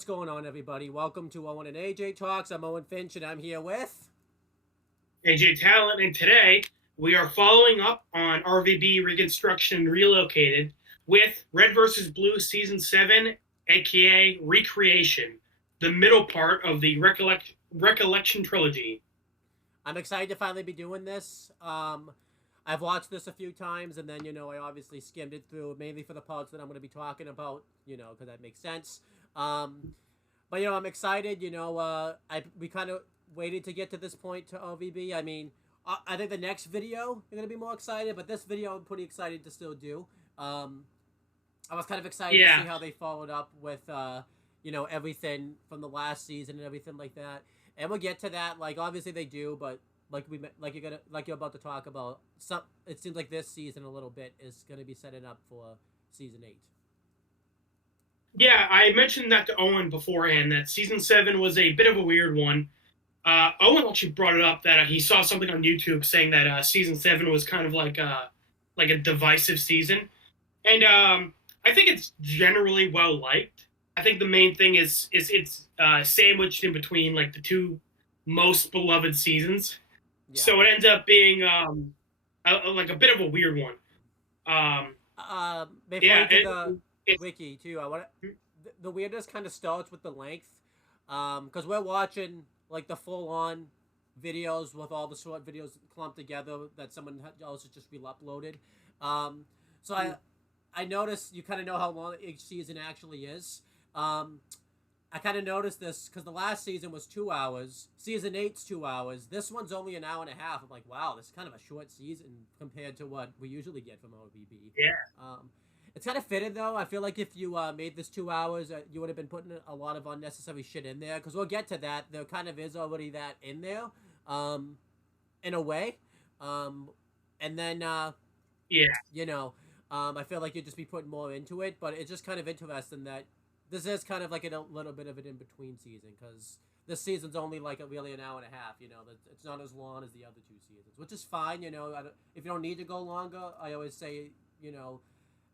what's going on, everybody? Welcome to Owen and AJ Talks. I'm Owen Finch, and I'm here with... AJ Talent, and today we are following up on RVB Reconstruction Relocated with Red vs. Blue Season 7, aka Recreation, the middle part of the Recollection Trilogy. I'm excited to finally be doing this. I've watched this a few times, and then, I obviously skimmed it through, mainly for the parts that I'm going to be talking about, because that makes sense. But, I'm excited, we kind of waited to get to this point to OVB. I mean, I think the next video I'm going to be more excited, but this video I'm pretty excited to still do. I was kind of excited to see how they followed up with, everything from the last season and everything like that. And we'll get to that. Like, obviously they do, but like you're about to talk about, it seems like this season a little bit is going to be setting up for season 8. Yeah, I mentioned that to Owen beforehand, that Season 7 was a bit of a weird one. Owen actually brought it up that he saw something on YouTube saying that Season 7 was kind of like a divisive season. And I think it's generally well-liked. I think the main thing is it's sandwiched in between, like, the two most beloved seasons. Yeah. So it ends up being like a bit of a weird one. Before the wiki too, the weirdness kind of starts with the length, because we're watching like the full-on videos with all the short videos clumped together that someone else has just re-uploaded. So I noticed you kind of know how long each season actually is. I kind of noticed this because the last season was 2 hours. Season 8's 2 hours. This one's only an hour and a half. I'm like, wow, this is kind of a short season compared to what we usually get from OVB. Yeah. It's kind of fitted, though. I feel like if you made this 2 hours, you would have been putting a lot of unnecessary shit in there. Because we'll get to that. There kind of is already that in there, in a way. And then, I feel like you'd just be putting more into it. But it's just kind of interesting that this is kind of like a little bit of an in-between season, because this season's only like really an hour and a half, It's not as long as the other two seasons, which is fine, if you don't need to go longer, I always say,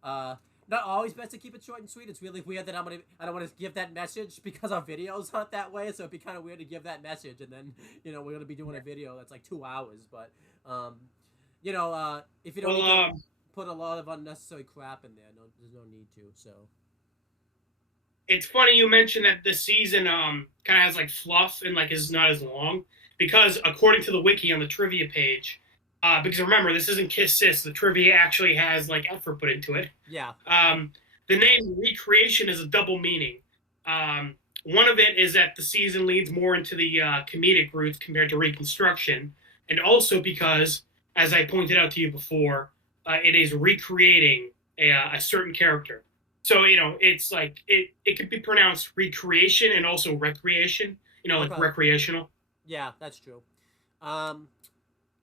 not always best to keep it short and sweet. It's really weird that I don't want to give that message because our videos aren't that way, so it'd be kind of weird to give that message, and then, we're going to be doing a video that's like 2 hours, but, if you don't need to put a lot of unnecessary crap in there, there's no need to, so... It's funny you mentioned that this season kind of has like fluff and like is not as long, because according to the wiki on the trivia page, because remember, this isn't Kiss Sis, the trivia actually has like effort put into it. Yeah. The name Recreation is a double meaning. One of it is that the season leads more into the comedic roots compared to Reconstruction, and also because, as I pointed out to you before, it is recreating a certain character. So, it's like, it could be pronounced recreation and also recreation, like recreational. Yeah, that's true.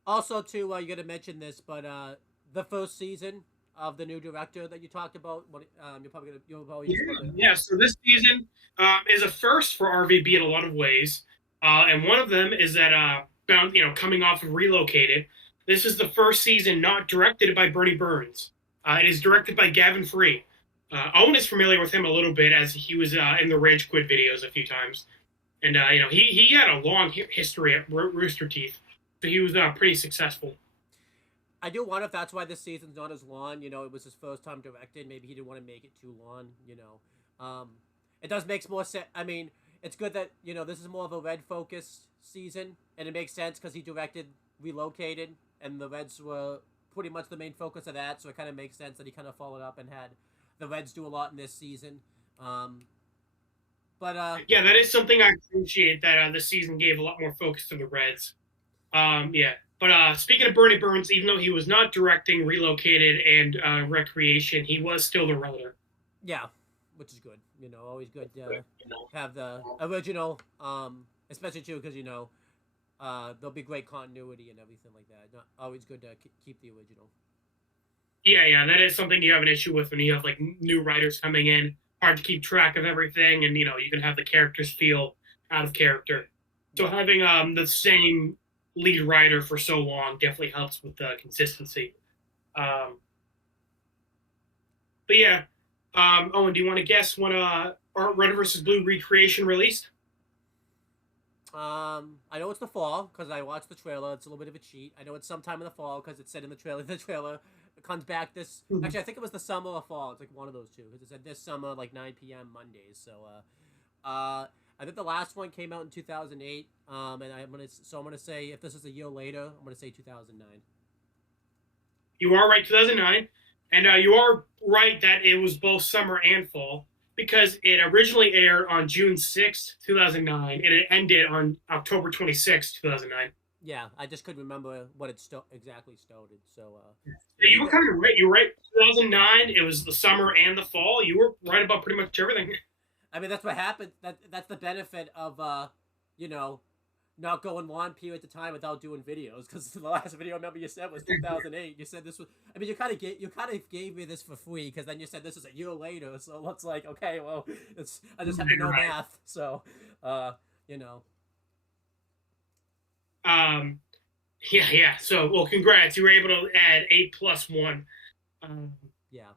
Also, too, you're going to mention this, but the first season of the new director that you talked about, you're probably going to... Yeah, so this season is a first for RVB in a lot of ways. And one of them is that, coming off of Relocated, this is the first season not directed by Bernie Burns. It is directed by Gavin Free. Owen is familiar with him a little bit, as he was in the Rage Quit videos a few times. And, he had a long history at Rooster Teeth, so he was pretty successful. I do wonder if that's why this season's not as long. It was his first time directed. Maybe he didn't want to make it too long, It does make more sense. I mean, it's good that, this is more of a Red-focused season, and it makes sense because he directed Relocated, and the Reds were pretty much the main focus of that, so it kind of makes sense that he kind of followed up and had the Reds do a lot in this season. Yeah, that is something I appreciate, that this season gave a lot more focus to the Reds. But speaking of Bernie Burns, even though he was not directing Relocated and Recreation, he was still the writer. Yeah, which is good. Always good to have the original, especially too because there'll be great continuity and everything like that. Not always good to keep the original. Yeah, that is something you have an issue with when you have like new writers coming in. Hard to keep track of everything, and you can have the characters feel out of character. So having the same lead writer for so long definitely helps with the consistency. But yeah, Owen, do you want to guess when Red versus Blue recreation released? I know it's the fall because I watched the trailer. It's a little bit of a cheat. I know it's sometime in the fall because it said in the trailer. The trailer comes back this. Actually, I think it was the summer or fall. It's like one of those two because it said this summer, like 9 p.m. Mondays. So, I think the last one came out in 2008. And I'm gonna say if this is a year later, I'm gonna say 2009. You are right, 2009, and you are right that it was both summer and fall because it originally aired on June 6th, 2009, and it ended on October 26th, 2009. Yeah, I just couldn't remember what it exactly started. So, Yeah, yeah, you were kind of right. You were right. 2009, it was the summer and the fall. You were right about pretty much everything. I mean, that's what happened. That's the benefit of you know, not going one period at a time without doing videos. Because the last video I remember you said was 2008. You said this was. I mean, you kind of gave me this for free because then you said this is a year later. So it's like, okay, well, I just have to know Right. math. So, you know, Um, yeah. So, well, congrats. You were able to add 8 plus 1. Um, yeah,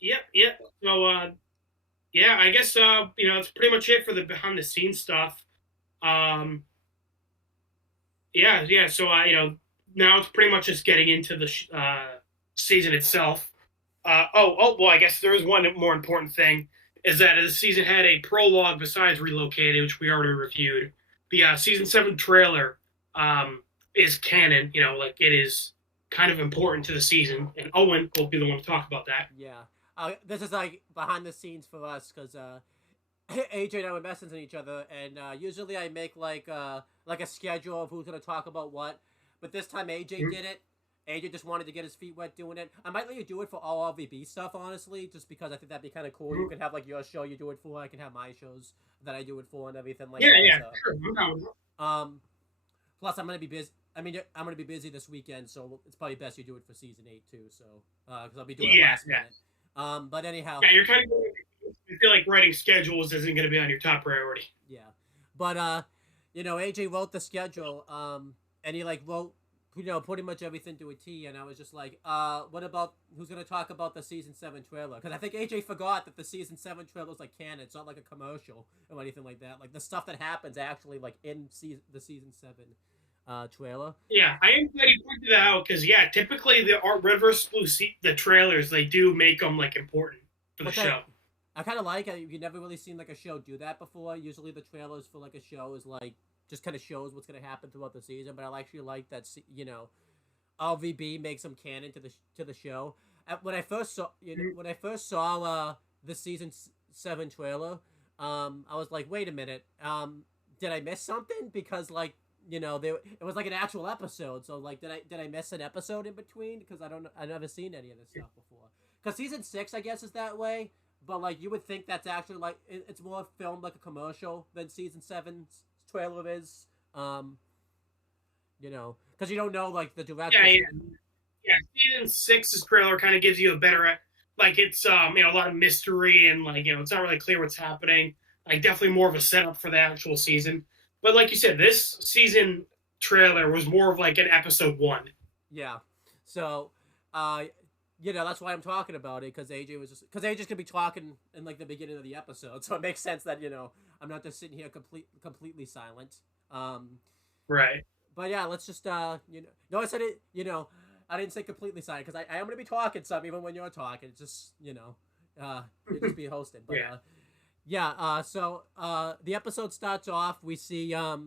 yep. So, yeah, I guess that's pretty much it for the behind the scenes stuff. Um, yeah. So, now it's pretty much just getting into the season itself. Well, I guess there is one more important thing is that the season had a prologue besides Relocated, which we already reviewed. The season 7 trailer is canon. Like it is kind of important to the season, and Owen will be the one to talk about that. yeah. This is like behind the scenes for us because AJ and I were messaging each other, and usually I make like a schedule of who's gonna talk about what. But this time AJ did it. AJ just wanted to get his feet wet doing it. I might let you do it for all RVB stuff, honestly, just because I think that'd be kind of cool. You can have like your show you do it for. I can have my shows that I do it for and everything like that. Yeah, So, sure. plus I'm gonna be busy. I mean, I'm gonna be busy this weekend, so it's probably best you do it for season 8 too. So, because I'll be doing it last minute. But anyhow. Yeah, you're kind of. I feel like writing schedules isn't going to be on your top priority. Yeah, but AJ wrote the schedule, and he like wrote, pretty much everything to a T, and I was just like, what about who's gonna talk about the season 7 trailer? Because I think AJ forgot that the season 7 trailer is like canon. It's not like a commercial or anything like that. Like the stuff that happens actually like in the season 7 trailer. Yeah, I am glad you pointed that out because typically the Red vs Blue the trailers they do make them like important for the Which show. I kind of like it. You've never really seen like a show do that before. Usually the trailers for like a show is like just kind of shows what's going to happen throughout the season. But I actually like that, RVB makes them canon to the show. When I first saw, the season 7 trailer, I was like, wait a minute, did I miss something? Because like, it was like an actual episode. So like, did I miss an episode in between? Because I've never seen any of this stuff before. Because season 6, I guess, is that way. But like, you would think that's actually like it's more filmed like a commercial than season 7's trailer is. Because you don't know like the director. Yeah. Season 6's trailer kind of gives you a better, like it's a lot of mystery and like it's not really clear what's happening. Like definitely more of a setup for the actual season. But like you said, this season trailer was more of like an episode 1. Yeah. So, that's why I'm talking about it because AJ's gonna be talking in like the beginning of the episode, so it makes sense that I'm not just sitting here completely silent. Right. But yeah, let's just no, I said it. I didn't say completely silent because I am gonna be talking some even when you're talking. It's just you just be hosting. But so the episode starts off. We see well,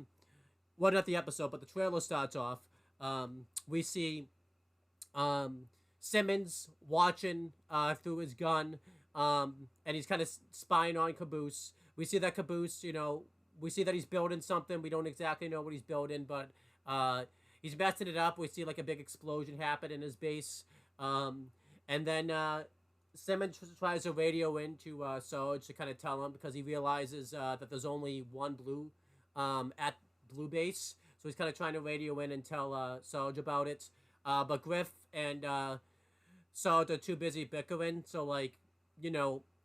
not the episode, but the trailer starts off. We see Simmons watching through his gun, and he's kind of spying on Caboose. We see that Caboose, we see that he's building something. We don't exactly know what he's building, but he's messing it up. We see like a big explosion happen in his base, and then Simmons tries to radio into Sarge to kind of tell him because he realizes that there's only one blue at blue base, so he's kind of trying to radio in and tell Sarge about it. But Griff and Sarge are too busy bickering, so like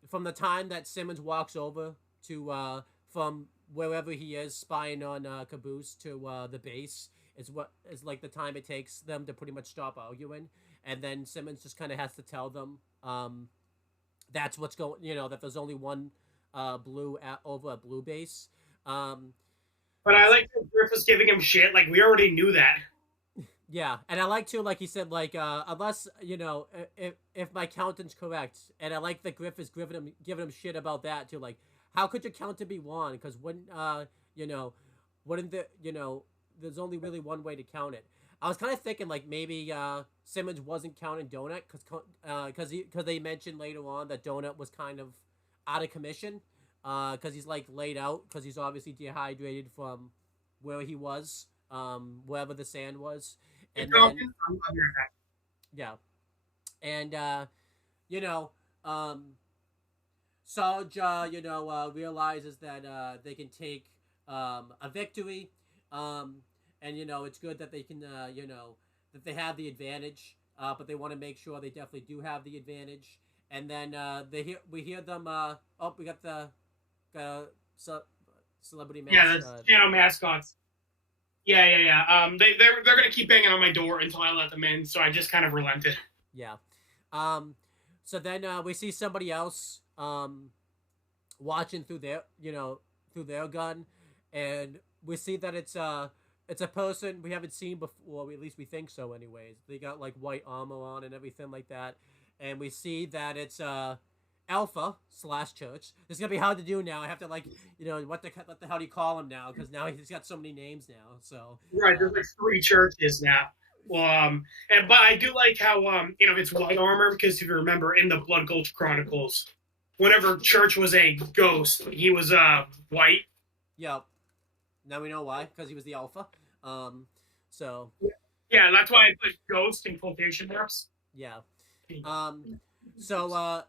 from the time that Simmons walks over to from wherever he is spying on Caboose to the base is like the time it takes them to pretty much stop arguing, and then Simmons just kind of has to tell them that's what's going, that there's only one Blue over at Blue Base. Um, But I like that Griff was giving him shit. Like, we already knew that. yeah, and I like too, like he said, like unless if my accountant's correct, and I like that Griff is giving him shit about that too. Like, how could your counter be wrong? Because when you know, wouldn't the there's only really one way to count it. I was kind of thinking like maybe Simmons wasn't counting Donut because they mentioned later on that Donut was kind of out of commission because he's like laid out because he's obviously dehydrated from where he was wherever the sand was, and then yeah, and you know um Sarge realizes that they can take a victory, um and it's good that they can that they have the advantage, but they want to make sure they definitely do have the advantage. And then we hear them oh, we got the uh, celebrity mask. Yeah, the channel mascots. Yeah. They're gonna keep banging on my door until I let them in. So I just kind of relented. Yeah. So then we see somebody else watching through their gun, and we see that it's a person we haven't seen before. Or at least we think so, anyways. They got like white armor on and everything like that, and we see that it's Alpha / Church. It's gonna be hard to do now. I have to what the hell do you call him now? Because now he's got so many names now. So right, there's like 3 churches now. Well, but I do like how it's white armor because if you remember in the Blood Gulch Chronicles, whenever Church was a ghost, he was white. Yep. Now we know why, because he was the Alpha. So yeah, that's why I put ghost in quotation marks. Yeah. So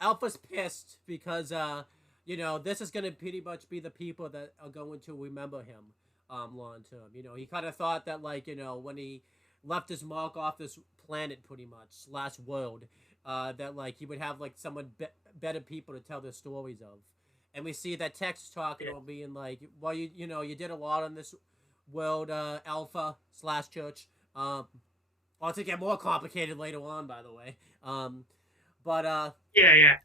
Alpha's pissed because this is gonna pretty much be the people that are going to remember him long term. He kind of thought that when he left his mark off this planet pretty much / world, that he would have someone better people to tell their stories of. And we see that Tex is talking to him, being like, well, you did a lot on this world, Alpha / Church. Well, to get more complicated later on, by the way. But yeah.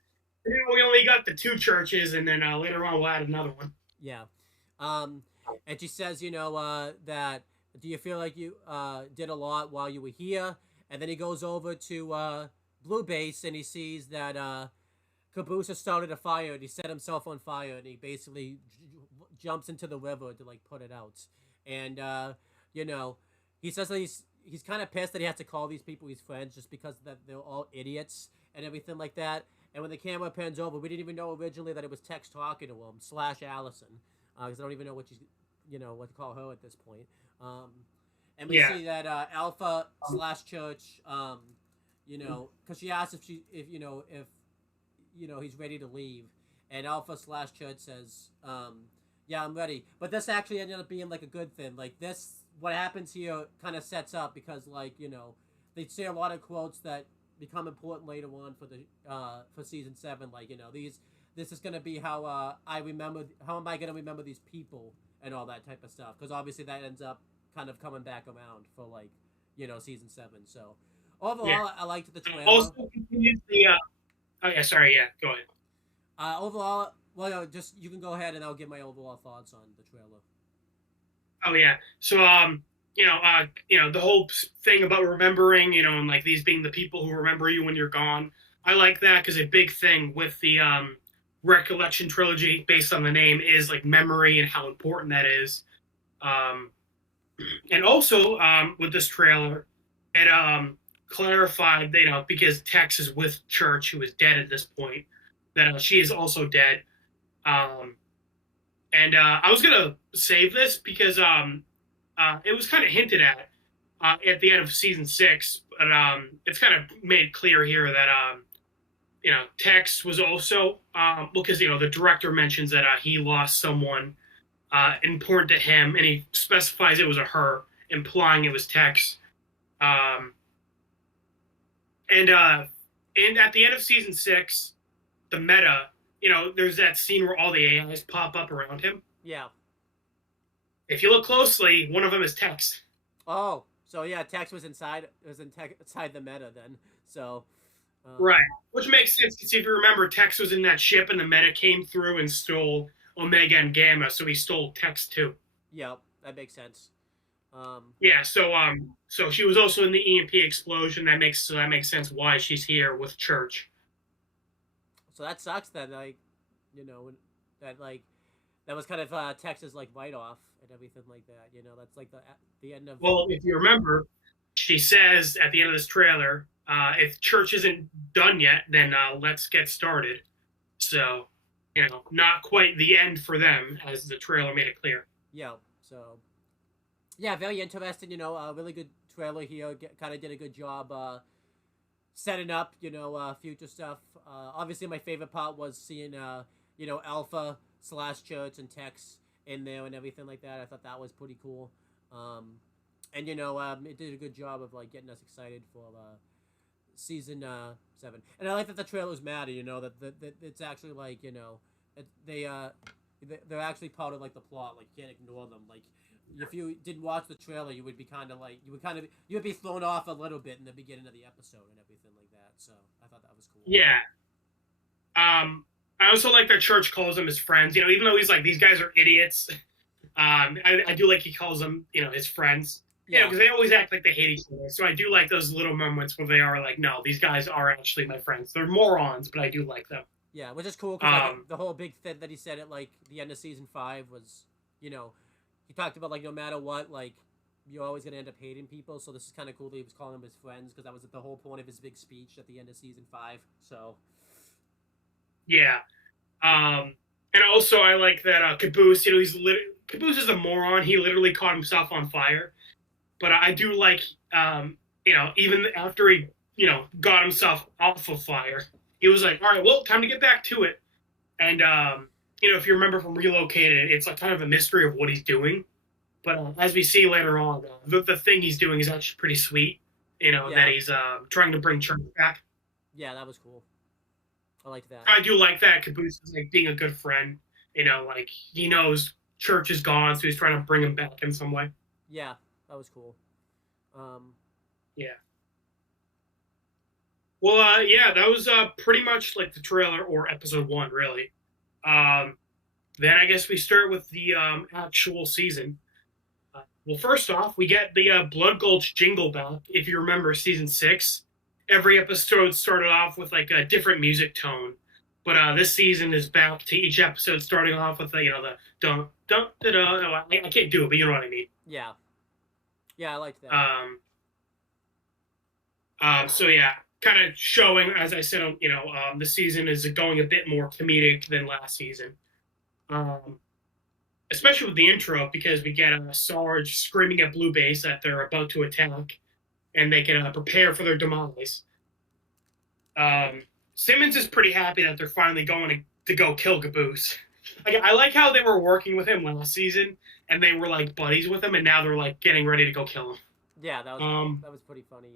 We only got the 2 churches, and then later on we'll add another one. Yeah. And she says, that do you feel like you did a lot while you were here? And then he goes over to Blue Base, and he sees that Caboose has started a fire, and he set himself on fire, and he basically jumps into the river to put it out. And he says that he's kind of pissed that he has to call these people his friends just because that they're all idiots and everything like that. And when the camera pans over, we didn't even know originally that it was Tex talking to him / Allison, because I don't even know what what to call her at this point. And we see that Alpha / Church, because she asks if he's ready to leave, and Alpha / Church says, yeah, I'm ready. But this actually ended up being a good thing. What happens here kind of sets up because they say a lot of quotes that become important later on for season 7. This is gonna be how I remember. How am I gonna remember these people and all that type of stuff? Because obviously that ends up kind of coming back around for season 7. So overall, I liked the trailer. Also continues the. Oh yeah, sorry. Yeah, go ahead. Overall, well, just you can go ahead and I'll give my overall thoughts on the trailer. Oh yeah. So the whole thing about remembering, and these being the people who remember you when you're gone. I like that because a big thing with the Recollection trilogy, based on the name, is memory and how important that is. And also with this trailer, it clarified, because Tex is with Church, who is dead at this point, that she is also dead. And I was gonna save this because it was kind of hinted at the end of season 6, but it's kind of made clear here that Tex was also because the director mentions that he lost someone important to him, and he specifies it was a her, implying it was Tex. And at the end of season 6, the meta, there's that scene where all the AIs pop up around him. Yeah. If you look closely, one of them is Tex. Oh, so yeah, Tex was inside the meta then. So, Right. Which makes sense because if you remember, Tex was in that ship and the Meta came through and stole Omega and Gamma, so he stole Tex too. Yeah, that makes sense. Yeah, so she was also in the EMP explosion. That makes sense why she's here with Church. So that sucks that like, that like that was kind of Texas like write off and everything like that. That's like the end of. Well, if you remember, she says at the end of this trailer, if Church isn't done yet, then let's get started. So, not quite the end for them, as the trailer made it clear. Yeah. So yeah, very interesting. Really good trailer here. Kind of did a good job setting up, future stuff. Obviously, my favorite part was seeing, Alpha / Church and Tex in there and everything like that. I thought that was pretty cool. And it did a good job of like getting us excited for season 7. And I like that the trailer's matter. That it's actually like they're actually part of like the plot. Like you can't ignore them. Like if you didn't watch the trailer, you would be you would be thrown off a little bit in the beginning of the episode and everything like that. So I thought that was cool. Yeah. I also like that Church calls them his friends. Even though he's like, these guys are idiots. I do like he calls them, his friends. Yeah, because they always act like they hate each other. So I do like those little moments where they are like, no, these guys are actually my friends. They're morons, but I do like them. Yeah, which is cool because the whole big thing that he said at like the end of season 5 was, he talked about like no matter what, like you're always gonna end up hating people. So this is kind of cool that he was calling them his friends because that was the whole point of his big speech at the end of season 5. So yeah, and also I like that Caboose. Caboose is a moron. He literally caught himself on fire. But I do like, even after he, got himself off of fire, he was like, all right, well, time to get back to it. And, if you remember from Relocated, it's like kind of a mystery of what he's doing. But as we see later on, the thing he's doing is actually pretty sweet, that he's trying to bring Church back. Yeah, that was cool. I like that. I do like that. Caboose is like being a good friend. Like he knows Church is gone, so he's trying to bring him back in some way. Yeah. That was cool. Yeah. Well, yeah, that was pretty much like the trailer or episode 1, really. Then I guess we start with the actual season. Well, first off, we get the Blood Gulch jingle back. If you remember season 6, every episode started off with like a different music tone. But this season is back to each episode starting off with the dun dun da da. I can't do it, but you know what I mean. Yeah. Yeah, I liked that. So yeah, kind of showing, as I said, the season is going a bit more comedic than last season. Especially with the intro, because we get Sarge screaming at Blue Base that they're about to attack, and they can prepare for their demise. Simmons is pretty happy that they're finally going to go kill Caboose. I like how they were working with him last season, and they were like buddies with him, and now they're like getting ready to go kill him. Yeah, that was pretty funny.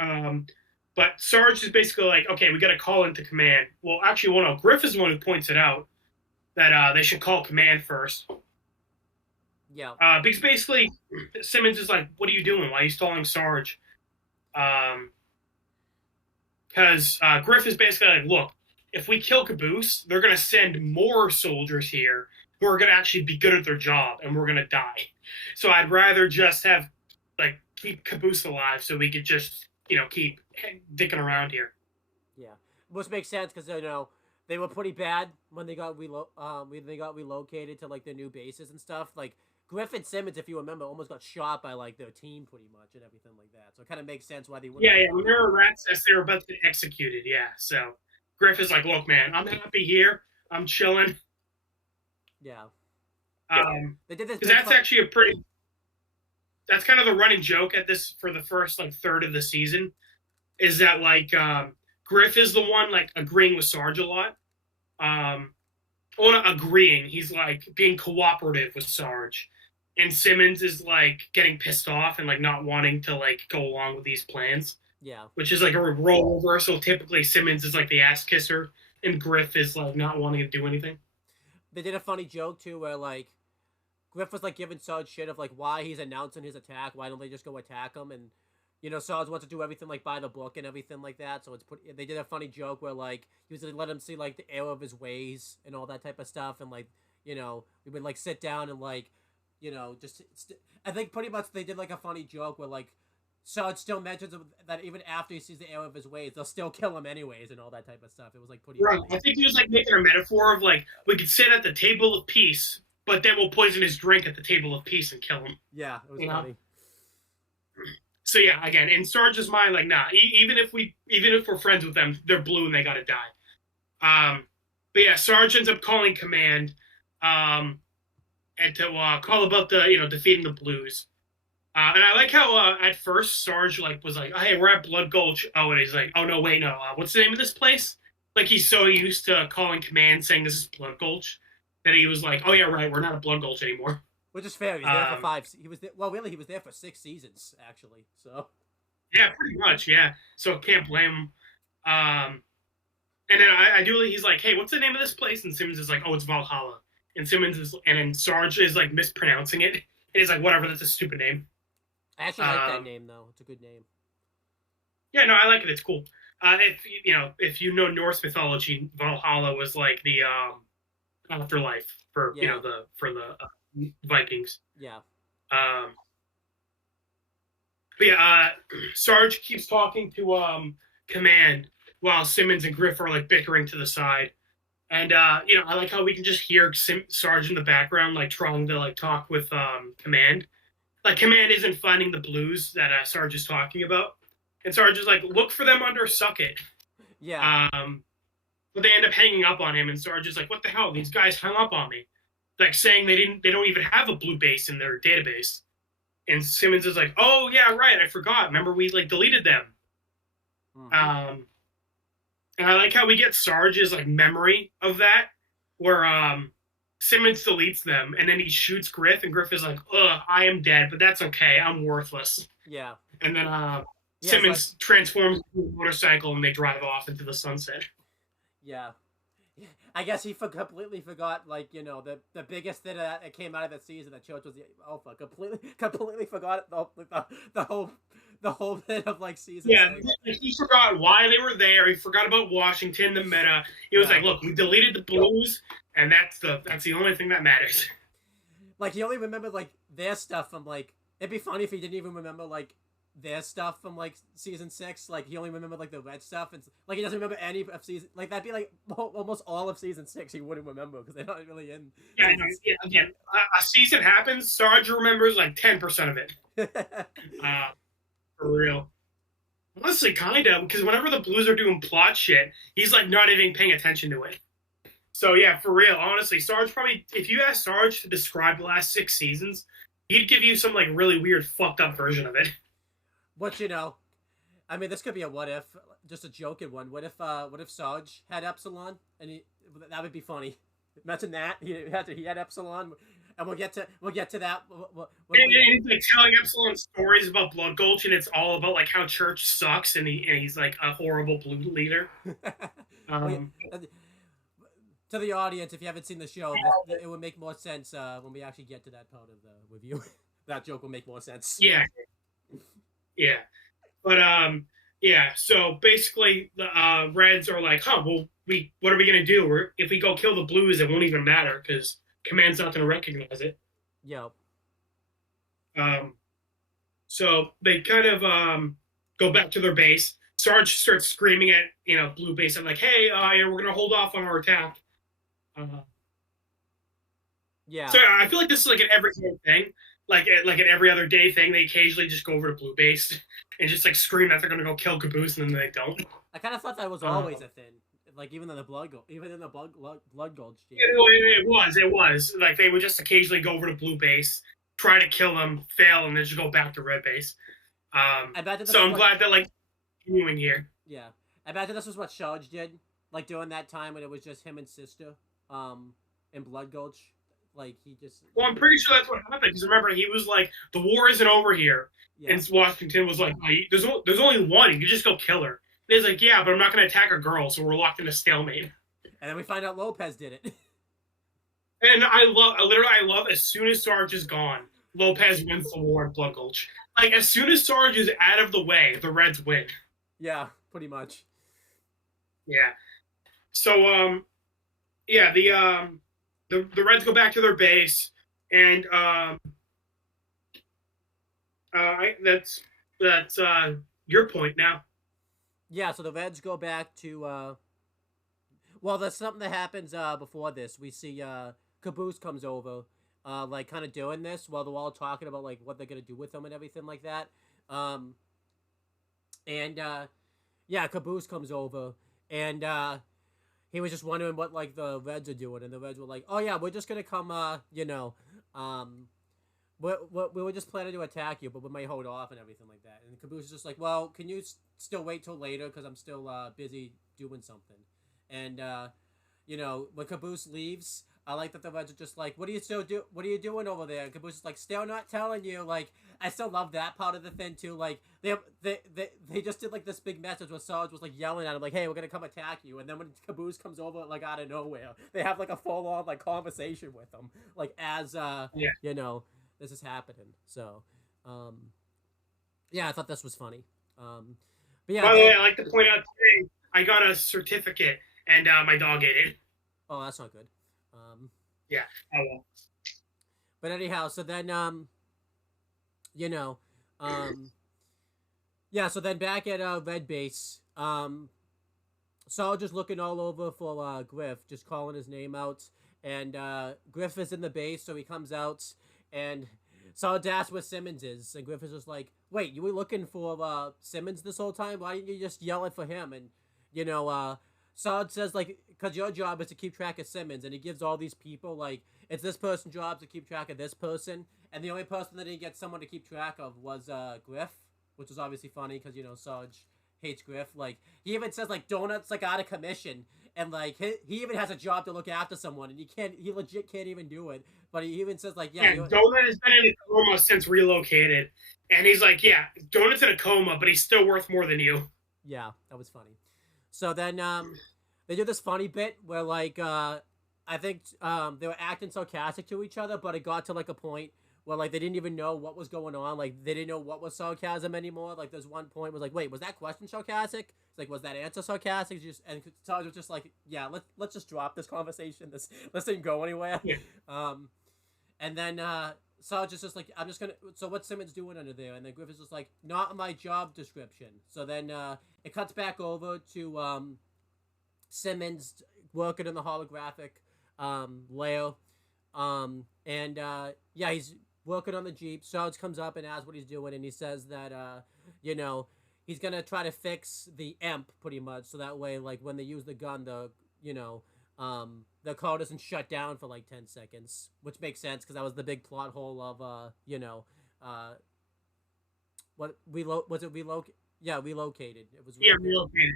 Yeah. But Sarge is basically like, okay, we got to call into command. Well, actually, Griff is the one who points it out that they should call command first. Yeah. Because basically, Simmons is like, what are you doing? Why are you stalling Sarge? Because Griff is basically like, look, if we kill Caboose, they're going to send more soldiers here who are going to actually be good at their job, and we're going to die. So I'd rather just have, like, keep Caboose alive so we could just, keep dicking around here. Yeah. Which makes sense because, they were pretty bad when they got relocated to, like, their new bases and stuff. Like, Griff and Simmons, if you remember, almost got shot by, like, their team pretty much and everything like that. So it kind of makes sense why they wouldn't. Yeah, when they were rats as they were about to get executed, yeah. So Griff is like, look, man, I'm happy here. I'm chilling. Yeah. They did this because that's actually that's kind of the running joke at this for the first like third of the season, is that like Griff is the one like agreeing with Sarge a lot. Well, not agreeing, he's like being cooperative with Sarge, and Simmons is like getting pissed off and like not wanting to like go along with these plans. Yeah. Which is like a role reversal. Typically, Simmons is like the ass kisser, and Griff is like not wanting to do anything. They did a funny joke too, where like Griff was like giving Sarge shit of like why he's announcing his attack. Why don't they just go attack him? And you know, Sarge wants to do everything like by the book and everything like that. So they did a funny joke where like he was gonna let him see like the error of his ways and all that type of stuff, and like, you know, we would like sit down and like, you know, I think pretty much they did like a funny joke where like Sarge still mentions that even after he sees the error of his ways, they'll still kill him anyways and all that type of stuff. It was like pretty Right. funny. I think he was like making a metaphor of like we could sit at the table of peace, but then we'll poison his drink at the table of peace and kill him. Yeah, it was funny. So yeah, again, in Sarge's mind, like, nah, even if we're friends with them, they're blue and they gotta die. But yeah, Sarge ends up calling command, and to call about the defeating the blues. And I like how at first Sarge was like, oh, hey, we're at Blood Gulch. Oh, and he's like, oh no, wait, no, what's the name of this place? Like he's so used to calling command, saying this is Blood Gulch, that he was like, oh yeah, right, we're not at Blood Gulch anymore. Which is fair. He was there for 5. He was there, well, really, he was there for 6 seasons actually. So. Yeah, pretty much. Yeah, so can't blame him. And then he's like, hey, what's the name of this place? And Simmons is like, oh, it's Valhalla. And then Sarge is like mispronouncing it. And he's like, whatever, that's a stupid name. I actually like that name though. It's a good name. Yeah, no, I like it. It's cool. If you know Norse mythology, Valhalla was like the afterlife for the Vikings. Yeah. But yeah, Sarge keeps talking to Command while Simmons and Griff are like bickering to the side. And I like how we can just hear Sarge in the background like trying to like talk with Command. Like Command isn't finding the blues that Sarge is talking about. And Sarge is like, look for them under Sucket. Yeah. But they end up hanging up on him, and Sarge is like, what the hell? These guys hung up on me. Like saying they don't even have a blue base in their database. And Simmons is like, oh yeah, right, I forgot. Remember we like deleted them. Mm-hmm. And I like how we get Sarge's like memory of that, where Simmons deletes them, and then he shoots Griff, and Griff is like, ugh, I am dead, but that's okay, I'm worthless. Yeah. And then Simmons transforms into a motorcycle, and they drive off into the sunset. Yeah. I guess he completely forgot, like, you know, the biggest thing that came out of that season that Church was the alpha. Completely forgot the whole bit of like season. Yeah, he forgot why they were there. He forgot about Washington, the meta. He was like, "Look, we deleted the blues, and that's the only thing that matters." Like he only remembered like their stuff from like. It'd be funny if he didn't even remember like their stuff from like season 6. Like he only remembered like the red stuff, and like he doesn't remember any of season. Like that'd be like almost all of seson 6. He wouldn't remember because they're not really in. Yeah, again, a season happens. Sarge remembers like 10% of it. For real. Honestly, kind of, because whenever the Blues are doing plot shit, he's like not even paying attention to it. So yeah, for real, honestly, Sarge probably, if you ask Sarge to describe the last 6 seasons, he'd give you some like really weird, fucked up version of it. But you know, I mean, this could be a what if, just a joking one. What if Sarge had Epsilon, and that would be funny. Imagine that he had Epsilon. And we'll get to that. He's like telling Epsilon stories about Blood Gulch, and it's all about like how Church sucks, and he's like a horrible blue leader. To the audience, if you haven't seen the show, it would make more sense when we actually get to that part of the review. That joke will make more sense. Yeah. But yeah. So basically, the Reds are like, huh? Well, what are we gonna do? If we go kill the Blues, it won't even matter because Command's not going to recognize it. Yep. So they kind of go back to their base. Sarge starts screaming at Blue Base. I'm like, hey, we're going to hold off on our attack. Yeah. So I feel like this is like an everyday thing, like an every other day thing. They occasionally just go over to Blue Base and just like scream that they're going to go kill Caboose, and then they don't. I kind of thought that was always a thing. Like even in the Blood Gulch, it was like they would just occasionally go over to Blue Base, try to kill them, fail, and then just go back to Red Base. I'm glad they're like continuing here. Yeah, I bet this was what Sarge did, like during that time when it was just him and Sister, in Blood Gulch. Like he just. Well, I'm pretty sure that's what happened. Because remember, he was like, "The war isn't over here," and Washington was like, "There's only one. You can just go kill her." And he's like, yeah, but I'm not going to attack a girl, so we're locked in a stalemate. And then we find out Lopez did it. And I love, as soon as Sarge is gone, Lopez wins the war at Blood Gulch. Like as soon as Sarge is out of the way, the Reds win. Yeah, pretty much. Yeah. So yeah, the Reds go back to their base, and that's your point now. Yeah, so the Reds go back to well, there's something that happens before this. We see Caboose comes over, like kind of doing this while they're all talking about like what they're gonna do with him and everything like that. Um, and yeah, Caboose comes over, and he was just wondering what like the Reds are doing, and the Reds were like, "Oh yeah, we're just gonna come, um, we were just planning to attack you, but we might hold off and everything like that." And Caboose is just like, "Well, can you still wait till later? Because I'm still busy doing something." And when Caboose leaves, I like that the Reds are just like, "What are you still do? What are you doing over there?" And Caboose is like, "Still not telling you." Like, I still love that part of the thing too. Like, they just did like this big message where Sarge was like yelling at him, like, "Hey, we're gonna come attack you." And then when Caboose comes over, like out of nowhere, they have like a full on like conversation with him, like as Yeah. this is happening. So, um, yeah, I thought this was funny. But yeah, By the way, then I like to point out today I got a certificate, and my dog ate it. oh, that's not good. Um, Yeah. Oh well. but anyhow, so then you know, um, yeah, so then back at Red Base, Saul just looking all over for Griff, just calling his name out, and Griff is in the base, so he comes out, and Saul asks where Simmons is, and Griff is just like, "Wait, you were looking for Simmons this whole time? Why didn't you just yell it for him?" And Saul says like, "Cause your job is to keep track of Simmons," and he gives all these people like, "It's this person's job to keep track of this person," and the only person that didn't get someone to keep track of was Griff, which was obviously funny because Sarge hates Griff. Like he even says like Donut's like out of commission, and like he even has a job to look after someone, and he legit can't even do it. But he even says like Yeah, Donut has been in a coma since relocated, and he's like, yeah, Donut's in a coma, but he's still worth more than you. yeah, that was funny. So then they do this funny bit where like I think they were acting sarcastic to each other, but it got to like a point where like they didn't even know what was going on. Like they didn't know what was sarcasm anymore. Like there's one point was like, wait, was that question sarcastic? It's like, was that answer sarcastic? And Sarge was just like, yeah, let's just drop this conversation. This didn't go anywhere. Yeah. Um, and then Sarge is just like, I'm just gonna. So what's Simmons doing under there? And then Griffith's just like, not my job description. So then it cuts back over to Simmons working in the holographic layer. And yeah, he's working on the Jeep. Sarge comes up and asks what he's doing, and he says that he's gonna try to fix the amp pretty much, so that way, like when they use the gun, the car doesn't shut down for like 10 seconds, which makes sense because that was the big plot hole of what was it relocate? Yeah, relocated. It was relocated.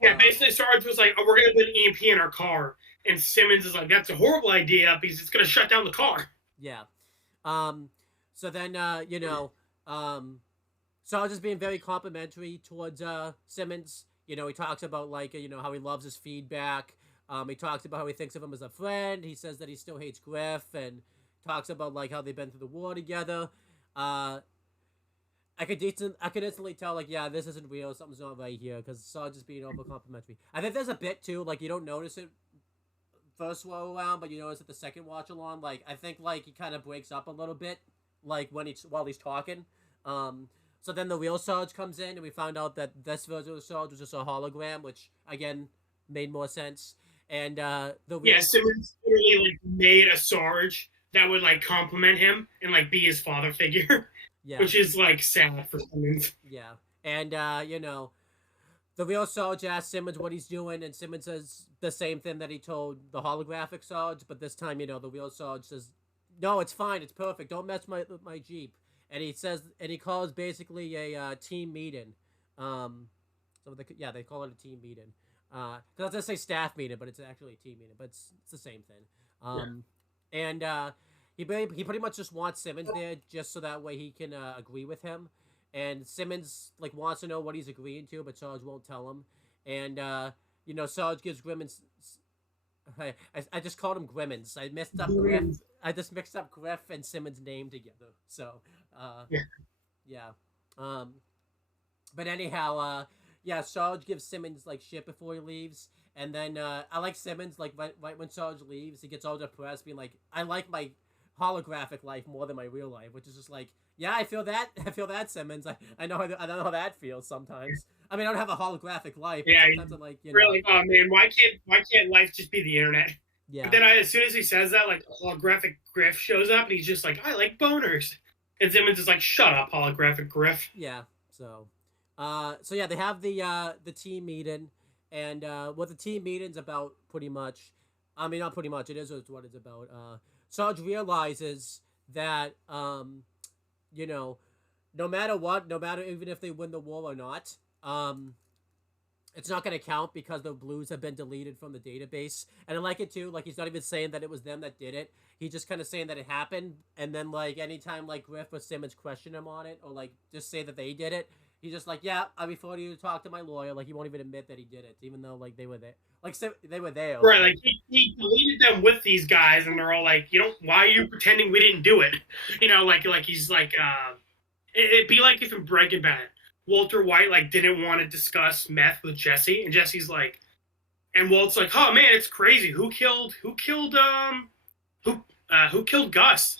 Yeah, basically Sarge was like, oh, we're gonna put an EMP in our car, and Simmons is like, that's a horrible idea because it's gonna shut down the car. Yeah. So then Sarge is being very complimentary towards Simmons. He talks about like how he loves his feedback. He talks about how he thinks of him as a friend. He says that he still hates Griff, and talks about like how they've been through the war together. I could instantly tell like, yeah, this isn't real. Something's not right here because Sarge is being over complimentary. I think there's a bit too, like you don't notice it first row around, but you notice it the second watch along. Like I think like he kind of breaks up a little bit, like while he's talking. So then the real Sarge comes in, and we found out that this version of Sarge was just a hologram, which again made more sense. And Simmons literally like made a Sarge that would like compliment him and like be his father figure. Yeah. Which is like sad for Simmons. Yeah. And the real Sarge asks Simmons what he's doing, and Simmons says the same thing that he told the holographic Sarge, but this time, the real Sarge says, "No, it's fine, it's perfect. Don't mess with my Jeep." And he calls basically a team meeting. They call it a team meeting. Because I was gonna say staff meeting, but it's actually a team meeting. But it's the same thing. And he pretty much just wants Simmons there just so that way he can agree with him. And Simmons like wants to know what he's agreeing to, but Sarge won't tell him. And Sarge gives Grimmins. I just called him Grimmins. I messed up Griff. I just mixed up Griff and Simmons' name together. So Yeah. Um, but anyhow, yeah, Sarge gives Simmons like shit before he leaves, and then I like Simmons like right when Sarge leaves, he gets all depressed, being like, "I like my holographic life more than my real life," which is just like, yeah, I feel that, I feel that, Simmons. I know I know how that feels sometimes. I mean, I don't have a holographic life, but Yeah, sometimes I'm like, really. Oh man, why can't life just be the internet? But yeah, then as soon as he says that, like a holographic Griff shows up, and he's just like, I like boners. And Simmons is like, shut up, holographic Griff. yeah. So yeah, they have the team meeting, and what the team meeting's about, pretty much. I mean, not pretty much. It is what it's about. Sarge realizes that you know, no matter what, no matter even if they win the war or not, it's not going to count because the blues have been deleted from the database. And I like it too. Like, he's not even saying that it was them that did it. He's just kind of saying that it happened. And then, like, anytime, like, Griff or Simmons question him on it, or, like, just say that they did it, he's just like, yeah, I refer you to talk to my lawyer. Like, he won't even admit that he did it, even though, like, they were there. Like, so they were there. Right, like he deleted them with these guys, and they're all like, why are you pretending we didn't do it? Like he's like, it'd be like if in Breaking Bad, Walter White like didn't want to discuss meth with Jesse, and Jesse's like, and Walt's like, oh man, it's crazy. Who killed Gus?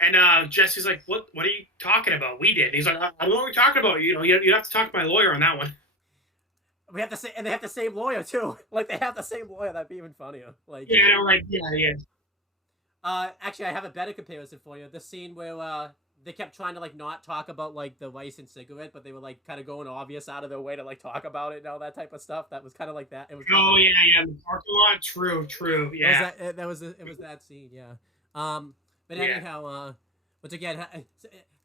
And Jesse's like, what are you talking about? We did. And he's like, I don't know what we're talking about. You have to talk to my lawyer on that one. We have to say, and they have the same lawyer too. Like, they have the same lawyer. That'd be even funnier. Like, Yeah, I know, right? Yeah. actually, I have a better comparison for you. The scene where they kept trying to like not talk about like the rice and cigarette, but they were like kind of going obvious out of their way to like talk about it and all that type of stuff. That was kind of like that. It was. Oh yeah, the parking lot. True. Yeah. It was that scene. Yeah. But Yeah. anyhow, once again,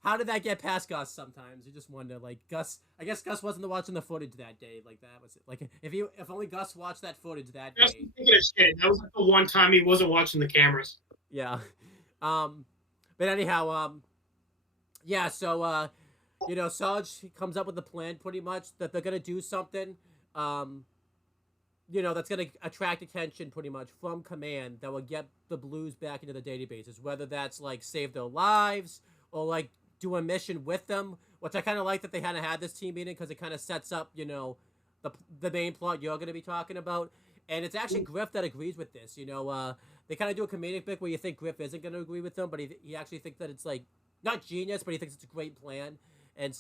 how did that get past Gus? Sometimes you just wonder. Like, Gus, I guess Gus wasn't watching the footage that day. Like, that was it. Like, if only Gus watched that footage that Just day. thinking of shit. That was like the one time he wasn't watching the cameras. Yeah. But anyhow, yeah. So Sarge comes up with a plan, pretty much, that they're gonna do something. That's going to attract attention pretty much from command, that will get the blues back into the databases, whether that's like save their lives or like do a mission with them, which I kind of like that they had this team meeting, because it kind of sets up, the main plot you're going to be talking about. And it's actually Griff that agrees with this. They kind of do a comedic bit where you think Griff isn't going to agree with them, but he actually thinks that it's like not genius, but he thinks it's a great plan. And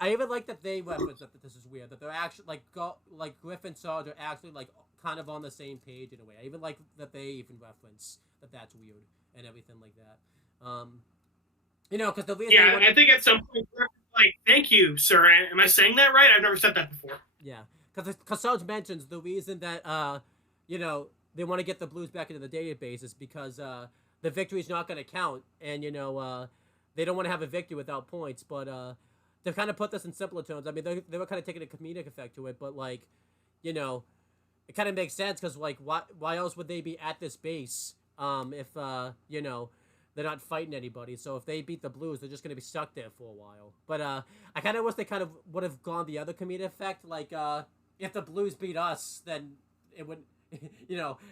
I even like that they reference that this is weird, that they're actually like Griff and Sarge are actually like kind of on the same page in a way. I even like that they even reference that that's weird and everything like that. Because the reason I think at some point, like, thank you, sir. Am I saying that right? I've never said that before. Yeah, because Sarge mentions the reason that they want to get the blues back into the database is because the victory's not going to count, and they don't want to have a victory without points, but to kind of put this in simpler terms, I mean, they were kind of taking a comedic effect to it, but, like, it kind of makes sense, because, like, why else would they be at this base if, they're not fighting anybody? So if they beat the blues, they're just going to be stuck there for a while. But I kind of wish they kind of would have gone the other comedic effect, like, if the blues beat us, then it wouldn't,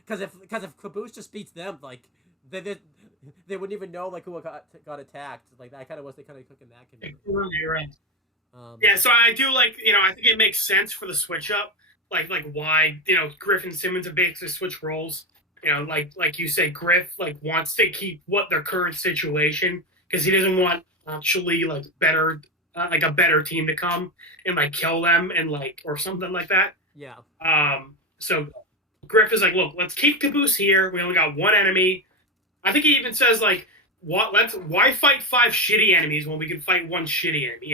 because if Caboose just beats them, like, they wouldn't even know like who got attacked. Like, I kind of wish they kind of took in that community. You're right. Yeah, so I do like, I think it makes sense for the switch up, like why Griff and Simmons have basically switched roles. Like you said, Griff like wants to keep their current situation, because he doesn't want actually like a better team to come and like kill them and like or something like that. Yeah. So Griff is like, look, let's keep Caboose here. We only got one enemy. I think he even says like, why fight 5 shitty enemies when we can fight one shitty enemy?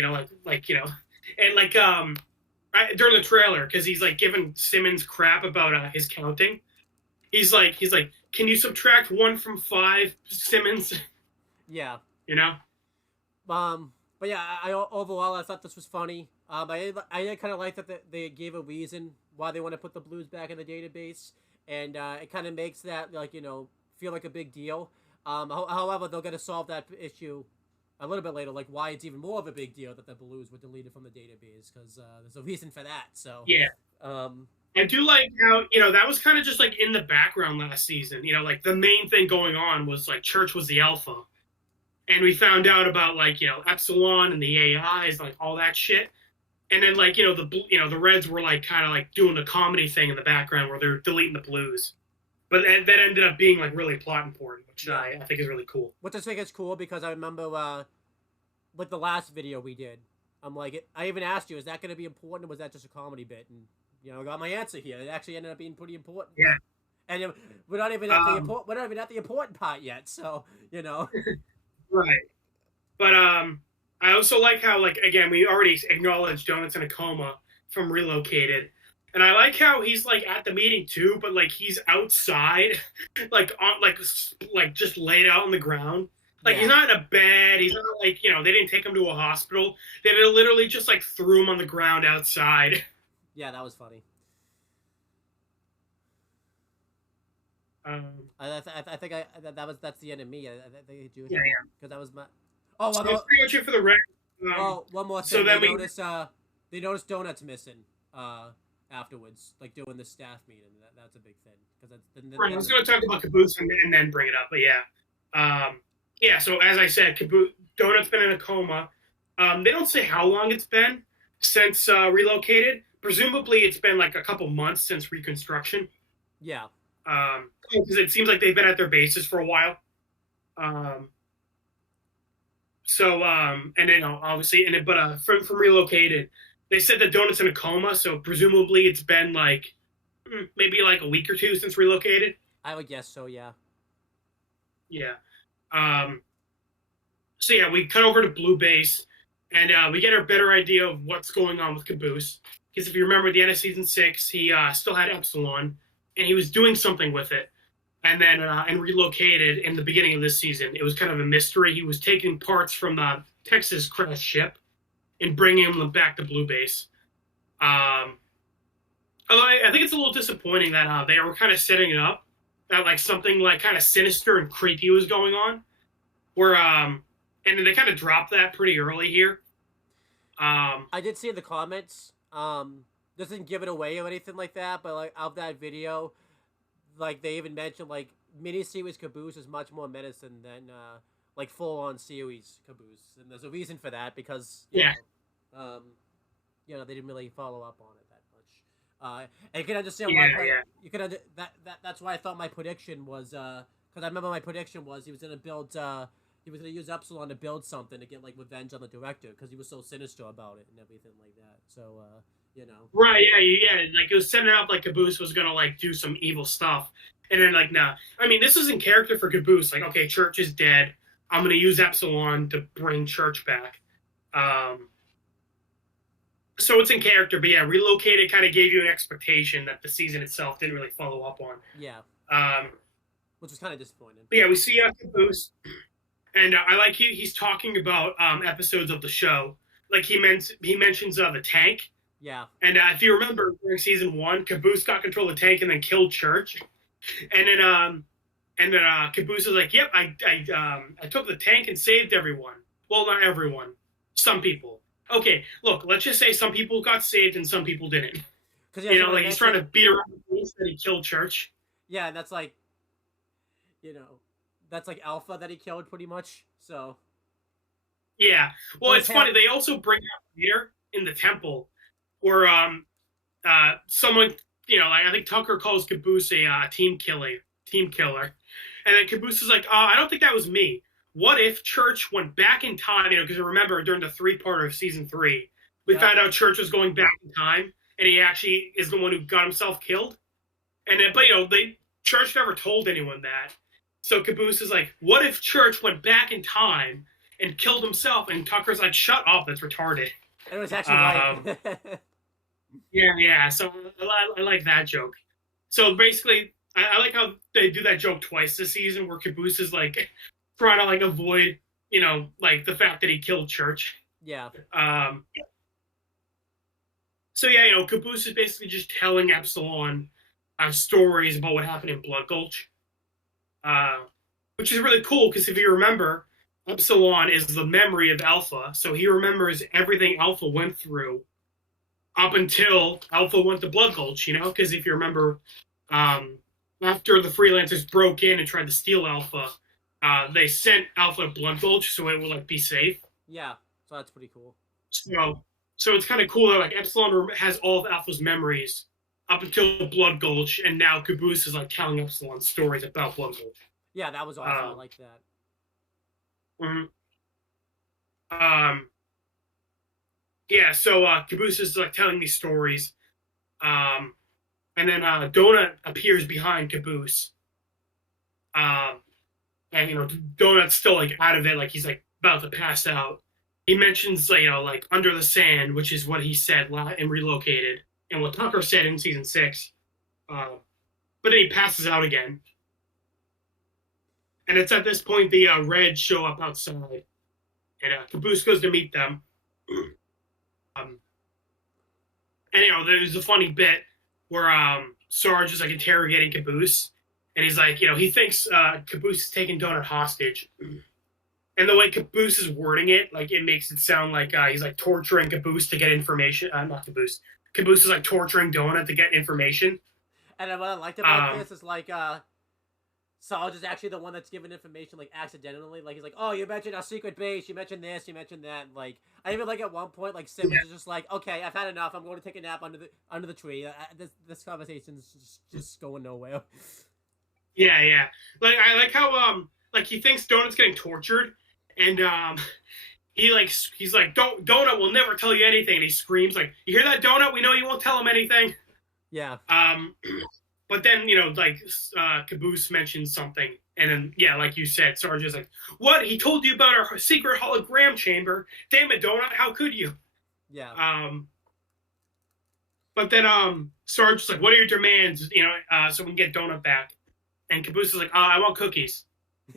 And during the trailer, because he's like giving Simmons crap about his counting. He's like, can you subtract 1 from 5, Simmons? Yeah. But yeah, overall I thought this was funny. I kind of like that they gave a reason why they want to put the blues back in the database, and it kind of makes that feel like a big deal. However, they're going to solve that issue a little bit later, like why it's even more of a big deal that the blues were deleted from the database, because there's a reason for that. So yeah. I do like how, that was kind of just like in the background last season. Like the main thing going on was like Church was the alpha. and we found out about like Epsilon and the AIs, like all that shit. And then like the Reds were like kind of like doing the comedy thing in the background where they're deleting the Blues, but that ended up being like really plot important, which I think is really cool. Which I think is cool because I remember with the last video we did, I'm like, I even asked you, is that going to be important or was that just a comedy bit? And I got my answer here. It actually ended up being pretty important. Yeah. And we're not even at the important part yet, so Right. But I also like how, like, again, we already acknowledged Donuts in a coma from Relocated, and I like how he's like at the meeting too, but like he's outside, like on like just laid out on the ground. Like he's not in a bed. He's not like they didn't take him to a hospital. They literally just like threw him on the ground outside. Yeah, that was funny. I think that's the end of me. I think I do. Yeah. Because that was my. Oh, well, so that's pretty much it for the Reds. One more thing. So they noticed Donuts missing afterwards, like doing the staff meeting. That's a big thing because right. I was going to talk about Caboose and then bring it up, but yeah. So as I said, Donut's been in a coma. They don't say how long it's been since Relocated. Presumably, it's been like a couple months since reconstruction. Yeah. Because it seems like they've been at their bases for a while. And then obviously, from Relocated, they said that Donut's in a coma, so presumably it's been like maybe like a week or two since Relocated. I would guess so, yeah. Yeah. So yeah, we cut over to Blue Base, and we get a better idea of what's going on with Caboose. Because if you remember, at the end of season 6, he still had Epsilon, and he was doing something with it. And then and Relocated in the beginning of this season, it was kind of a mystery. He was taking parts from the Texas crash ship and bringing them back to Blue Base. Although I think it's a little disappointing that they were kind of setting it up that like something like kind of sinister and creepy was going on. Where and then they kind of dropped that pretty early here. I did see in the comments. Doesn't give it away or anything like that, but like of that video, like they even mentioned like miniseries Caboose is much more medicine than like full on series Caboose, and there's a reason for that because you know they didn't really follow up on it that much. And you can understand why. You can that's why I thought my prediction was because I remember my prediction was he was gonna build. He was gonna use Epsilon to build something to get like revenge on the director because he was so sinister about it and everything like that. So Right, yeah. Like it was setting up like Caboose was gonna like do some evil stuff, and then like nah. I mean, this is in character for Caboose. Like, okay, Church is dead. I'm gonna use Epsilon to bring Church back. So it's in character, but yeah, Relocated kind of gave you an expectation that the season itself didn't really follow up on. Yeah. Which was kind of disappointing. But yeah, we see Caboose, and I like he's talking about episodes of the show. Like he mentions the tank. Yeah. And if you remember during season 1, Caboose got control of the tank and then killed Church. And then Caboose was like, "Yep, I took the tank and saved everyone. Well, not everyone, some people. Okay, look, let's just say some people got saved and some people didn't. Like he's trying to beat around the case that he killed Church. Yeah, and that's like, that's like Alpha that he killed pretty much. So. Yeah. Well, it's funny. They also bring up later in the temple. Or someone, like I think Tucker calls Caboose a team killer, and then Caboose is like, I don't think that was me. What if Church went back in time? Because remember during the 3-parter of season 3, we found out Church was going back in time, and he actually is the one who got himself killed. And then, but Church never told anyone that. So Caboose is like, what if Church went back in time and killed himself? And Tucker's like, shut up, that's retarded. It was actually right. Yeah. So I like that joke. So basically, I like how they do that joke twice this season, where Caboose is like trying to like avoid, like the fact that he killed Church. Yeah. So yeah, Caboose is basically just telling Epsilon stories about what happened in Blood Gulch, which is really cool because if you remember, Epsilon is the memory of Alpha, so he remembers everything Alpha went through up until Alpha went to Blood Gulch, because if you remember, after the freelancers broke in and tried to steal Alpha, they sent Alpha to Blood Gulch so it would like be safe. Yeah, so that's pretty cool. So it's kind of cool that like Epsilon has all of Alpha's memories up until Blood Gulch, and now Caboose is like telling Epsilon stories about Blood Gulch. Yeah, that was awesome. I like that. Mm-hmm. Yeah, so Caboose is like telling these stories, and then Donut appears behind Caboose, and Donut's still like out of it, like he's like about to pass out. He mentions like under the sand, which is what he said in Relocated, and what Tucker said in season 6. But then he passes out again, and it's at this point the Reds show up outside, and Caboose goes to meet them. And there's a funny bit where Sarge is like interrogating Caboose, and he's like, he thinks Caboose is taking Donut hostage, and the way Caboose is wording it, like it makes it sound like he's like torturing Caboose to get information. Not Caboose. Caboose is like torturing Donut to get information. And what I liked about this is like Sarge is actually the one that's given information like accidentally. Like he's like, oh, you mentioned our secret base, you mentioned this, you mentioned that. Like I even like at one point like Simmons is just like, okay, I've had enough. I'm going to take a nap under the tree. This conversation's just going nowhere. Yeah. Like I like how like he thinks Donut's getting tortured, and he's like, Donut will never tell you anything. And he screams like, you hear that, Donut? We know you won't tell him anything. Yeah. But then, Caboose mentions something. And then, yeah, like you said, Sarge is like, what? He told you about our secret hologram chamber. Damn it, Donut. How could you? Yeah. But then Sarge is like, what are your demands, so we can get Donut back? And Caboose is like, I want cookies.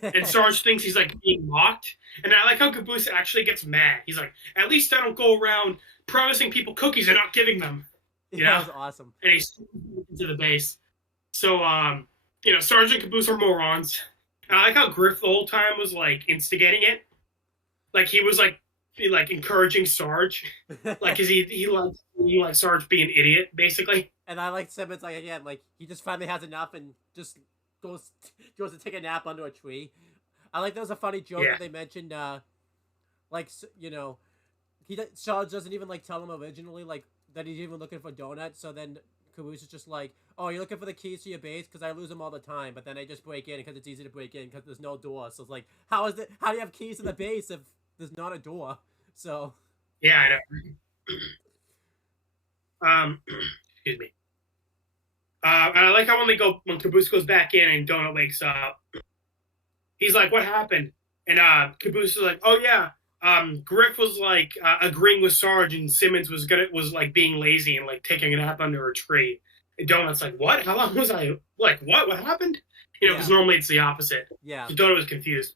And Sarge thinks he's, like, being mocked. And I like how Caboose actually gets mad. He's like, at least I don't go around promising people cookies and not giving them. That was awesome. And he's into the base. So, Sarge and Caboose are morons. And I like how Griff the whole time was, like, instigating it. Like, he was, like encouraging Sarge. Like, because he likes Sarge being an idiot, basically. And I like Simmons, like, again, like, he just finally has enough and just goes to take a nap under a tree. I like there was a funny joke that they mentioned, Sarge doesn't even, like, tell him originally, like, that he's even looking for donuts, so then Caboose is just like, oh, you're looking for the keys to your base? Because I lose them all the time, but then I just break in because it's easy to break in because there's no door. So it's like, how do you have keys to the base if there's not a door? So... Yeah, I know. Excuse me. And I like how when Caboose goes back in and Donut wakes up, he's like, what happened? And Caboose is like, oh, yeah. Griff was like agreeing with Sarge, and Simmons was like being lazy and like taking a nap under a tree. And Donut's like, what? How long was I like? What happened? Because normally it's the opposite. Yeah. So Donut was confused.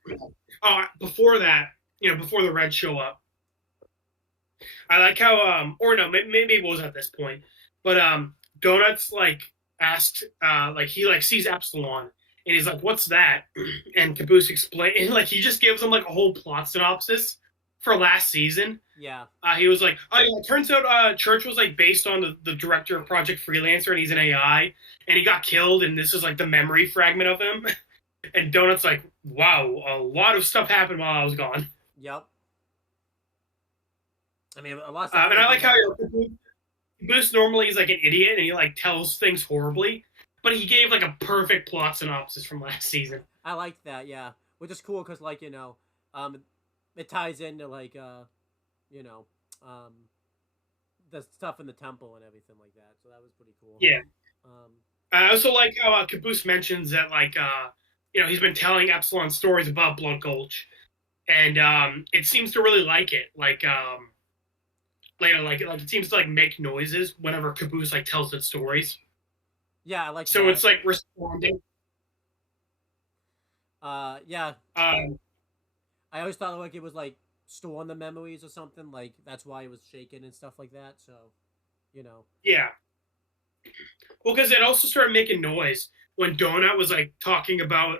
Oh, before that, before the Reds show up, I like how or no, maybe it was at this point, but Donut's like asks like he like sees Epsilon. And he's like, what's that? And Caboose explains, and like he just gives him like a whole plot synopsis for last season. Yeah. He was like, oh yeah, it turns out Church was like based on the director of Project Freelancer, and he's an AI, and he got killed, and this is like the memory fragment of him. And Donut's like, wow, a lot of stuff happened while I was gone. Yep. I mean, a lot of stuff. And I like how Caboose normally is like an idiot, and he like tells things horribly. But he gave, like, a perfect plot synopsis from last season. I liked that, yeah. Which is cool, because, like, it ties into, like, the stuff in the temple and everything like that. So that was pretty cool. Yeah. I also like how Caboose mentions that, like, he's been telling Epsilon stories about Blood Gulch. And it seems to really like it. Like, it seems to, like, make noises whenever Caboose, like, tells its stories. Yeah, I like so that. It's like responding. Yeah. I always thought like it was like storing the memories or something. Like that's why it was shaking and stuff like that. So, Yeah. Well, because it also started making noise when Donut was like talking about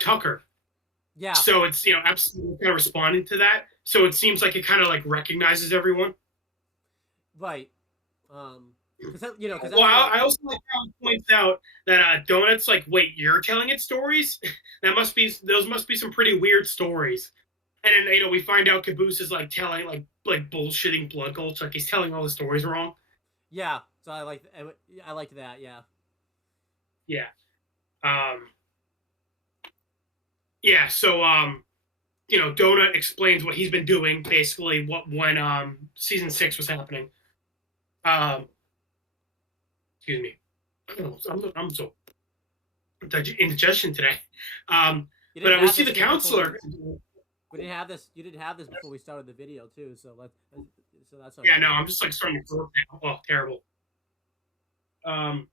Tucker. Yeah. So it's absolutely kind of responding to that. So it seems like it kind of like recognizes everyone. Right. Because you know, because Well, that's what. I also like how he points out that Donut's like, wait, you're telling it stories? Those must be some pretty weird stories. And then we find out Caboose is like telling like bullshitting Blood Gulch, like he's telling all the stories wrong. Yeah, so I like that. Yeah. Yeah. Um. Yeah. So Donut explains what he's been doing basically when season 6 was happening. Um. Excuse me. I'm so indigestion today. Um. You didn't But we have see this the here before counselor. we didn't have this. You didn't have this before we started the video too. So that's Yeah, okay. no, I'm just like starting to burp now. Oh, terrible. Um,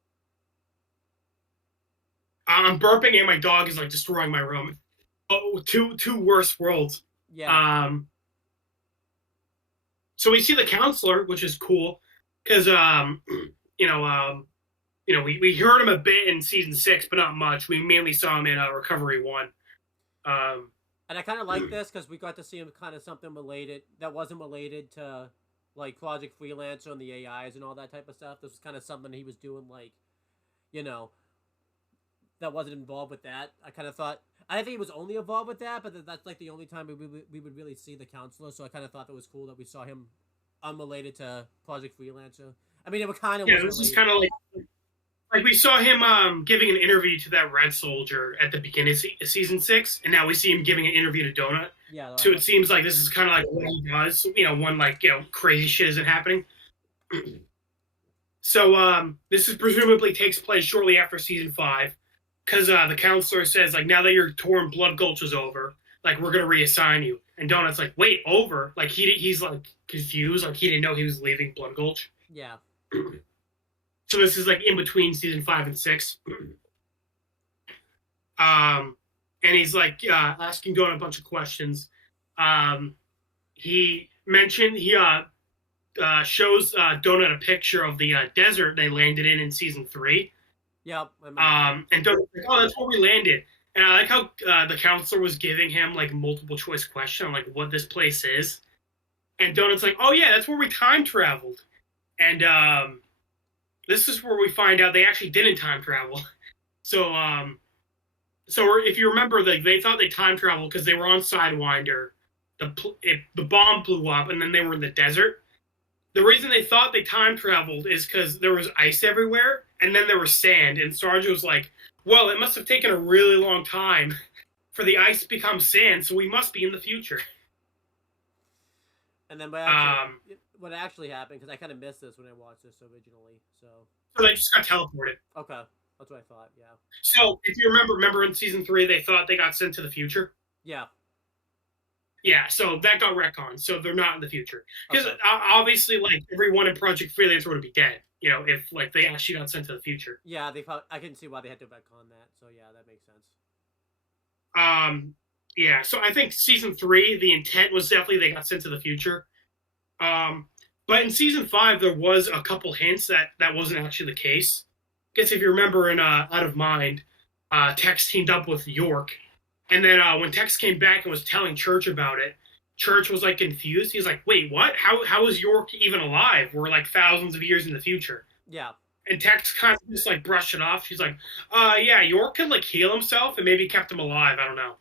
I'm burping and my dog is like destroying my room. Oh, two worse worlds. Yeah. Um, so we see the counselor, which is cool, because you know, we heard him a bit in season 6, but not much. We mainly saw him in Recovery 1. Um, And I kind of like this because we got to see him kind of something related that wasn't related to like Project Freelancer and the AIs and all that type of stuff. This was kind of something he was doing like, you know, that wasn't involved with that. I kind of thought I didn't think he was only involved with that, but that's like the only time we would really see the counselor. So I kind of thought that was cool that we saw him unrelated to Project Freelancer. I mean, it kind of yeah, was this is related. kind of like we saw him giving an interview to that Red Soldier at the beginning of season 6, and now we see him giving an interview to Donut. Yeah. So it seems like this is kind of like what he does, when like crazy shit isn't happening. So this is presumably takes place shortly after season 5, because the counselor says like, now that your tour in Blood Gulch is over, like we're gonna reassign you. And Donut's like, wait, over? Like he's like confused, like he didn't know he was leaving Blood Gulch. Yeah. So this is like in between season 5 and 6. And he's like asking Donut a bunch of questions. He mentioned he shows Donut a picture of the desert they landed in season 3. Yep. And Donut's like, oh, that's where we landed. And I like how the counselor was giving him like multiple choice question on like what this place is. And Donut's like, oh yeah, that's where we time traveled. And this is where we find out they actually didn't time travel. So if you remember, they thought they time traveled because they were on Sidewinder. The bomb blew up, and then they were in the desert. The reason they thought they time traveled is because there was ice everywhere, and then there was sand. And Sarge was like, well, it must have taken a really long time for the ice to become sand, so we must be in the future. And then what actually happened, because I kind of missed this when I watched this originally. So they just got teleported. Okay, that's what I thought. Yeah. So if you remember in season 3, they thought they got sent to the future. Yeah. Yeah, so that got retconned. So they're not in the future because obviously, like everyone in Project Freelancer would be dead. If like they actually got sent to the future. Yeah, I can see why they had to retcon that. So yeah, that makes sense. Yeah, so I think season 3, the intent was definitely they got sent to the future. But in season 5, there was a couple hints that wasn't actually the case. I guess if you remember in Out of Mind, Tex teamed up with York. And then when Tex came back and was telling Church about it, Church was like confused. He's like, wait, what? How is York even alive? We're like thousands of years in the future. Yeah. And Tex kind of just like brushed it off. She's like, yeah, York could like heal himself and maybe kept him alive. I don't know.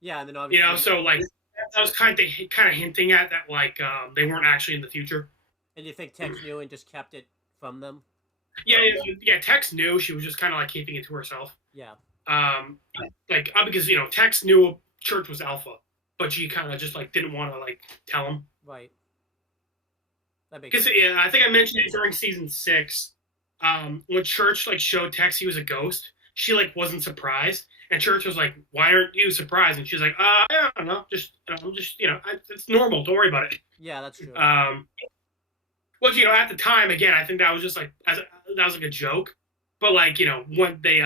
Yeah, and then obviously so like that was kind of hinting at that like they weren't actually in the future. And you think Tex knew and just kept it from them? Yeah. Tex knew. She was just kind of like keeping it to herself. Yeah. Because Tex knew Church was alpha, but she kind of just like didn't want to like tell him. Right. Because I think I mentioned it during season 6. When Church like showed Tex he was a ghost, she like wasn't surprised, and Church was like, "Why aren't you surprised?" And she's like, I don't know, I'm just it's normal. Don't worry about it. Yeah, that's true. Well, at the time, again, I think that was just like that was like a joke, but like when they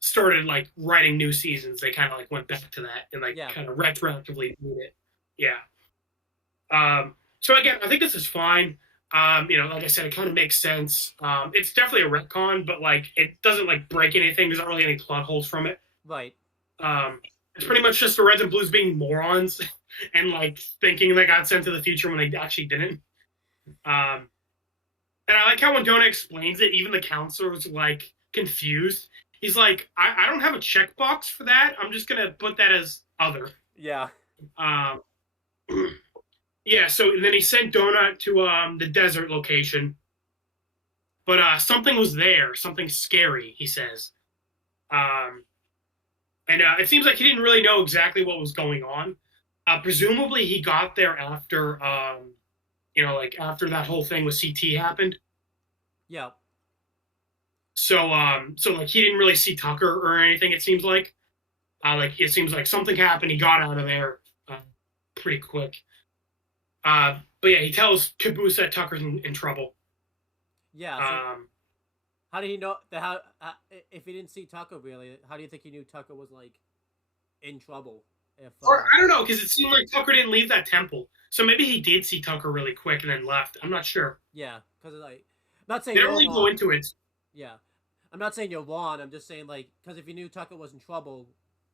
started like writing new seasons, they kind of like went back to that and like kind of retroactively did it. Yeah. So again, I think this is fine. Like I said, it kind of makes sense. It's definitely a retcon, but like it doesn't like break anything. There's not really any plot holes from it. Right. It's pretty much just the Reds and Blues being morons and like thinking they got sent to the future when they actually didn't. And I like how when Donut explains it, even the counselor's like confused. He's like, I don't have a checkbox for that. I'm just gonna put that as other. Yeah. Um, yeah. So then he sent Donut to the desert location, but something was there, something scary. He says, um, and it seems like he didn't really know exactly what was going on. Presumably, he got there after, like after that whole thing with CT happened. Yeah. So like he didn't really see Tucker or anything. It seems like, it seems like something happened. He got out of there pretty quick. But yeah, he tells Caboose that Tucker's in trouble. Yeah. So how did he know that? How if he didn't see Tucker really? How do you think he knew Tucker was like in trouble? If Or I don't know, because it seemed like Tucker didn't leave that temple. So maybe he did see Tucker really quick and then left. I'm not sure. yeah, because like I'm not saying They you're don't really go wrong. into it. Yeah, I'm not saying you're wrong. I'm just saying like because if you knew Tucker was in trouble,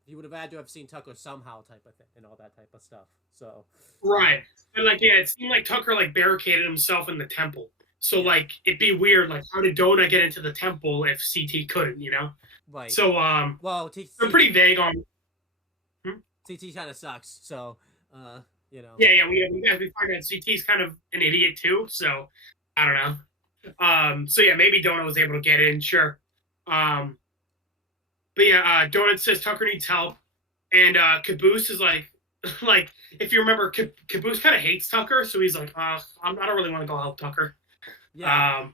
he would have had to have seen Tucker somehow, type of thing, and all that type of stuff. So Right. And like, yeah, it seemed like Tucker like barricaded himself in the temple. So like it'd be weird, like how did Donut get into the temple if CT couldn't, you know? right. So Well, they're pretty vague on. CT kind of sucks. So Yeah, we find out CT's kind of an idiot too, so I don't know. So yeah, maybe Donut was able to get in, sure. But yeah, Donut says Tucker needs help, and Caboose is like, like if you remember, Caboose kind of hates Tucker, so he's like, I don't really want to go help Tucker. Yeah.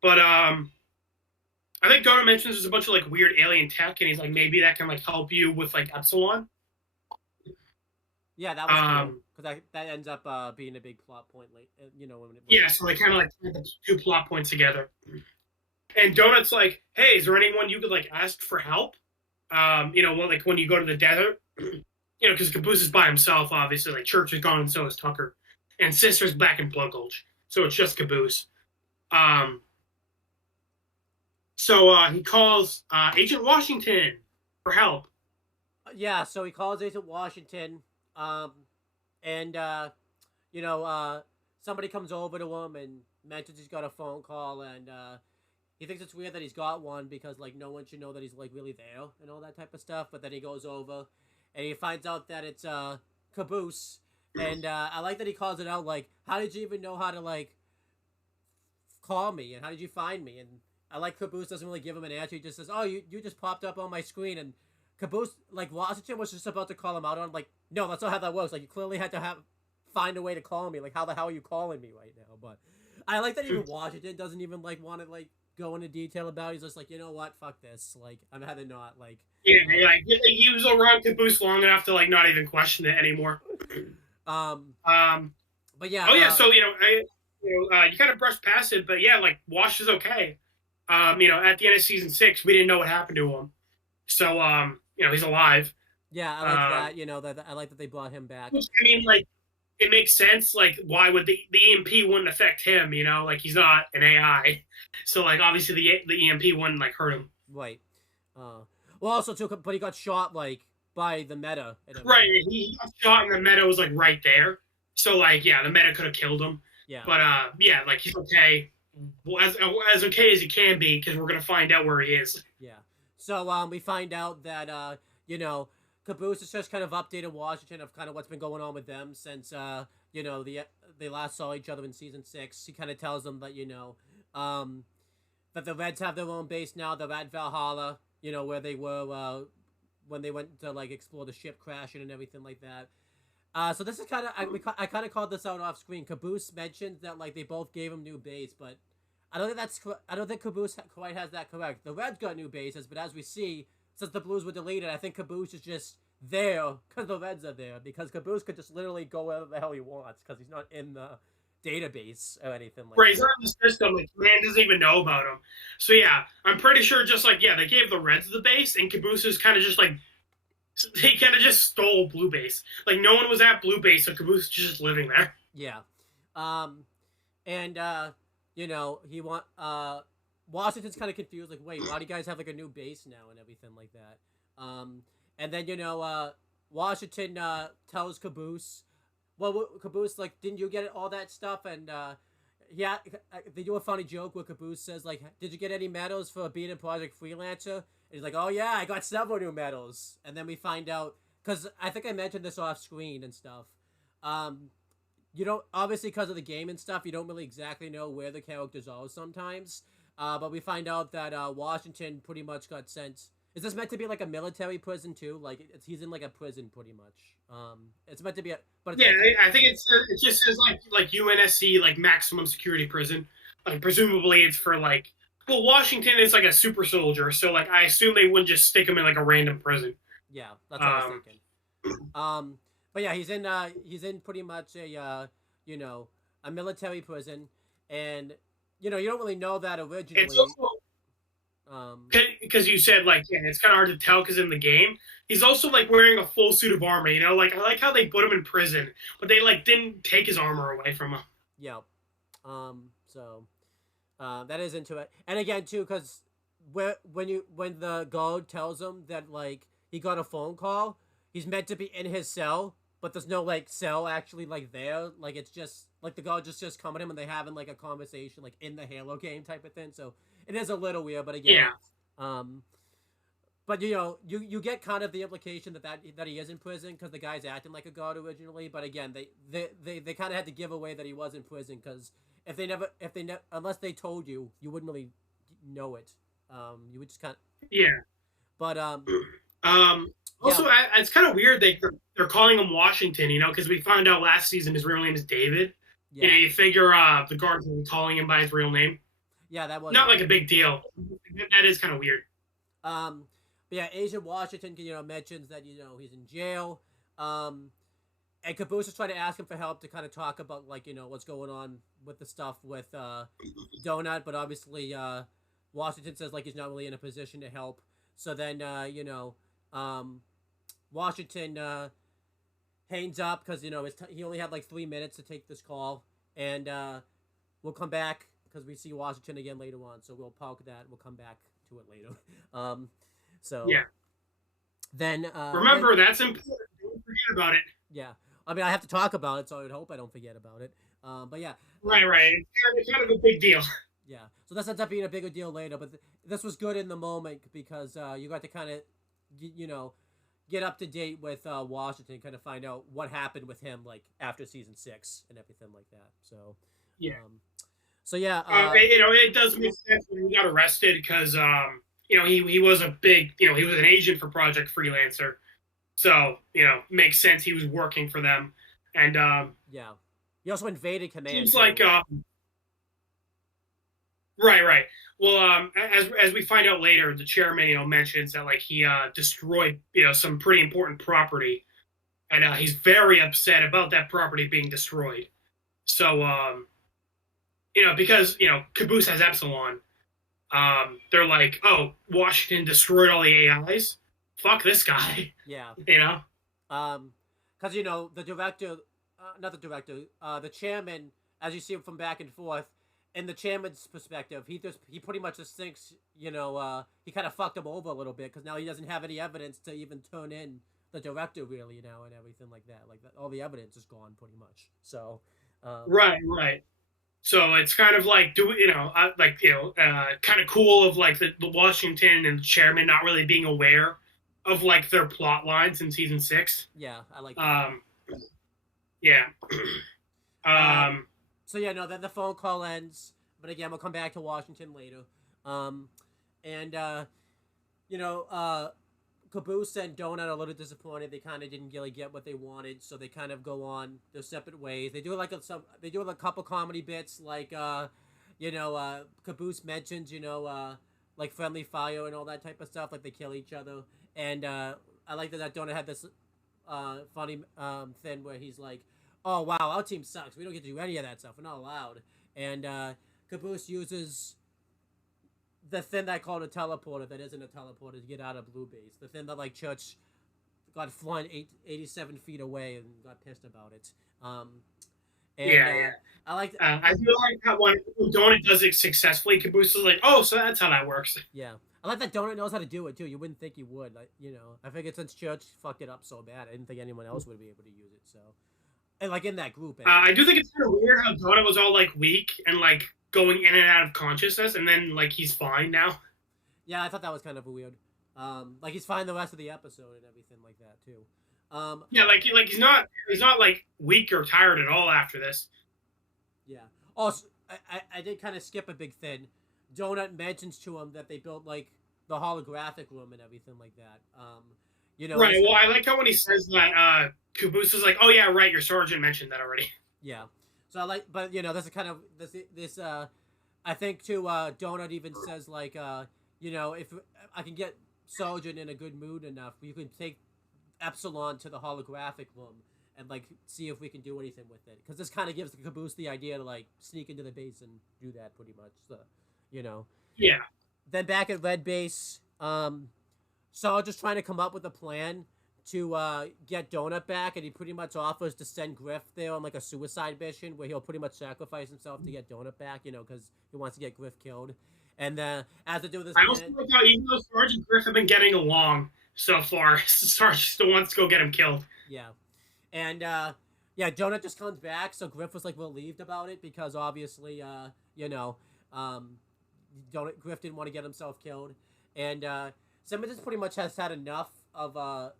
But I think Donut mentions there's a bunch of like weird alien tech, and he's like, maybe that can like help you with like Epsilon. Yeah, that was cool because that ends up being a big plot point. Like, Yeah, so they kind of like put the two plot points together. And Donut's like, hey, is there anyone you could like ask for help? Like when you go to the desert, because Caboose is by himself, obviously. Like Church is gone, and so is Tucker, and Sister's back in Blood Gulch, so it's just Caboose. So he calls Agent Washington for help. Yeah, so he calls Agent Washington, and somebody comes over to him and mentions he's got a phone call, and he thinks it's weird that he's got one because like no one should know that he's like really there and all that type of stuff. But then he goes over, and he finds out that it's Caboose, and I like that he calls it out like, "How did you even know how to like call me, and how did you find me?" And I like Caboose doesn't really give him an answer. He just says, "Oh, you just popped up on my screen," and Caboose, like, Washington was just about to call him out on, like, no, that's not how that works. Like, you clearly had to find a way to call me. Like, how the hell are you calling me right now? But I like that even Washington doesn't even, like, want to, like, go into detail about it. He's just like, you know what? Fuck this. Like, I'm rather not, like... Yeah, like, he was around Caboose long enough to, like, not even question it anymore. But yeah... Oh, yeah, so, you kind of brushed past it, but yeah, like, Wash is okay. At the end of season 6, we didn't know what happened to him. So, he's alive. Yeah, I like that. I like that they brought him back. I mean, like, it makes sense. Like, why would the EMP wouldn't affect him? Like he's not an AI, so like obviously the EMP wouldn't like hurt him. Right. Well, also too, but he got shot like by the meta. Right, he got shot, and the meta was like right there. So like, yeah, the meta could have killed him. Yeah. But yeah, like he's okay. Well, as okay as he can be, because we're gonna find out where he is. Yeah. So we find out that Caboose has just kind of updated Washington of kind of what's been going on with them since they last saw each other in season 6. He kind of tells them that that the Reds have their own base now. They're at Valhalla, where they were when they went to like explore the ship crashing and everything like that. So this is kind of I kind of called this out off screen. Caboose mentioned that like they both gave him new base, but I don't think Caboose quite has that correct. The Reds got new bases, but as we see, since the Blues were deleted, I think Caboose is just there because the Reds are there. Because Caboose could just literally go wherever the hell he wants because he's not in the database or anything like that. Right, he's not in the system. Like, man doesn't even know about him. So yeah, I'm pretty sure just like, yeah, they gave the Reds the base, and Caboose is kind of just like, they kind of just stole Blue Base. Like, no one was at Blue Base, so Caboose is just living there. Yeah. He Washington's kind of confused, like, wait, why do you guys have, like, a new base now and everything like that? And then, Washington, tells Caboose, well, Caboose, like, didn't you get all that stuff? And, yeah, they do a funny joke where Caboose says like, "Did you get any medals for being a Project Freelancer?" And he's like, "Oh yeah, I got several new medals." And then we find out because I think I mentioned this off screen and stuff. Um, you don't obviously because of the game and stuff, you don't really exactly know where the characters are sometimes. But we find out that Washington pretty much got sent. Is this meant to be like a military prison too? Like he's in like a prison pretty much. It's meant to be a, but it's Yeah, meant to be, I think it just says like UNSC like maximum security prison. Like presumably it's for like well Washington is like a super soldier, so like I assume they wouldn't just stick him in like a random prison. yeah, that's what I was thinking. But yeah, he's in pretty much a you know a military prison, and you know you don't really know that It's originally. also Um, because you said like yeah, it's kind of hard to tell because in the game he's also like wearing a full suit of armor. You know, like I like how they put him in prison, but they like didn't take his armor away from him. yeah. So that is into it, and again too, because when the guard tells him that like he got a phone call, he's meant to be in his cell, but there's no like cell actually like there. Like it's just like the guard just come at him and they having like a conversation like in the Halo game type of thing. So it is a little weird, but again, Yeah, um, but you know, you get kind of the implication that he is in prison because the guy's acting like a guard originally. But again, they kind of had to give away that he was in prison because unless they told you, you wouldn't really know it. You would just kind of, yeah. but yeah, Also, it's kind of weird they're calling him Washington, you know, because we found out last season his real name is David. You yeah, know, you figure the guards will be calling him by his real name. yeah, that was Not it. like a big deal. That is kind of weird. Um, but yeah, Agent Washington, mentions that he's in jail. Um, and Caboose is trying to ask him for help to kind of talk about like what's going on with the stuff with Donut, but obviously Washington says like he's not really in a position to help. So then um, Washington hangs up because he only had like 3 minutes to take this call, and we'll come back because we see Washington again later on. So we'll park that. We'll come back to it later. Um, so Yeah. then Remember, that's important. Don't forget about it. yeah, I mean I have to talk about it, so I would hope I don't forget about it. But yeah, Right, right. It's kind of a big deal. yeah. So this ends up being a bigger deal later, but this was good in the moment because you got to kind of get up to date with Washington, kind of find out what happened with him like after season 6 and everything like that. So Yeah. so yeah, It does make sense when he got arrested because, he was a big, he was an agent for Project Freelancer. So, makes sense he was working for them. And yeah. He also invaded command. seems Too. like, right, right. Well, as we find out later, the chairman, mentions that like he destroyed, some pretty important property, and he's very upset about that property being destroyed. So, because Caboose has Epsilon, they're like, oh, Washington destroyed all the AIs. Fuck this guy. Yeah. Because the director, not the director, the chairman, as you see him from back and forth, in the chairman's perspective, he pretty much just thinks, he kind of fucked him over a little bit because now he doesn't have any evidence to even turn in the director really now and everything like that. Like all the evidence is gone pretty much. So. Right, right. So it's kind of like kind of cool of like the Washington and the chairman not really being aware of like their plot lines in season 6. Yeah, I like that. Yeah. So yeah, no, then the phone call ends. But again, we'll come back to Washington later. And Caboose and Donut are a little disappointed. They kind of didn't really get what they wanted, so they kind of go on their separate ways. They do they do a couple comedy bits, like Caboose mentions like friendly fire and all that type of stuff, like they kill each other. And I like that Donut had this funny thing where he's like, "Oh wow, our team sucks. We don't get to do any of that stuff. We're not allowed." And Caboose uses the thing that I called a teleporter that isn't a teleporter to get out of Blue Base. The thing that like Church got flown 87 feet away and got pissed about it. Yeah. I like. I feel like how when Donut does it successfully, Caboose is like, oh, so that's how that works. Yeah, I like that Donut knows how to do it too. You wouldn't think he would. Like, I figured since Church fucked it up so bad, I didn't think anyone else would be able to use it. So, and like in that group. I do think it's kind of weird how Donut was all like weak and like going in and out of consciousness, and then like he's fine now. Yeah, I thought that was kind of weird. Like he's fine the rest of the episode and everything like that too. Yeah, like he's not like weak or tired at all after this. Yeah. Also, I did kind of skip a big thing. Donut mentions to him that they built like the holographic room and everything like that. Right. Well, I like how when he says that, Caboose is like, "Oh yeah, right. Your sergeant mentioned that already." Yeah. So I like, but this is kind of this. I think too. Donut even says like, if I can get Sergeant in a good mood enough, you can take Epsilon to the holographic room and like see if we can do anything with it, because this kind of gives the Caboose the idea to like sneak into the base and do that pretty much. So, Yeah. Then back at Red Base, Sergeant's trying to come up with a plan to get Donut back, and he pretty much offers to send Griff there on like a suicide mission where he'll pretty much sacrifice himself to get Donut back, because he wants to get Griff killed. And as to do this, I also like how even though Sarge and Griff have been getting along so far, Sarge still wants to go get him killed. Yeah, and Donut just comes back, so Griff was like relieved about it because obviously, Griff didn't want to get himself killed, and Simmons pretty much has had enough of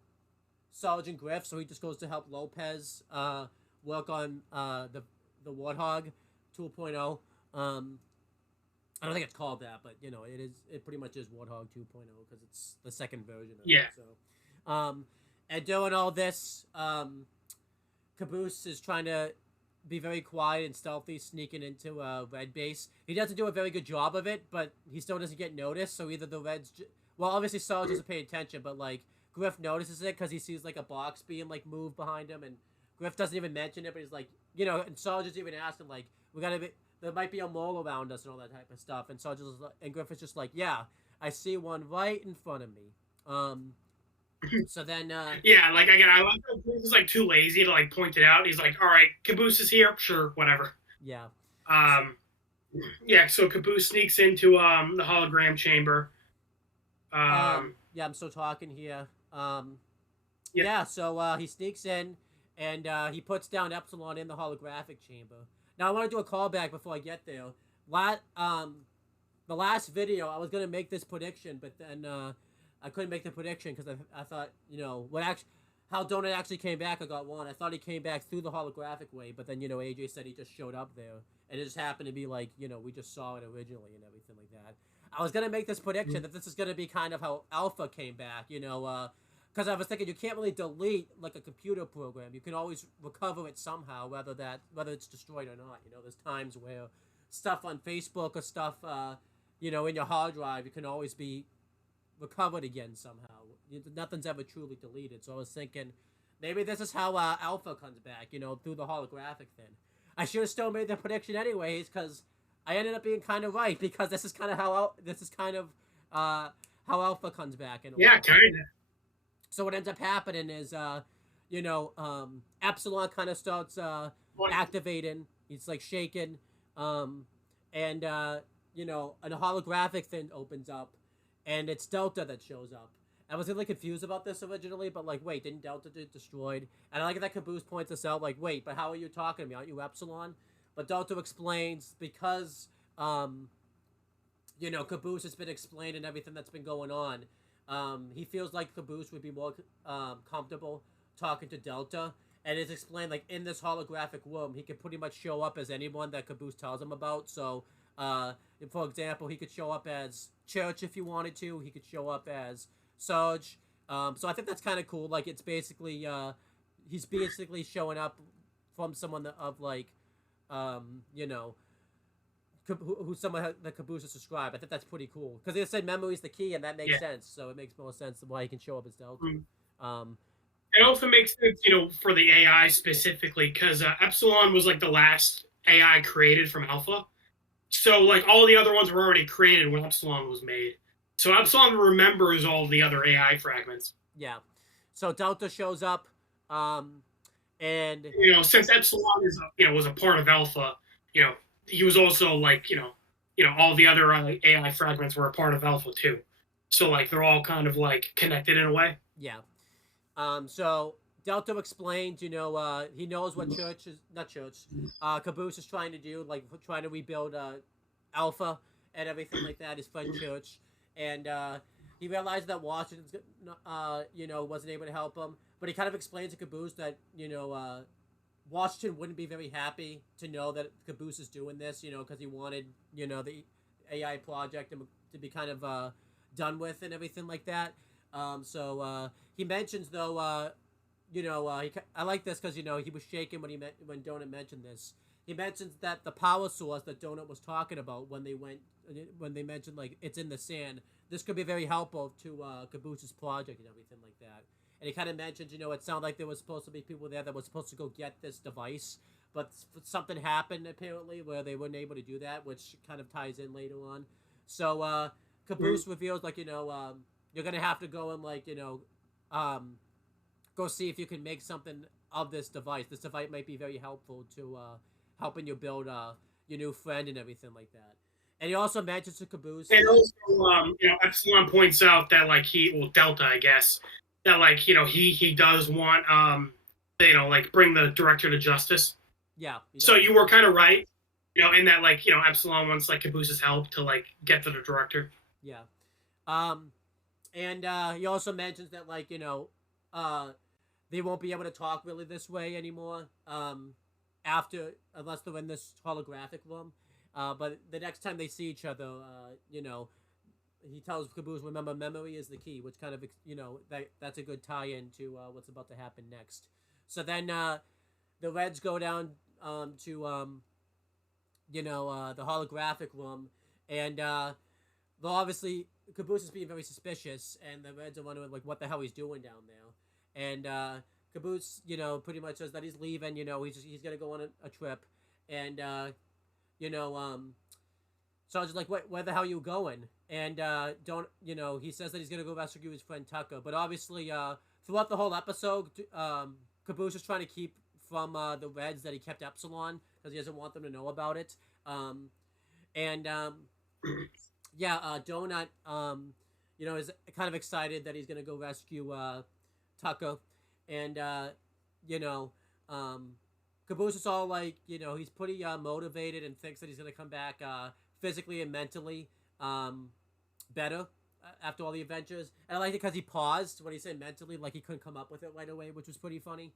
Sergeant Griff, so he just goes to help Lopez work on the Warthog 2.0. I don't think it's called that, but it pretty much is Warthog 2.0 because it's the second version of it. So, and doing all this, Caboose is trying to be very quiet and stealthy, sneaking into Red Base. He doesn't do a very good job of it, but he still doesn't get noticed. So either the Reds, well, obviously Sarge doesn't pay attention, but like Griff notices it because he sees like a box being like moved behind him, and Griff doesn't even mention it, but he's like, and Sarge is even asking like, there might be a mole around us and all that type of stuff, and Sarge and Griff is just like, yeah, I see one right in front of me. So then, yeah, like again, I like that Caboose is like too lazy to like point it out. He's like, all right, Caboose is here, sure, whatever. Yeah. Yeah. So Caboose sneaks into the hologram chamber. Yeah, I'm still talking here. Yeah. So he sneaks in, and he puts down Epsilon in the holographic chamber. Now I want to do a callback before I get there. The last video I was gonna make this prediction, but then I couldn't make the prediction because I thought how Donut actually came back. I got one. I thought he came back through the holographic way, but then AJ said he just showed up there, and it just happened to be like we just saw it originally and everything like that. I was gonna make this prediction that this is gonna be kind of how Alpha came back, because I was thinking you can't really delete like a computer program. You can always recover it somehow, whether it's destroyed or not. There's times where stuff on Facebook or stuff, in your hard drive, it can always be recovered again somehow. Nothing's ever truly deleted. So I was thinking maybe this is how Alpha comes back, through the holographic thing. I should have still made the prediction anyways, because I ended up being kind of right, because this is kind of how Alpha comes back. Yeah, kind of. So what ends up happening is, Epsilon kind of starts activating. He's like shaking, and a holographic thing opens up, and it's Delta that shows up. I was really confused about this originally, but like, wait, didn't Delta get destroyed? And I like that Caboose points this out, like, wait, but how are you talking to me? Aren't you Epsilon? But Delta explains because, Caboose has been explaining everything that's been going on. He feels like Caboose would be more comfortable talking to Delta, and it's explained like in this holographic room, he could pretty much show up as anyone that Caboose tells him about. So, for example, he could show up as Church if he wanted to. He could show up as Sarge. So I think that's kind of cool. Like it's basically he's basically showing up from someone of like, who someone that Caboose has described. I think that's pretty cool because they said memory's the key, and that makes sense. So it makes more sense why he can show up as Delta. It also makes sense, for the AI specifically, because Epsilon was like the last AI created from Alpha. So like all the other ones were already created when Epsilon was made. So Epsilon remembers all the other AI fragments. Yeah. So Delta shows up, and since Epsilon is was a part of Alpha, he was also like all the other AI fragments were a part of Alpha too. So like they're all kind of like connected in a way. Yeah. So Delta explains, he knows what Church is not Church, Caboose is trying to do, like trying to rebuild Alpha and everything like that. His friend Church, and he realized that Washington's, wasn't able to help him. But he kind of explains to Caboose that Washington wouldn't be very happy to know that Caboose is doing this, because he wanted, the AI project to be kind of done with and everything like that. So he mentions though, I like this because he was shaking when Donut mentioned this. He mentions that the power source that Donut was talking about when they mentioned like it's in the sand. This could be very helpful to Caboose's project and everything like that. And he kind of mentions, it sounded like there was supposed to be people there that were supposed to go get this device, but something happened apparently where they weren't able to do that, which kind of ties in later on. So Caboose reveals like you're gonna have to go and like go see if you can make something of this device. This device might be very helpful to helping you build your new friend and everything like that. And he also mentions to Caboose. And also, Epsilon points out that like Delta, I guess, that like he does want like bring the director to justice. Yeah. So you were kind of right, in that like Epsilon wants like Caboose's help to like get to the director. Yeah. And he also mentions that like they won't be able to talk really this way anymore. Unless they're in this holographic room. But the next time they see each other, he tells Caboose, remember, memory is the key, which kind of, that's a good tie-in to what's about to happen next. So then the Reds go down to, the holographic room, and well, obviously, Caboose is being very suspicious, and the Reds are wondering, like, what the hell he's doing down there. And Caboose, pretty much says that he's leaving, he's going to go on a trip, and, so I was just like, where the hell are you going? And he says that he's going to go rescue his friend Tucker. But obviously, throughout the whole episode, Caboose is trying to keep from the Reds that he kept Epsilon because he doesn't want them to know about it. Donut, is kind of excited that he's going to go rescue Tucker. And, Caboose is all like, he's pretty motivated and thinks that he's going to come back physically and mentally better after all the adventures. And I like it because he paused when he said mentally, like he couldn't come up with it right away, which was pretty funny.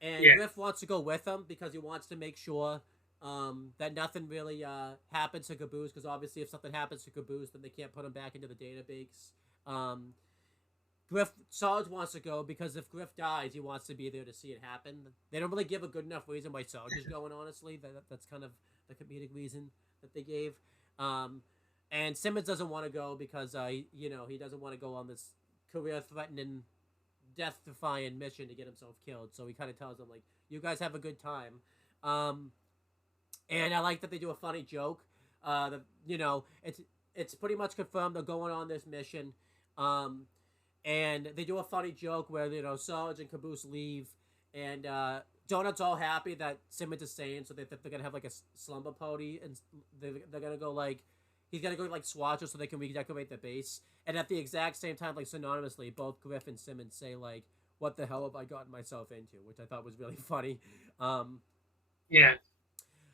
Griff wants to go with him because he wants to make sure that nothing really happens to Caboose, because obviously if something happens to Caboose, then they can't put him back into the database. Sarge wants to go because if Griff dies, he wants to be there to see it happen. They don't really give a good enough reason why Sarge is going, honestly. That's kind of the comedic reason that they gave. And Simmons doesn't want to go because, he doesn't want to go on this career-threatening, death-defying mission to get himself killed. So he kind of tells them, like, you guys have a good time. And I like that they do a funny joke. It's pretty much confirmed they're going on this mission. And they do a funny joke where, Sarge and Caboose leave, and Donut's all happy that Simmons is sane, so they're going to have, like, a slumber party, and they're going to go, like, he's going to go, like, swatch it so they can redecorate the base. And at the exact same time, like, synonymously, both Griff and Simmons say, like, what the hell have I gotten myself into, which I thought was really funny. Yeah.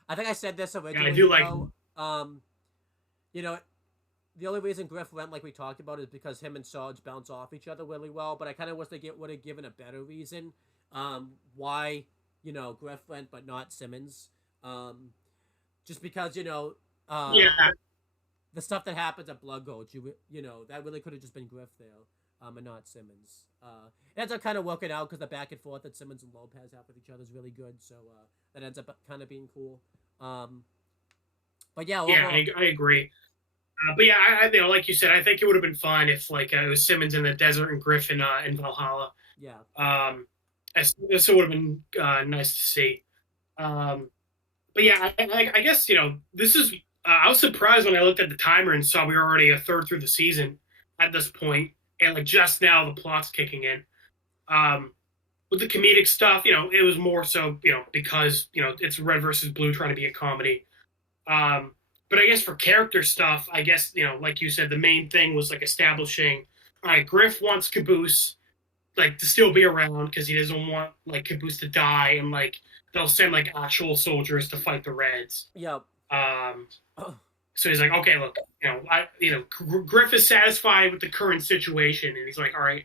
I think I said this originally. Yeah, I do like... The only reason Griff went, like we talked about, is because him and Sarge bounce off each other really well. But I kind of wish they would have given a better reason why, Griff went but not Simmons. Just because, the stuff that happens at Blood Gulch, that really could have just been Griff there and not Simmons. It ends up kind of working out because the back and forth that Simmons and Lopez have with each other is really good. So that ends up kind of being cool. But yeah, overall, I agree. But yeah, I like you said, I think it would have been fine if like it was Simmons in the desert and Griff in Valhalla. Yeah. This would have been nice to see. But yeah, I guess this is. I was surprised when I looked at the timer and saw we were already a third through the season at this point, and like just now the plot's kicking in. With the comedic stuff, it was more so because it's red versus blue trying to be a comedy. But I guess for character stuff, I guess, like you said, the main thing was like establishing, all right, Griff wants Caboose. like to still be around because he doesn't want like Caboose to die, and like they'll send like actual soldiers to fight the Reds. Yep. Um, so he's like, okay, look, Griff is satisfied with the current situation, and he's like, all right,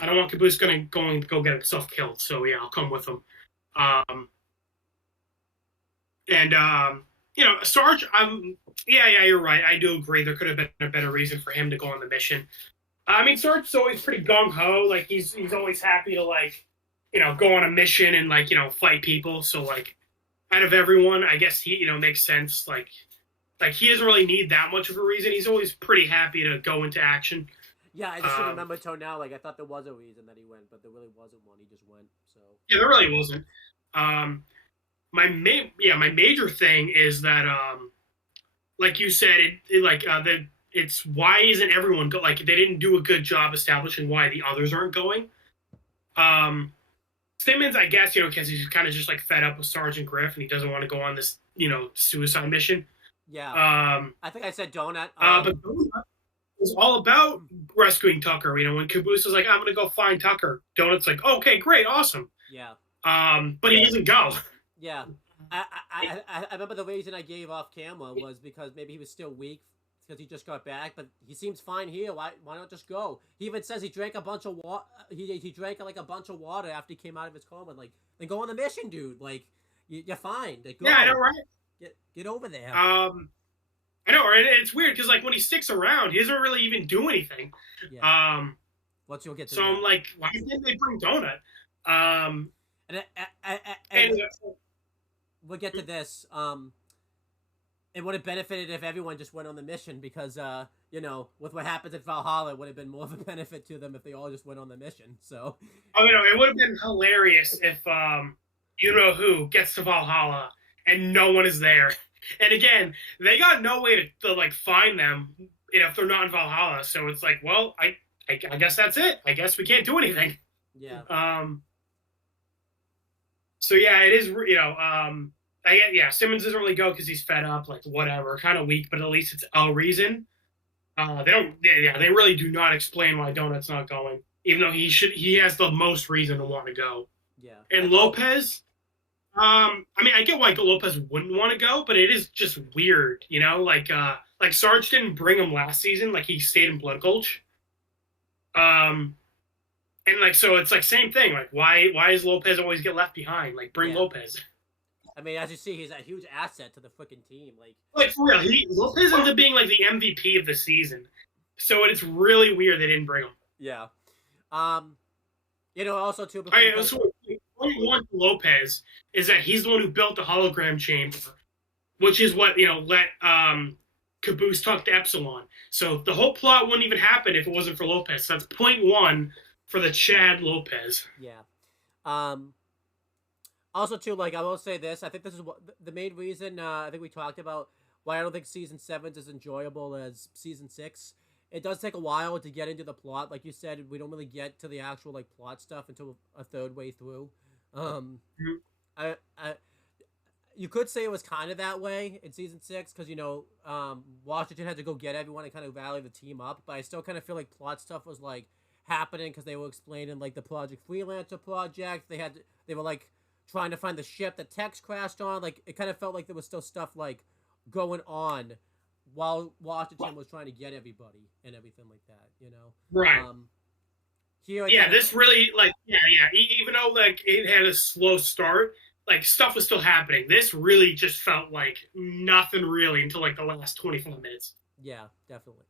I don't want Caboose going to go get himself killed, so yeah, I'll come with him. Sarge, yeah, you're right. I do agree. There could have been a better reason for him to go on the mission. I mean, Sarge's always pretty gung ho. Like he's always happy to go on a mission and fight people. So like, out of everyone, I guess he makes sense. Like he doesn't really need that much of a reason. He's always pretty happy to go into action. Yeah, I just remember till now. Like I thought there was a reason that he went, but there really wasn't one. He just went. So yeah, there really wasn't. My major thing is that like you said, it's why isn't everyone go? Like they didn't do a good job establishing why the others aren't going. Simmons, I guess, because he's kind of just like fed up with Sergeant Griff and he doesn't want to go on this suicide mission. Yeah. I think I said Donut. But Donut was all about rescuing Tucker. When Caboose was like, "I'm gonna go find Tucker," Donut's like, "Okay, great, awesome." Yeah. But he doesn't go. Yeah. I remember the reason I gave off camera was because maybe he was still weak because he just got back, but he seems fine here. Why not just go? He even says he drank a bunch of water. He drank like a bunch of water after he came out of his coma. Like, then go on the mission, dude. Like, you're fine. Like, go. Yeah, I know, right? Get over there. I know, right? It's weird because like when he sticks around, he doesn't really even do anything. Yeah. Once you'll get to so that. I'm like, why didn't they bring Donut? And we'll get to this. It would have benefited if everyone just went on the mission because, with what happens at Valhalla, it would have been more of a benefit to them if they all just went on the mission. So. It would have been hilarious if who gets to Valhalla and no one is there. And again, they got no way to like find them if they're not in Valhalla. So it's like, well, I guess that's it. I guess we can't do anything. Yeah. So yeah, it is. Simmons doesn't really go because he's fed up. Like whatever, kind of weak, but at least it's a reason. They don't. Yeah, they really do not explain why Donut's not going, even though he should. He has the most reason to want to go. Yeah. And Lopez. I get why Lopez wouldn't want to go, but it is just weird, Like Sarge didn't bring him last season. Like he stayed in Blood Gulch. And like so, it's like same thing. Like why does Lopez always get left behind? Like bring Lopez. I mean, as you see, he's a huge asset to the freaking team. Like for real, Lopez ends up being like the MVP of the season. So it's really weird they didn't bring him. Yeah. Also too. What you want Lopez is that he's the one who built the hologram chamber, which is what let Caboose talk to Epsilon. So the whole plot wouldn't even happen if it wasn't for Lopez. So that's point one for the Chad Lopez. Yeah. Also, too, I will say this. I think this is the main reason I think we talked about why I don't think Season 7 is as enjoyable as Season 6. It does take a while to get into the plot. Like you said, we don't really get to the actual, plot stuff until a third way through. You could say it was kind of that way in Season 6 because, Washington had to go get everyone and kind of rally the team up. But I still kind of feel like plot stuff was, happening because they were explaining, the Project Freelancer project. They were, trying to find the ship that Tex crashed on. It kind of felt like there was still stuff, going on while Washington was trying to get everybody and everything like that, Right. This really, even though, it had a slow start, stuff was still happening. This really just felt like nothing really until, the last 25 minutes. Yeah, definitely.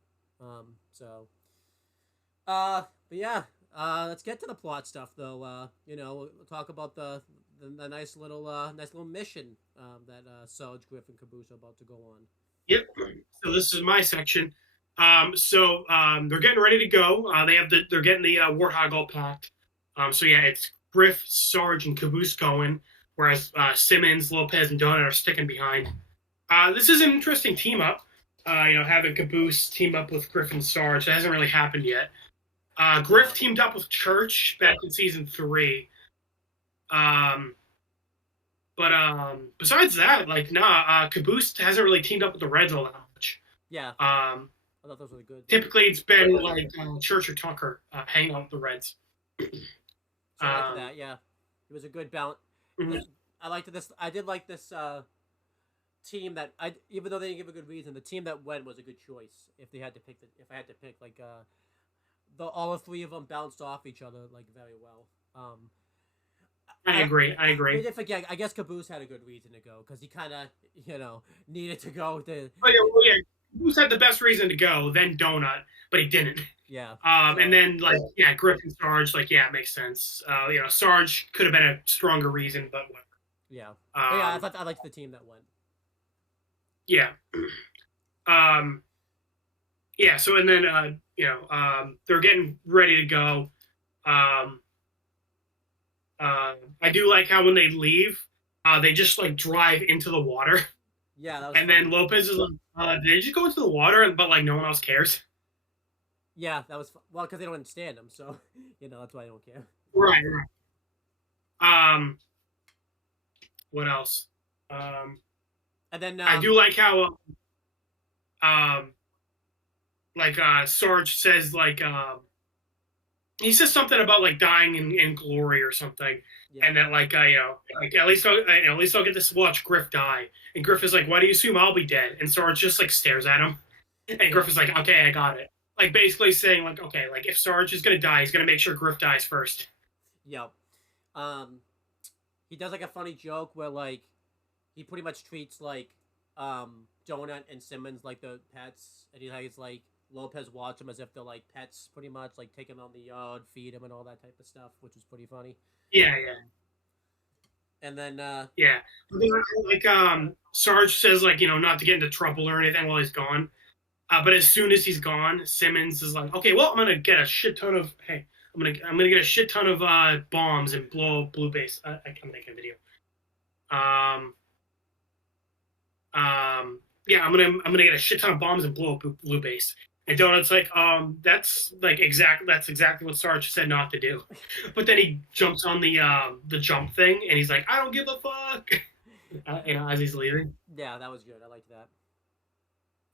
But yeah, let's get to the plot stuff, though. We'll talk about the nice little mission that Sarge, Griff, and Caboose are about to go on. Yep. So this is my section. They're getting ready to go. They're getting the Warthog all packed. It's Griff, Sarge, and Caboose going, whereas Simmons, Lopez, and Donut are sticking behind. This is an interesting team up. Having Caboose team up with Griff and Sarge. That hasn't really happened yet. Griff teamed up with Church back in Season 3. Besides that, Caboose hasn't really teamed up with the Reds all that much. Yeah. I thought those were good. Typically, it's been Church or Tucker hanging out with the Reds. So I liked Um, that. Yeah, it was a good balance. mhm. I liked this. I did like this team that I, even though they didn't give a good reason, the team that went was a good choice. If they had to pick, if I had to pick, like the all three of them bounced off each other like very well. I I agree. I we agree. did forget. I guess Caboose had a good reason to go because he kind of needed to go to. Oh yeah, well, yeah. Who's had the best reason to go? Then Donut, but he didn't. Yeah. And So then like yeah, Griffin Sarge, like yeah, it makes sense. Sarge could have been a stronger reason, but whatever. yeah, but yeah, Um, I liked the team that went. yeah. Um, yeah. So and then they're getting ready to go. Um, I do like how when they leave, they just like drive into the water, Yeah, that was and then funny. Lopez is like, "Did they just go into the water?" But like no one else cares. Yeah, that was well because they don't understand them, so that's why I don't care. Right. Right. Um, what else? Um, And then I do like how um Sarge says he says something about like dying in glory or something, yeah, and that like at least I'll get to watch Griff die. And Griff is like, why do you assume I'll be dead? And Sarge just like stares at him, and yeah, Griff is like, okay, I got it. Like basically saying like, okay, like if Sarge is gonna die, he's gonna make sure Griff dies first. yeah. Um, he does like a funny joke where like he pretty much treats like Donut and Simmons like the pets, and he has like Lopez watch them as if they're like pets, pretty much like take them on the yard, feed them, and all that type of stuff, which was pretty funny. Yeah, yeah, And then yeah. Like Sarge says like not to get into trouble or anything while he's gone. But as soon as he's gone, Simmons is like, okay, well, I'm gonna get a shit ton of I'm gonna get a shit ton of bombs and blow up Blue Base. I'm making a video. Um, yeah, I'm gonna get a shit ton of bombs and blow up Blue Base. And Donut's like, that's exactly what Sarge said not to do. But then he jumps on the jump thing, and he's like, I don't give a fuck. As he's leaving. yeah, that was good. I liked that.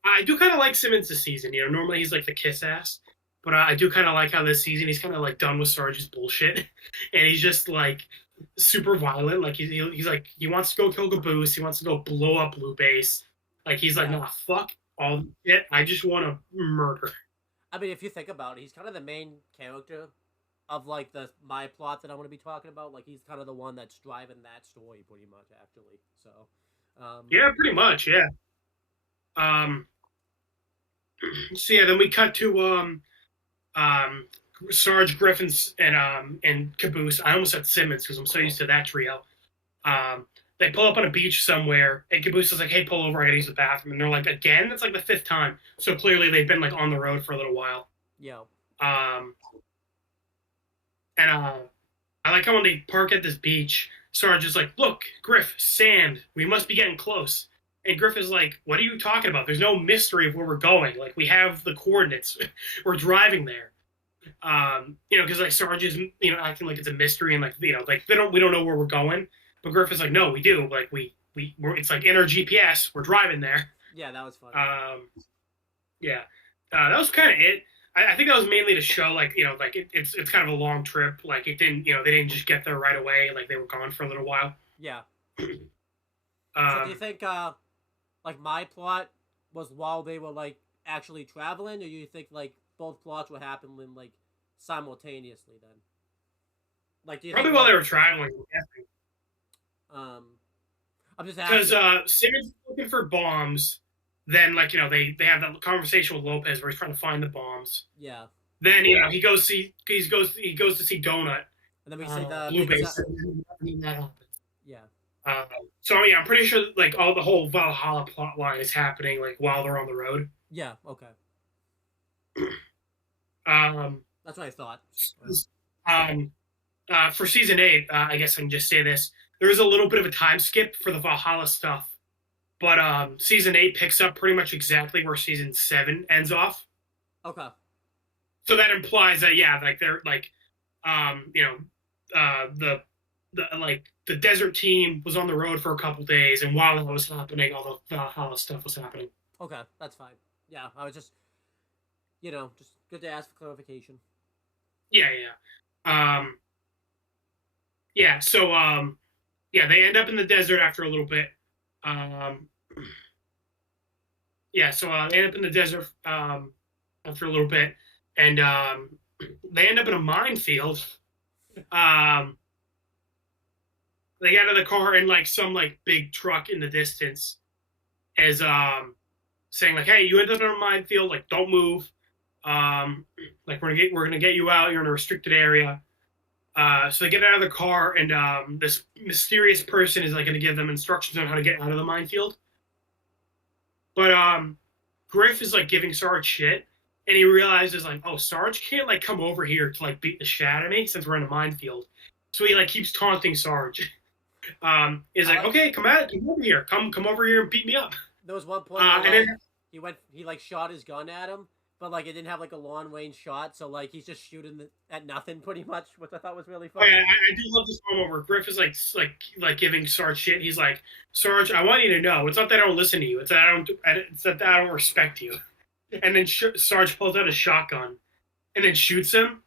I do kind of like Simmons this season. Normally he's like the kiss ass, but I do kind of like how this season he's kind of like done with Sarge's bullshit, and he's just like super violent. Like he's like he wants to go kill Caboose. He wants to go blow up Blue Base. Like he's like, Yeah, nah, fuck all the shit. I just want to murder. I mean, if you think about it, he's kind of the main character of like the my plot that I'm going to be talking about. Like he's kind of the one that's driving that story, pretty much, actually. So, Yeah, pretty much. Yeah. Um. So yeah, then we cut to um Sarge Griffins and Caboose. I almost said Simmons because I'm so used to that trio. They pull up on a beach somewhere, and Caboose is like, "Hey, pull over. I gotta use the bathroom." And they're like, "Again?" That's like the fifth time. So clearly they've been like on the road for a little while. yeah, Um, and I like how when they park at this beach, Sarge is like, "Look, Griff, sand. We must be getting close." And Griff is like, "What are you talking about? There's no mystery of where we're going. Like we have the coordinates. We're driving there." Because like Sarge is, acting like it's a mystery and like, like we don't know where we're going. But Griff is like, no, we do. Like it's like in our GPS. We're driving there. yeah, that was funny. Yeah, that was kind of it. I think that was mainly to show like, like it's kind of a long trip. Like it didn't, they didn't just get there right away. Like they were gone for a little while. Yeah. So do you Um, think like my plot was while they were like actually traveling, or you think like both plots were happening like simultaneously then? Like, do you Probably think while they like were traveling, um I'm just because asking. Simmons is looking for bombs. Then like they have that conversation with Lopez where he's trying to find the bombs. Yeah, Then he goes to see Donut, and then we see the Blue big Base. And that happens. yeah, So yeah, I'm pretty sure like all the whole Valhalla plot line is happening like while they're on the road. yeah, okay, Um, that's what I thought. um, for season 8, I guess I can just say this: there is a little bit of a time skip for the Valhalla stuff, but season 8 picks up pretty much exactly where season 7 ends off. Okay, So that implies that yeah, like they're like, the like the desert team was on the road for a couple days, and while that was happening, all the Valhalla stuff was happening. okay, that's fine. Yeah, I was just just good to ask for clarification. Yeah, yeah. Um, yeah, so yeah, they end up in the desert after a little bit. Um, yeah, so they end up in the desert after a little bit, and they end up in a minefield. Um, they get out of the car, and like some like big truck in the distance is saying like, "Hey, you ended up in a minefield. Like, don't move. Like we're gonna get you out. You're in a restricted area." So they get out of the car, and this mysterious person is like going to give them instructions on how to get out of the minefield. But Griff is like giving Sarge shit, and he realizes like, oh, Sarge can't like come over here to like beat the shit out of me since we're in a minefield. So he like keeps taunting Sarge. He's like, okay, come over here, come over here and beat me up. There was one point where like, he like shot his gun at him, but like it didn't have like a long range shot, so like he's just shooting at nothing pretty much, which I thought was really funny. Oh, yeah, I do love this moment where Griff is like giving Sarge shit. He's like, Sarge, I want you to know, it's not that I don't listen to you, it's that I don't respect you. And then Sarge pulls out a shotgun and then shoots him.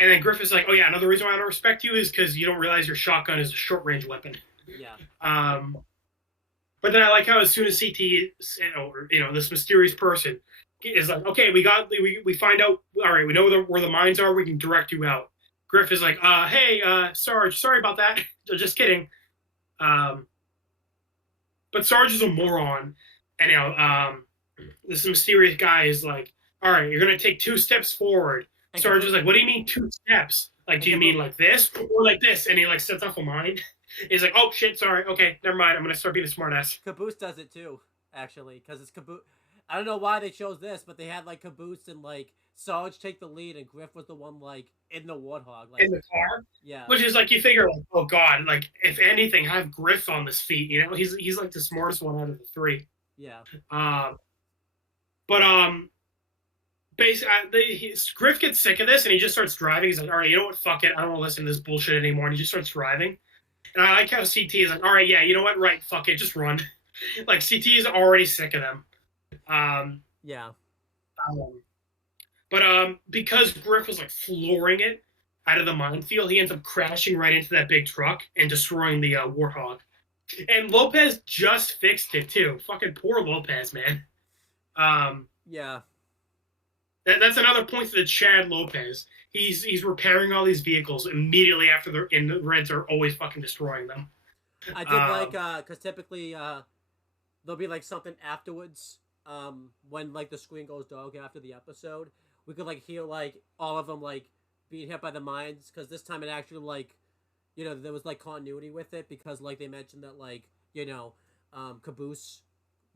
And then Griff is like, oh yeah, another reason why I don't respect you is because you don't realize your shotgun is a short range weapon. Yeah. But then I like how as soon as CT, or this mysterious person is like, okay, we find out, all right, we know where the mines are, we can direct you out. Griff is like, hey, Sarge, sorry about that. Just kidding. But Sarge is a moron, and this mysterious guy is like, all right, you're gonna take 2 steps forward. And Sarge is like, what do you mean 2 steps? Like, do you mean like this or like this? And he like sets off a mine. He's like, oh shit, sorry, okay, never mind. I'm gonna start being a smartass. Caboose does it too, actually, because it's Caboose. I don't know why they chose this, but they had like Caboose and like Sarge take the lead, and Griff was the one like in the Warthog, like in the car. Yeah, which is like you figure, like, oh god, like if anything, have Griff on his feet. He's like the smartest one out of the 3. Yeah. But basically, Griff gets sick of this, and he just starts driving. He's like, all right, you know what? Fuck it. I don't want to listen to this bullshit anymore. And he just starts driving. And I like how CT is like, all right, yeah, you know what? Right, fuck it, just run. Like, CT is already sick of them. Yeah. But because Griff was like flooring it out of the minefield, he ends up crashing right into that big truck and destroying the Warthog. And Lopez just fixed it too. Fucking poor Lopez, man. Yeah. That's another point to the Chad Lopez. He's repairing all these vehicles immediately after the Reds are always fucking destroying them. I did like because typically there'll be like something afterwards when like the screen goes dark after the episode. We could like hear like all of them like being hit by the mines, because this time it actually like there was like continuity with it, because like they mentioned that like Caboose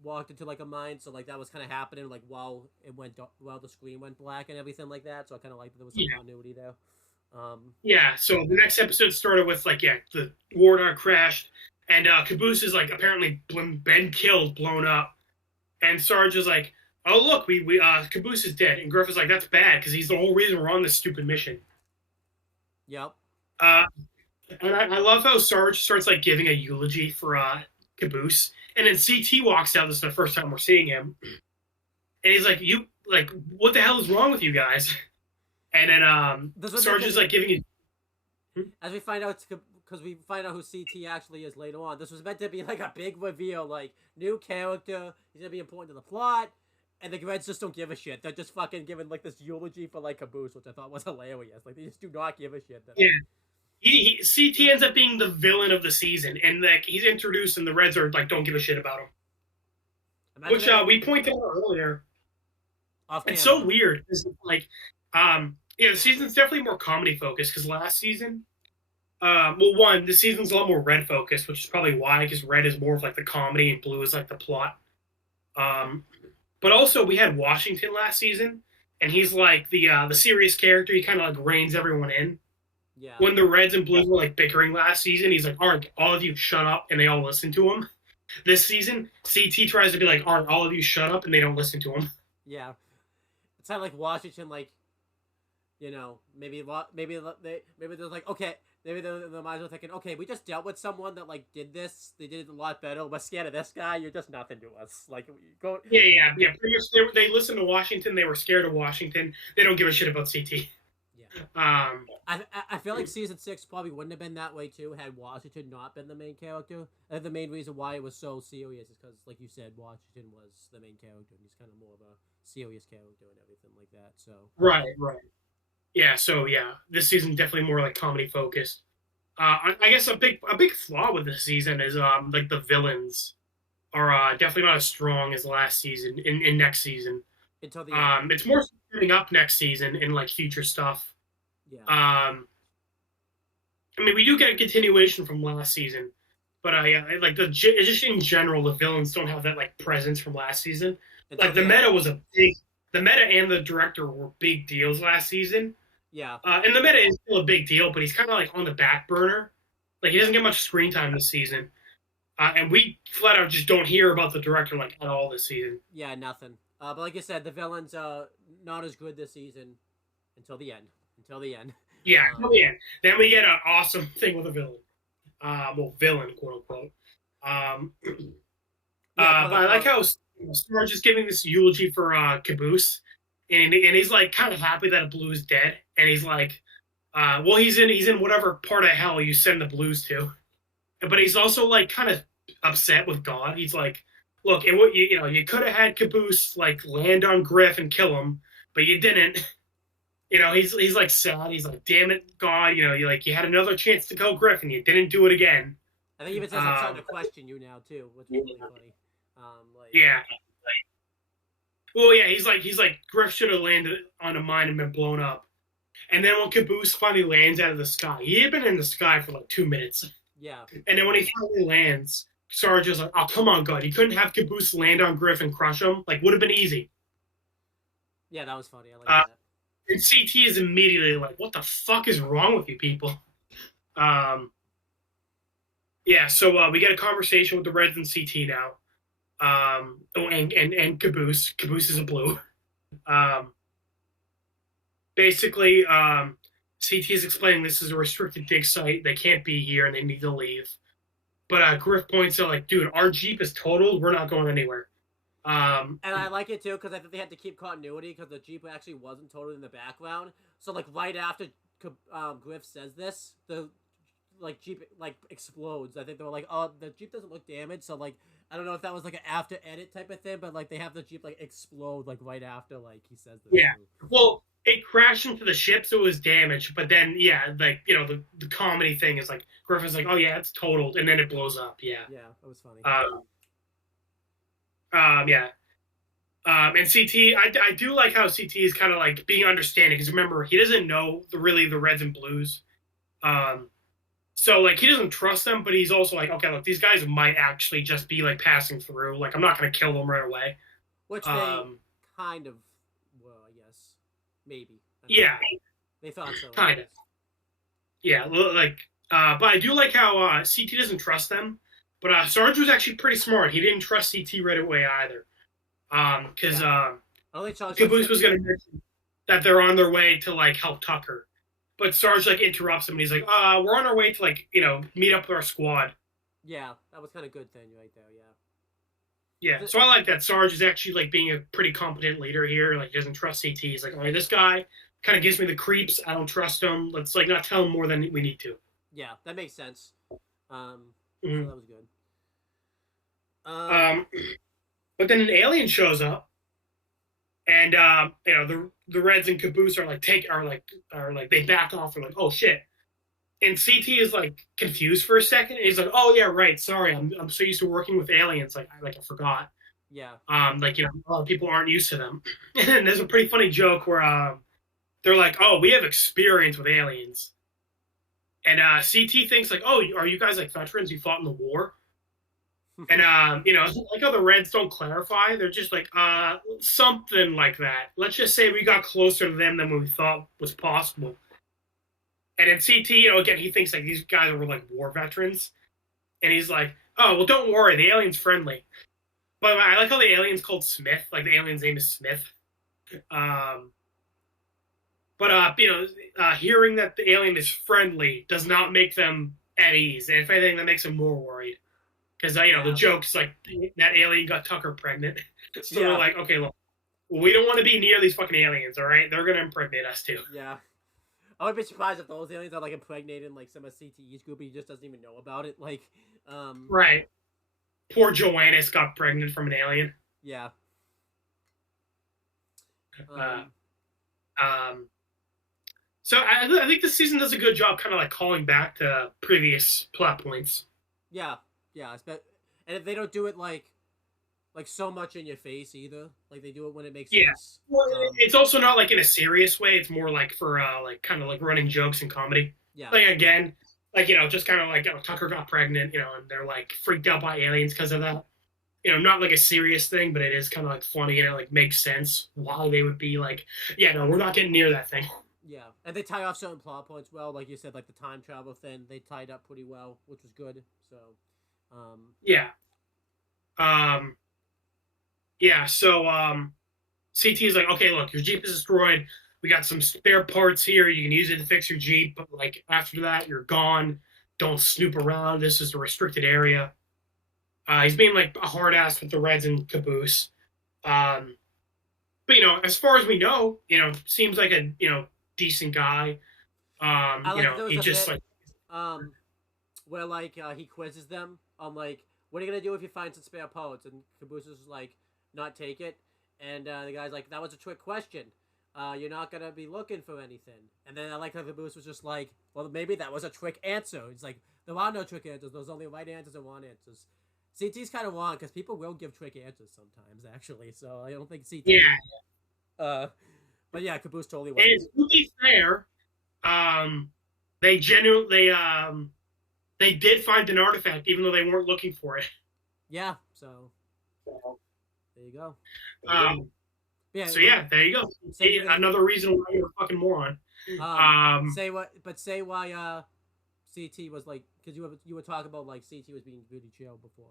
walked into like a mine, so like that was kind of happening like while the screen went black and everything like that. So I kind of like there was some continuity there. Yeah. So the next episode started with like the Warthog crashed, and Caboose is like apparently been killed, blown up, and Sarge is like, oh look, we Caboose is dead, and Griff is like, that's bad because he's the whole reason we're on this stupid mission. Yep. And I love how Sarge starts like giving a eulogy for Caboose. And then CT walks out. This is the first time we're seeing him. And he's like, what the hell is wrong with you guys? And then Sarge is like giving you... As we find out, because we find out who CT actually is later on, this was meant to be like a big reveal, like, new character, he's going to be important to the plot, and the Reds just don't give a shit. They're just fucking giving like this eulogy for like Caboose, which I thought was hilarious. Like, they just do not give a shit. Yeah. CT ends up being the villain of the season, and like he's introduced, and the Reds are like, don't give a shit about him. Which we pointed out earlier. It's so weird. It's like, the season's definitely more comedy focused, because last season, the season's a lot more Red focused, which is probably why, because Red is more of like the comedy and Blue is like the plot. But also we had Washington last season, and he's like the serious character. He kind of like reins everyone in. Yeah. When the Reds and Blues were like bickering last season, he's like, all right, all of you shut up, and they all listen to him. This season, CT tries to be like, all right, all of you shut up, and they don't listen to him. Yeah. It's kind of like Washington, like, maybe they're like, okay, maybe the minds are thinking, okay, we just dealt with someone that like did this, they did it a lot better. We're scared of this guy. You're just nothing to us. Like, go. Yeah. Pretty much, they listened to Washington. They were scared of Washington. They don't give a shit about CT. Yeah. I feel like season 6 probably wouldn't have been that way too had Washington not been the main character. I think the main reason why it was so serious is because, like you said, Washington was the main character, and he's kind of more of a serious character and everything like that. So Right, right. Yeah, so yeah, this season definitely more like comedy focused. I guess a big flaw with this season is like the villains are definitely not as strong as last season in next season. until the end, It's more coming up next season in like future stuff. yeah, I mean, we do get a continuation from last season, but yeah, like just in general, the villains don't have that like presence from last season. until Like the the end, meta was the meta and the director were big deals last season. yeah, And the meta is still a big deal, but he's kind of like on the back burner. Like he doesn't get much screen time this season, and we flat out just don't hear about the director like at all this season. yeah, nothing. But like I said, the villains not as good this season until the end. Until the end. Yeah, Um, oh yeah. Then we get an awesome thing with a villain. Well, villain, quote unquote. Um, yeah, but I like how Sarge is giving this eulogy for Caboose, and he's like kind of happy that Blue's dead, and he's like, well, he's in whatever part of hell you send the Blues to, but he's also like kind of upset with God. He's like, look, it would you could have had Caboose like land on Griff and kill him, but you didn't. He's like sad. He's like, damn it, God, you had another chance to kill Griff and you didn't do it again. I think even says I'm starting to question you now too, which is really funny. Like Yeah. Well, yeah, he's like Griff should have landed on a mine and been blown up. And then when Caboose finally lands out of the sky, he had been in the sky for like 2 minutes. yeah, And then when he finally lands, Sarge is like, oh, come on, God. You couldn't have Caboose land on Griff and crush him? Like, would have been easy. yeah, that was funny. I like Uh, that. and CT is immediately like, what the fuck is wrong with you people? Um, yeah, so we get a conversation with the Reds and CT now. And Caboose. Caboose is a blue. Um, basically, CT is explaining this is a restricted dig site. They can't be here and they need to leave. But Griff points out, like, dude, our Jeep is totaled. We're not going anywhere. And I like it too because I think they had to keep continuity because the Jeep actually wasn't totally in the background. So like right after Griff says this, the like Jeep like explodes. I think they were like, oh, the Jeep doesn't look damaged. So like I don't know if that was like an after edit type of thing, but like they have the Jeep like explode like right after like he says this. yeah. Well, it crashed into the ship, so it was damaged. But then, yeah, like, the comedy thing is like, Griff is like, oh, yeah, it's totaled. And then it blows up. Yeah. Yeah, that was funny. Yeah. And CT, I do like how CT is kind of like being understanding because remember he doesn't know really the Reds and Blues, so like he doesn't trust them, but he's also like, okay, look, these guys might actually just be like passing through. Like I'm not gonna kill them right away. Which they kind of, well, I guess maybe. I mean, Yeah, they thought so. kind of. Yeah, like, but I do like how CT doesn't trust them, but Sarge was actually pretty smart. He didn't trust CT right away either. Because Caboose was going to mention that they're on their way to like help Tucker, but Sarge like interrupts him and he's like, we're on our way to like meet up with our squad." Yeah, that was kind of good thing right there. Yeah, so I like that Sarge is actually like being a pretty competent leader here. Like he doesn't trust CT. He's like, "All right, this guy kind of gives me the creeps. I don't trust him. Let's like not tell him more than we need to." Yeah, that makes sense. So that was good. But then an alien shows up, and the Reds and Caboose are like they back off. They're like, "Oh shit!" And CT is like confused for a second. And he's like, "Oh yeah, right. Sorry, I'm so used to working with aliens. Like I forgot. Yeah. A lot of people aren't used to them." And there's a pretty funny joke where they're like, "Oh, we have experience with aliens," and CT thinks like, "Oh, are you guys like veterans? You fought in the war?" And like how the Reds don't clarify, they're just like, something like that. Let's just say we got closer to them than we thought was possible. And in CT, again, he thinks like these guys were like war veterans, and he's like, "Oh, well, don't worry, the alien's friendly." But I like how the alien's called Smith, like the alien's name is Smith. Hearing that the alien is friendly does not make them at ease, and if anything, that makes them more worried. Because, the joke's like that alien got Tucker pregnant. So they're like, okay, look, we don't want to be near these fucking aliens, all right? They're going to impregnate us too. Yeah. I would be surprised if those aliens are like impregnating like some of CTE's group. He just doesn't even know about it. Like, Right. Poor Joannis got pregnant from an alien. yeah. Uh, um, so I think this season does a good job kind of like calling back to previous plot points. Yeah, yeah. And if they don't do it like so much in your face either, like they do it when it makes sense. Well, it's also not like in a serious way. It's more like for like kind of like running jokes and comedy. Yeah. Like again, like just kind of like Tucker got pregnant, and they're like freaked out by aliens because of that. Not like a serious thing, but it is kind of like funny and it like makes sense why they would be like, yeah, no, we're not getting near that thing. Yeah, and they tie off certain plot points well, like you said, like the time travel thing. They tied up pretty well, which was good. So, yeah, yeah. So CT is like, okay, look, your Jeep is destroyed. We got some spare parts here. You can use it to fix your Jeep, but like after that, you're gone. Don't snoop around. This is a restricted area. He's being like a hard ass with the Reds and Caboose. But as far as we know, seems like a decent guy. He just bit, where like he quizzes them on like, what are you gonna do if you find some spare parts? And Caboose is like, not take it. And the guy's like, that was a trick question. You're not gonna be looking for anything. And then I like how Caboose was just like, well, maybe that was a trick answer. It's like, there are no trick answers. There's only right answers and wrong answers. CT's kind of wrong because people will give trick answers sometimes, actually. So I don't think CT. Yeah. But yeah, Caboose totally was. And to be fair, they genuinely they did find an artifact even though they weren't looking for it. Yeah. So there you go. Yeah. So yeah, there you go. Another reason why you're a fucking moron. Say why CT was like, because you were talking about like CT was being really chill before,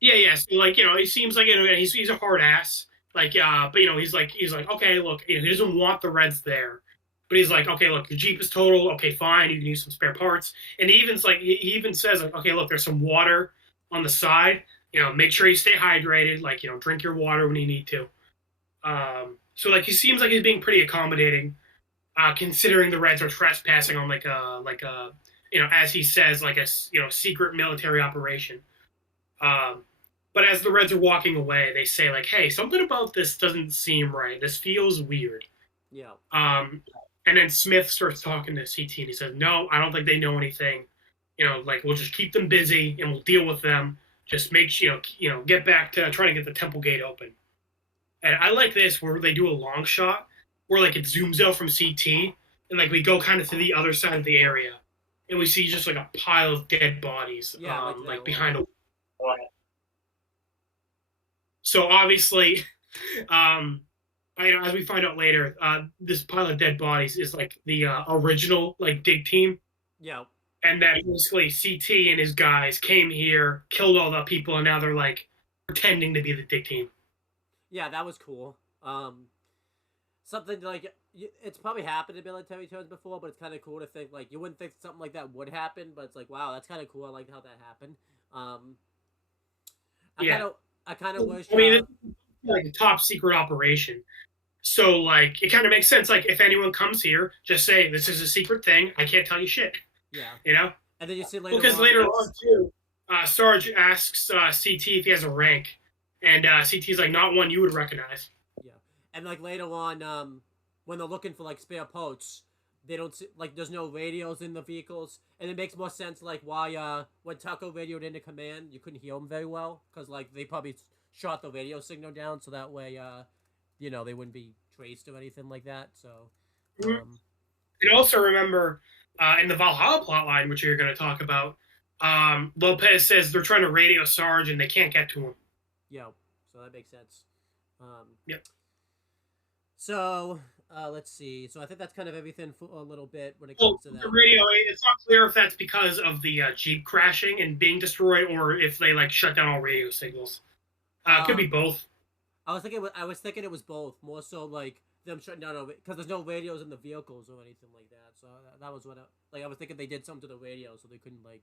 Yeah. So like he seems like he's a hard ass. Like but he's like okay, look, he doesn't want the Reds there, but he's like, okay, look, your Jeep is total. Okay, fine, you can use some spare parts. And he even says like, okay, look, there's some water on the side. Make sure you stay hydrated. Like drink your water when you need to. So like he seems like he's being pretty accommodating. Considering the Reds are trespassing on like a as he says, like a secret military operation. But as the Reds are walking away, they say like, "Hey, something about this doesn't seem right. This feels weird." Yeah. And then Smith starts talking to CT, and he says, "No, I don't think they know anything. Like we'll just keep them busy and we'll deal with them. Just make get back to trying to get the temple gate open." And I like this where they do a long shot where like it zooms out from CT and like we go kind of to the other side of the area and we see just like a pile of dead bodies like behind a wall. So obviously, as we find out later, this pile of dead bodies is like the original like dig team. Yeah. And that basically CT and his guys came here, killed all the people, and now they're like pretending to be the dig team. Yeah, that was cool. Something like it's probably happened in military terms before, but it's kind of cool to think like you wouldn't think something like that would happen, but it's like, wow, that's kind of cool. I like how that happened. I kind of wish. I mean, it's like a top secret operation, so like it kind of makes sense. Like if anyone comes here, just say this is a secret thing. I can't tell you shit. Yeah. And then you see later. Because later on too, Sarge asks CT if he has a rank, and CT's like, not one you would recognize. Yeah, and like later on, when they're looking for like spare parts, they don't see, like there's no radios in the vehicles, and it makes more sense like why when Taco radioed into command, you couldn't hear him very well because like they probably shot the radio signal down so that way they wouldn't be traced or anything like that. So, and also remember in the Valhalla plotline, which you're going to talk about, Lopez says they're trying to radio Sarge and they can't get to him. Yeah, so that makes sense. Yep. So let's see. So I think that's kind of everything for a little bit when it comes to that. The radio, it's not clear if that's because of the Jeep crashing and being destroyed, or if they like shut down all radio signals. It could be both. I was thinking it was both. More so like them shutting down because there's no radios in the vehicles or anything like that. So that was what I was thinking they did something to the radio so they couldn't like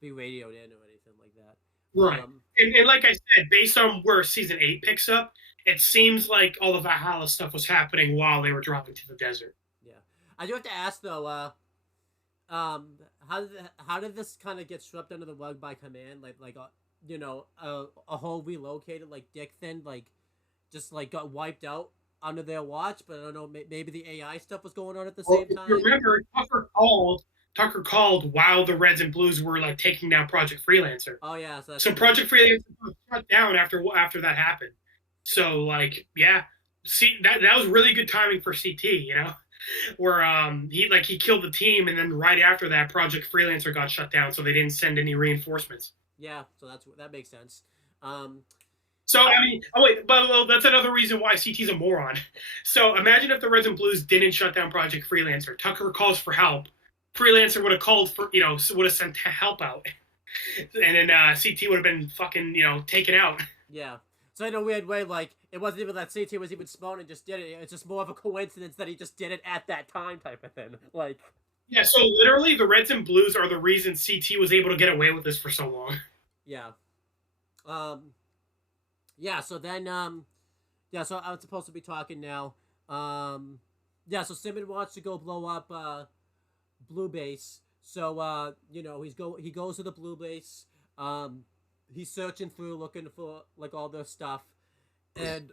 be radioed in or anything like that. Right. And like I said, based on where season 8 picks up, it seems like all the Valhalla stuff was happening while they were driving to the desert. Yeah. I do have to ask though. Um, how did this kind of get swept under the rug by command? A whole relocated like Dick Thin just like got wiped out under their watch. But I don't know. Maybe the AI stuff was going on at the Well, same if you time. remember, Tucker called while the Reds and Blues were like taking down Project Freelancer. Oh yeah, so that's So true. Project Freelancer was shut down after that happened. So like yeah, see that was really good timing for CT, you know, where he killed the team and then right after that Project Freelancer got shut down, so they didn't send any reinforcements. Yeah, so that makes sense. Um, So I mean, oh wait, but well, that's another reason why CT's a moron. So imagine if the Reds and Blues didn't shut down Project Freelancer. Tucker calls for help. Freelancer would have called for would have sent help out, and then CT would have been fucking taken out. yeah. So in a weird way, like it wasn't even that CT was even smart and just did it. It's just more of a coincidence that he just did it at that time, type of thing. Like, Yeah, so literally the Reds and Blues are the reason CT was able to get away with this for so long. yeah. Um, yeah. So then, yeah. So I'm supposed to be talking now. Yeah. So Simon wants to go blow up Blue Base. So he goes to the Blue Base. Um, he's searching through looking for like all their stuff, and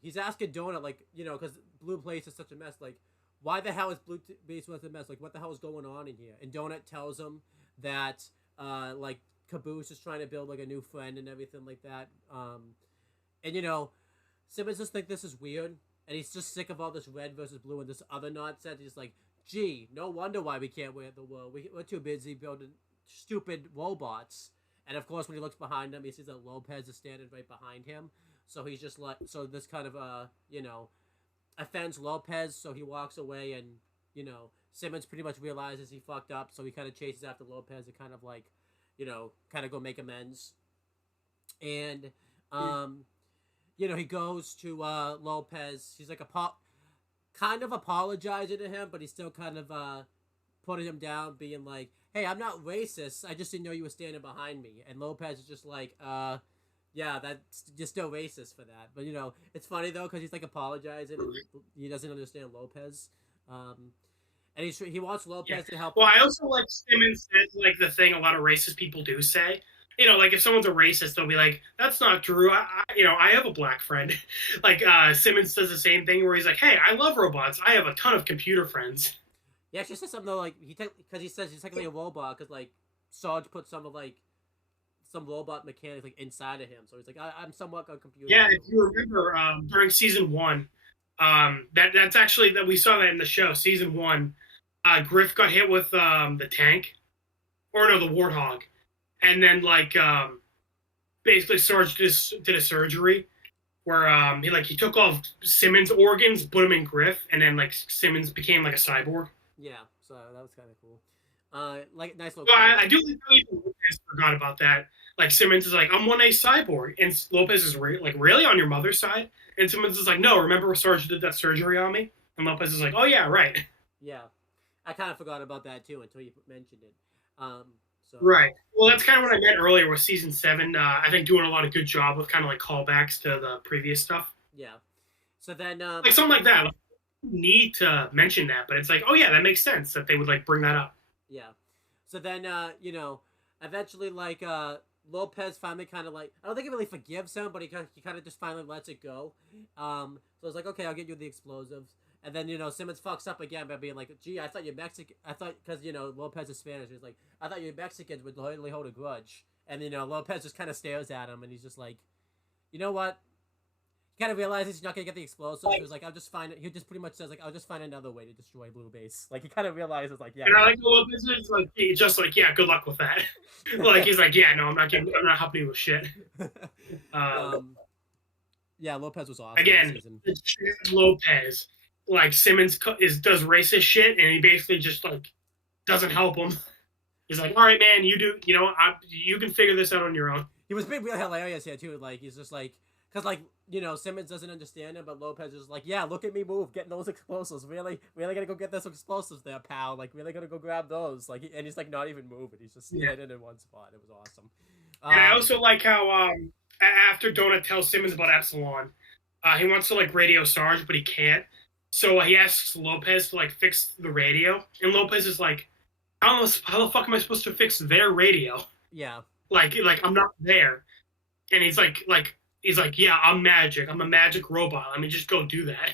he's asking Donut like because Blue Base is such a mess. Like, why the hell is Blue Base such a mess? Like, what the hell is going on in here? And Donut tells him that like Caboose is trying to build like a new friend and everything like that. And Simmons just think this is weird, and he's just sick of all this red versus blue and this other nonsense. He's like, gee, no wonder why we can't win the world. We're too busy building stupid robots. And of course, when he looks behind him, he sees that Lopez is standing right behind him. So he's just like, so this kind of offends Lopez. So he walks away, and Simmons pretty much realizes he fucked up. So he kind of chases after Lopez to kind of like, kind of go make amends. And he goes to Lopez. He's like kind of apologizing to him, but he's still kind of putting him down, being like, "Hey, I'm not racist. I just didn't know you were standing behind me." And Lopez is just like, yeah, that's just still racist for that." But it's funny though because he's like apologizing and he doesn't understand Lopez, and he wants Lopez to help. Well, I also like Simmons says like the thing a lot of racist people do say. Like if someone's a racist, they'll be like, "That's not true. I have a black friend." Like Simmons does the same thing where he's like, "Hey, I love robots. I have a ton of computer friends." He actually says something though, like because he says he's technically a robot because like Sarge put some of like some robot mechanics like inside of him, so he's like, I'm somewhat on computer. Yeah, if you remember during season 1, that's actually that we saw that in the show. Season 1, Griff got hit with the tank, or no, the warthog, and then like basically Sarge did a surgery where he took off Simmons' organs, put them in Griff, and then like Simmons became like a cyborg. Yeah, so that was kind of cool. Like nice little. Well, I do think Lopez forgot about that. Like Simmons is like, "I'm 1A cyborg," and Lopez is like, "Really on your mother's side?" And Simmons is like, "No, remember Sarge did that surgery on me?" And Lopez is like, "Oh yeah, right." Yeah, I kind of forgot about that too until you mentioned it. So Right. Well, that's kind of what I meant earlier with season 7. I think doing a lot of good job with kind of like callbacks to the previous stuff. yeah, so then Like something like that. Like, need to mention that, but it's like, oh yeah, that makes sense that they would like bring that up. yeah, so then eventually like Lopez finally kind of like I don't think he really forgives him, but he kind of just finally lets it go. So it's like, okay, I'll get you the explosives. And then Simmons fucks up again by being like, "Gee, I thought you're Mexican. I thought because Lopez is Spanish. He's like, I thought you Mexicans would totally hold a grudge." And Lopez just kind of stares at him, and he's just like, "You know what?" He kind of realizes he's not gonna get the explosives. He was like, "I'll just find it." He just pretty much says like, "I'll just find another way to destroy Blue Base." Like he kind of realizes like, yeah. And I like Lopez is like just like, yeah, good luck with that. Like he's like, yeah, no, I'm not helping you with shit. Yeah, Lopez was awesome. Again, Lopez. Like Simmons does racist shit, and he basically just like doesn't help him. He's like, "All right, man, you do, you can figure this out on your own." He was being really hilarious here too. Like he's just like, because like Simmons doesn't understand him, but Lopez is like, "Yeah, look at me move, getting those explosives. Really gonna go get those explosives there, pal. Like really gonna go grab those." Like, and he's like not even moving. He's just standing in one spot. It was awesome. And I also like how after Donut tells Simmons about Epsilon, he wants to like radio Sarge, but he can't. So he asks Lopez to like fix the radio, and Lopez is like, how the fuck am I supposed to fix their radio? Yeah. Like I'm not there. And he's like, yeah, I'm magic. I'm a magic robot. Let me just go do that.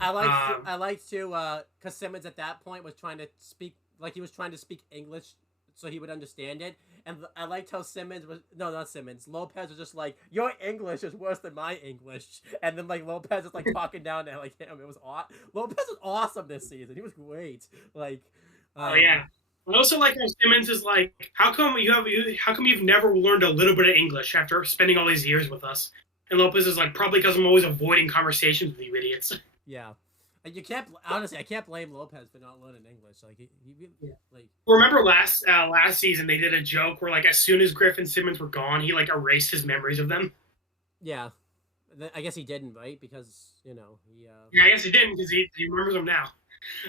I like to cuz Simmons at that point was trying to speak like he was trying to speak English so he would understand it. And I liked how Simmons was no, not Simmons. Lopez was just like, "Your English is worse than my English," and then like Lopez is like talking down to like him. It was Lopez was awesome this season. He was great. Like, Oh yeah. I also like how Simmons is like, how come you've never learned a little bit of English after spending all these years with us? And Lopez is like, probably because I'm always avoiding conversations with you idiots. yeah. And you can't honestly, I can't blame Lopez for not learning English. Like Yeah. like Remember last season they did a joke where like as soon as Griff and Simmons were gone, he like erased his memories of them. yeah. I guess he didn't, right? Because he Yeah, I guess he didn't because he remembers them now.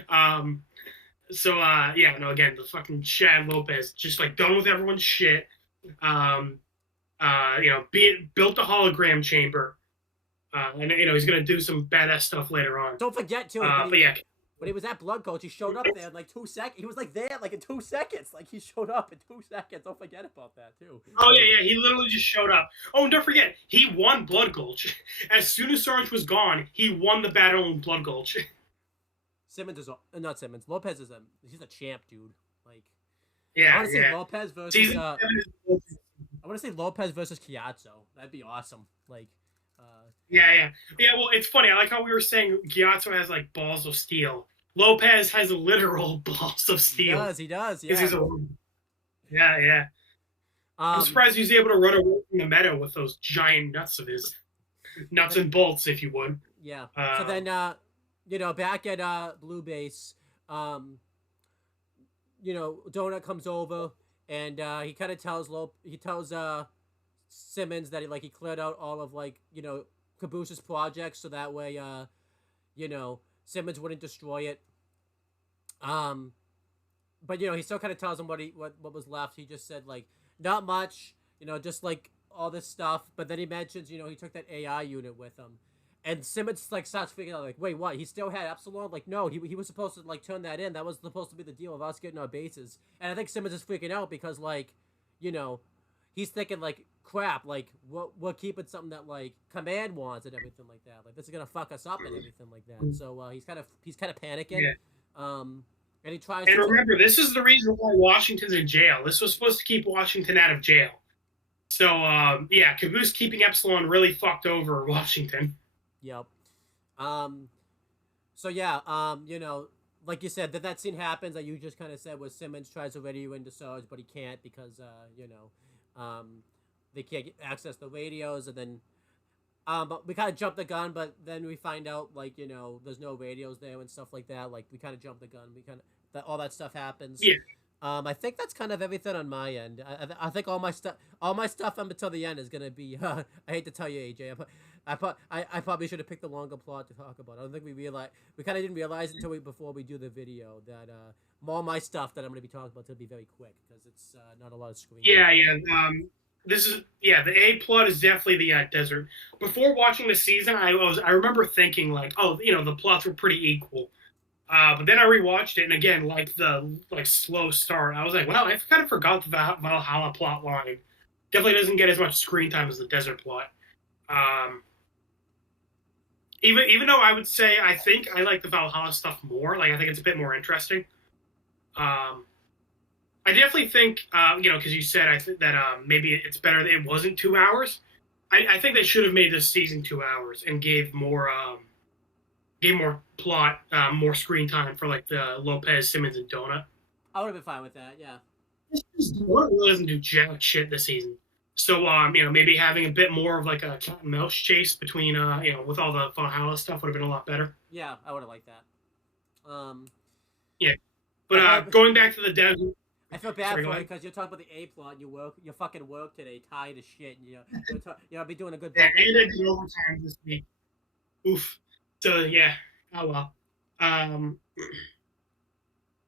Um, yeah, no, again, the fucking Chad Lopez just like done with everyone's shit. Um, built a hologram chamber, and he's gonna do some badass stuff later on. don't forget too. But yeah, When he was at Blood Coach, he showed up there in like 2 seconds. He was like there like in 2 seconds. Like he showed up in 2 seconds. Don't forget about that too. oh yeah, he literally just showed up. Oh, and don't forget, he won Blood Gulch. As soon as Sarge was gone, he won the battle in Blood Gulch. Simmons is not Simmons. Lopez is he's a champ, dude. Like Yeah, I want to yeah. say Lopez versus Season I 7 is want to say Lopez versus Chiazzo. That'd be awesome. Like yeah. Well, it's funny. I like how we were saying Gyatso has like balls of steel. Lopez has literal balls of steel. He does. Yeah. Yeah. I'm surprised he's able to run away from the meta with those giant nuts of his. Nuts and bolts, if you would. Yeah. So then, back at Blue Base, Donut comes over and he kind of tells Simmons that he cleared out all of Caboose's projects so that way Simmons wouldn't destroy it. But he still kind of tells him what was left. He just said like not much, just like all this stuff. But then he mentions he took that AI unit with him, and Simmons like starts figuring out like wait what he still had Epsilon like no he was supposed to like turn that in. That was supposed to be the deal of us getting our bases. And I think Simmons is freaking out because he's thinking like crap like we're keeping something that like Command wants and everything like that. Like this is gonna fuck us up and everything like that. So he's kind of panicking. Yeah. And he tries. And remember, this is the reason why Washington's in jail. This was supposed to keep Washington out of jail. So Caboose keeping Epsilon really fucked over Washington. Yep. So yeah. Like you said, that scene happens that you just kind of said where Simmons tries to radio into Sarge, but he can't because they can't access the radios, and then but we kind of jumped the gun, but then we find out like there's no radios there and stuff like that. Like we kind of jumped the gun. We kind of all that stuff happens. Yeah. I think that's kind of everything on my end. I think all my stuff up until the end is gonna be. I hate to tell you, AJ. I probably should have picked the longer plot to talk about. I don't think we kind of didn't realize until before we do the video that all my stuff that I'm gonna be talking about to be very quick because it's not a lot of screen. Yeah. The A plot is definitely the desert. Before watching the season, I remember thinking like, oh, the plots were pretty equal. But then I rewatched it, and again, the slow start, I was like, wow, I kind of forgot the Valhalla plot line. Definitely doesn't get as much screen time as the desert plot. Even though I would say I think I like the Valhalla stuff more. Like I think it's a bit more interesting. I definitely think, because you said I think that maybe it's better that it wasn't 2 hours. I think they should have made this season 2 hours and gave more plot, more screen time for like the Lopez, Simmons, and Donut. I would have been fine with that. Yeah. Donut really doesn't do jack shit this season. So maybe having a bit more of like a cat and mouse chase between with all the Valhalla stuff would have been a lot better. Yeah, I would have liked that. Yeah, but going back to the desert. I feel bad for you because you're talking about the A plot. You fucking work today, tired as shit, and you'll be doing a good. Yeah, and I did overtime this week. Oof. So yeah. Oh well.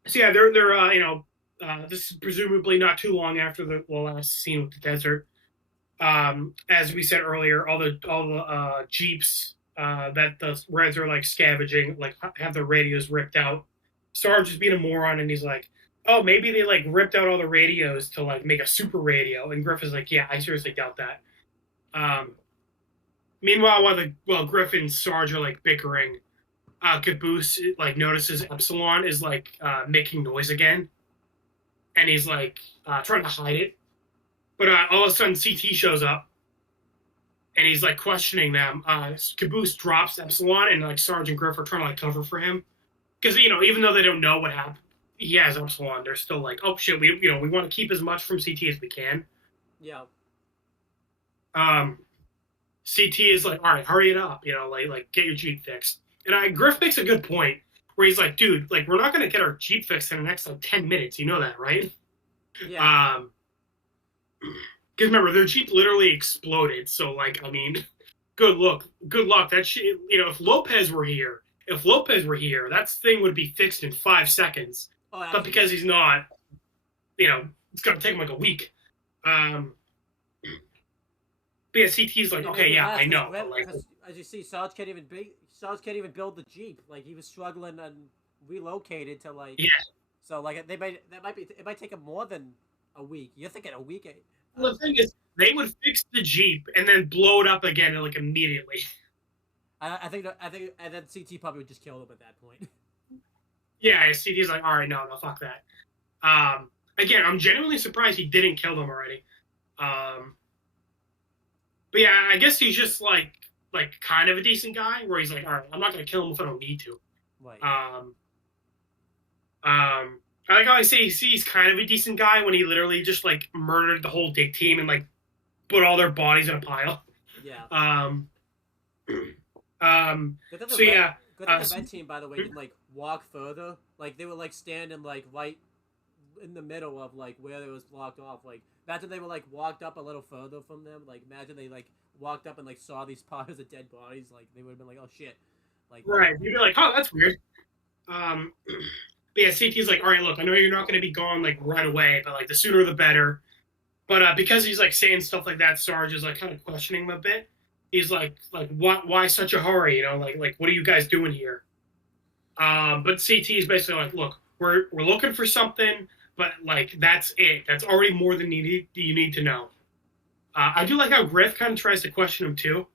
So yeah, they're this is presumably not too long after the last scene with the desert. As we said earlier, all the jeeps that the Reds are like scavenging, like have their radios ripped out. Sarge is being a moron, and he's like, "Oh, maybe they like ripped out all the radios to like make a super radio." And Griff is like, "Yeah, I seriously doubt that." Um, Meanwhile, while Griff and Sarge are like bickering, Caboose like notices Epsilon is like making noise again, and he's like trying to hide it. But all of a sudden, CT shows up, and he's like questioning them. Caboose drops Epsilon, and like Sarge and Griff are trying to like cover for him because even though they don't know what happened, he has Epsilon. They're still like, oh shit, we want to keep as much from CT as we can. Yeah. CT is like, all right, hurry it up, like get your Jeep fixed. And Griff makes a good point where he's like, dude, like we're not gonna get our Jeep fixed in the next like 10 minutes. You know that, right? Yeah. Because remember, their Jeep literally exploded. So like, I mean, good luck. That shit, if Lopez were here, that thing would be fixed in 5 seconds. Oh, but because he's not, it's gonna take him like a week. But yeah, CT's like, okay, yeah, I know. Like, as you see, Sarge can't even build the Jeep. Like he was struggling and relocated to like. Yeah. So like it might take him more than a week. You're thinking a week? Well, the thing is, they would fix the Jeep and then blow it up again like immediately. I think, and then CT probably would just kill them at that point. Yeah, CT's like, all right, no, fuck that. Again, I'm genuinely surprised he didn't kill them already. But yeah, I guess he's just like kind of a decent guy, where he's like, all right, I'm not gonna kill him if I don't need to. Right. I like how I say he's kind of a decent guy when he literally just like murdered the whole dig team and like put all their bodies in a pile. Yeah. So yeah. Good that the red team, by the way, didn't like walk further. Like they were like standing like right in the middle of like where it was blocked off. Like imagine they were like walked up a little further from them. Like imagine they like walked up and like saw these piles of dead bodies. Like they would have been like, oh shit. Like right, you'd be like, oh, that's weird. But yeah, CT's like, all right, look, I know you're not going to be gone like right away, but like the sooner the better. But because he's like saying stuff like that, Sarge is like kind of questioning him a bit. He's like why such a hurry? Like what are you guys doing here? But CT is basically like, look, we're looking for something, but like that's it. That's already more than you need to know. I do like how Griff kind of tries to question him too,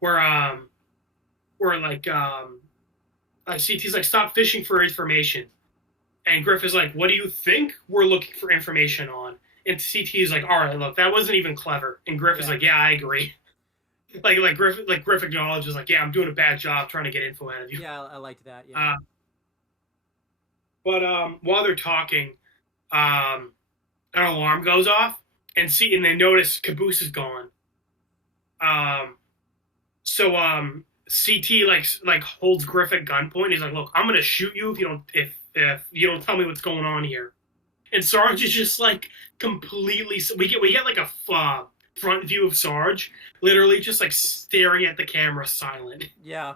where CT's like, stop fishing for information, and Griff is like, what do you think we're looking for information on? And CT is like, all right, look, that wasn't even clever. And Griff is like, yeah, I agree. Like Griff acknowledges like, yeah, I'm doing a bad job trying to get info out of you. Yeah, I liked that. Yeah. But while they're talking, an alarm goes off, and they notice Caboose is gone. So CT like holds Griff at gunpoint. He's like, look, I'm gonna shoot you if you don't tell me what's going on here. And Sarge is just like completely. We get like a front view of Sarge, literally just like staring at the camera, silent. Yeah.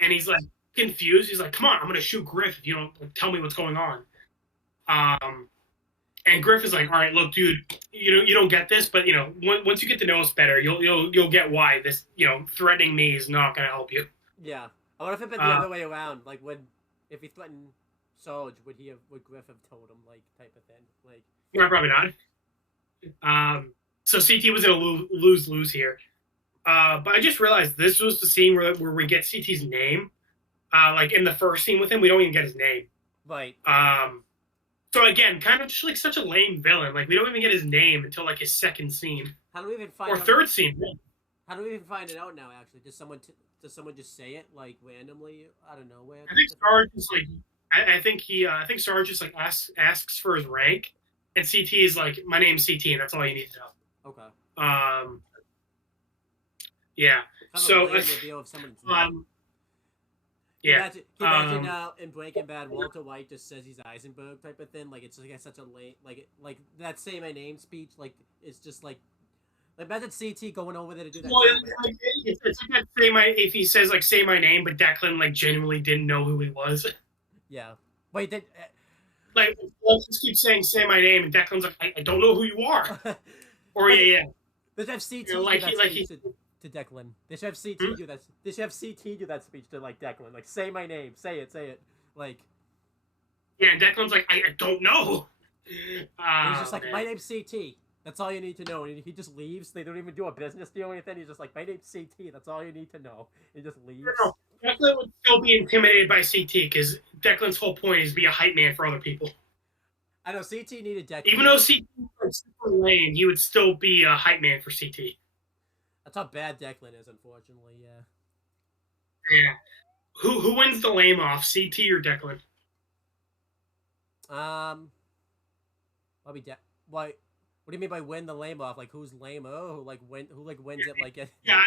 And he's like confused. He's like, "Come on, I'm gonna shoot Griff if you don't tell me what's going on." And Griff is like, "All right, look, dude, you don't get this, but once you get to know us better, you'll get why this threatening me is not gonna help you." Yeah. I wonder if it been the other way around. Like if he threatened Sarge, would Griff have told him, like, type of thing? Like, yeah, probably not. So CT was in a lose-lose here. But I just realized this was the scene where we get CT's name. Like in the first scene with him, we don't even get his name. Right. So again, kind of just like such a lame villain. Like we don't even get his name until like his second scene. How do we even find or third scene? How do we even find it out now? Actually, does someone just say it like randomly out of nowhere? I think Sarge is like. I think Sarge just like asks for his rank, and CT is like, my name's CT, and that's all you need to know. Okay. Yeah. So. Yeah. Can you imagine in Breaking Bad, Walter White just says he's Eisenberg type of thing? Like it's like such a late like that "say my name" speech. Like it's just like imagine CT going over there to do that. Well, it's like if he says like "say my name," but Declan like genuinely didn't know who he was. Yeah. Wait, did like let's just keep saying "say my name," and Declan's like, I don't know who you are. Or yeah. But if CT like he to Declan. They should have CT Hmm? do that. They should have CT do that speech to like Declan. Like, say my name. Say it. Like, Yeah, and Declan's like, I don't know. and he's just like, Man. my name's CT. That's all you need to know. And he just leaves. They don't even do a business deal or anything. He's just like, my name's CT. That's all you need to know. He just leaves. No, Declan would still be intimidated by CT because Declan's whole point is to be a hype man for other people. I know CT needed Declan. Even though CT was super lame, he would still be a hype man for CT. That's how bad Declan is, unfortunately. Yeah. Yeah. Who wins the lame off, CT or Declan? Probably What do you mean by win the lame off? Like, who's lame? Oh, who wins it? Like, Yeah,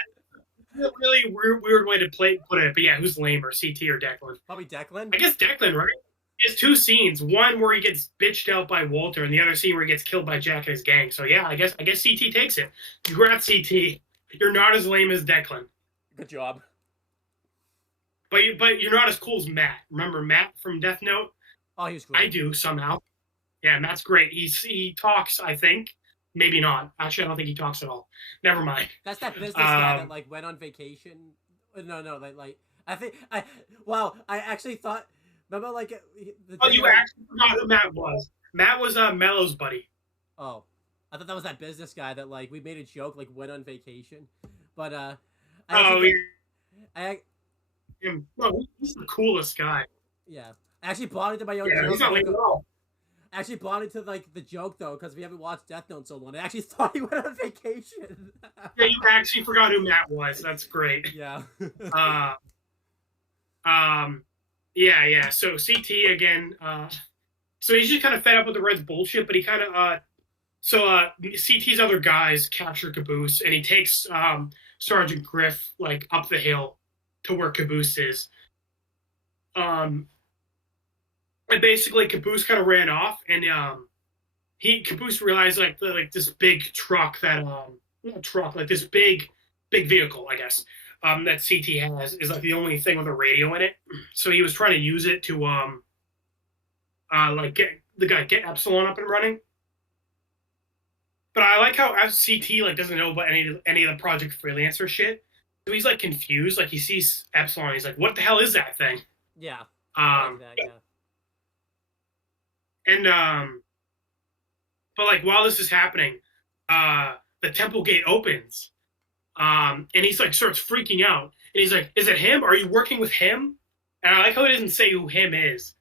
really weird way to put it, but yeah, who's lamer, CT or Declan? Probably Declan. I guess Declan, right? He has two scenes. One where he gets bitched out by Walter, and the other scene where he gets killed by Jack and his gang. So yeah, I guess CT takes it. Congrats, CT. You're not as lame as Declan. Good job. But you're not as cool as Matt. Remember Matt from Death Note? Oh, he was great. I do somehow. Yeah, Matt's great. He talks, I think. Maybe not. Actually, I don't think he talks at all. Never mind. That's that business guy that like went on vacation. No, I actually thought. Remember, like. You actually forgot who Matt was. Matt was Mello's buddy. Oh, I thought that was that business guy that like we made a joke like went on vacation, but he's the coolest guy. Yeah, I actually bought into my own joke. He's not lame at all. I actually bought into like the joke though because we haven't watched Death Note in so long. I actually thought he went on vacation. Yeah, you actually forgot who Matt was. That's great. Yeah. Yeah. So CT again. So he's just kind of fed up with the Reds' bullshit, but he kind of CT's other guys capture Caboose, and he takes Sergeant Griff like up the hill to where Caboose is. And basically Caboose kind of ran off, and Caboose realized like this big truck that not truck, like this big vehicle, I guess, that CT has is like the only thing with a radio in it. So he was trying to use it to like get Epsilon up and running. But I like how CT like doesn't know about any of the Project Freelancer shit. So he's like confused, like he sees Epsilon, he's like, what the hell is that thing? Yeah. Like that, yeah. And but like while this is happening, the temple gate opens. And he's like starts freaking out. And he's like, is it him? Are you working with him? And I like how he doesn't say who him is.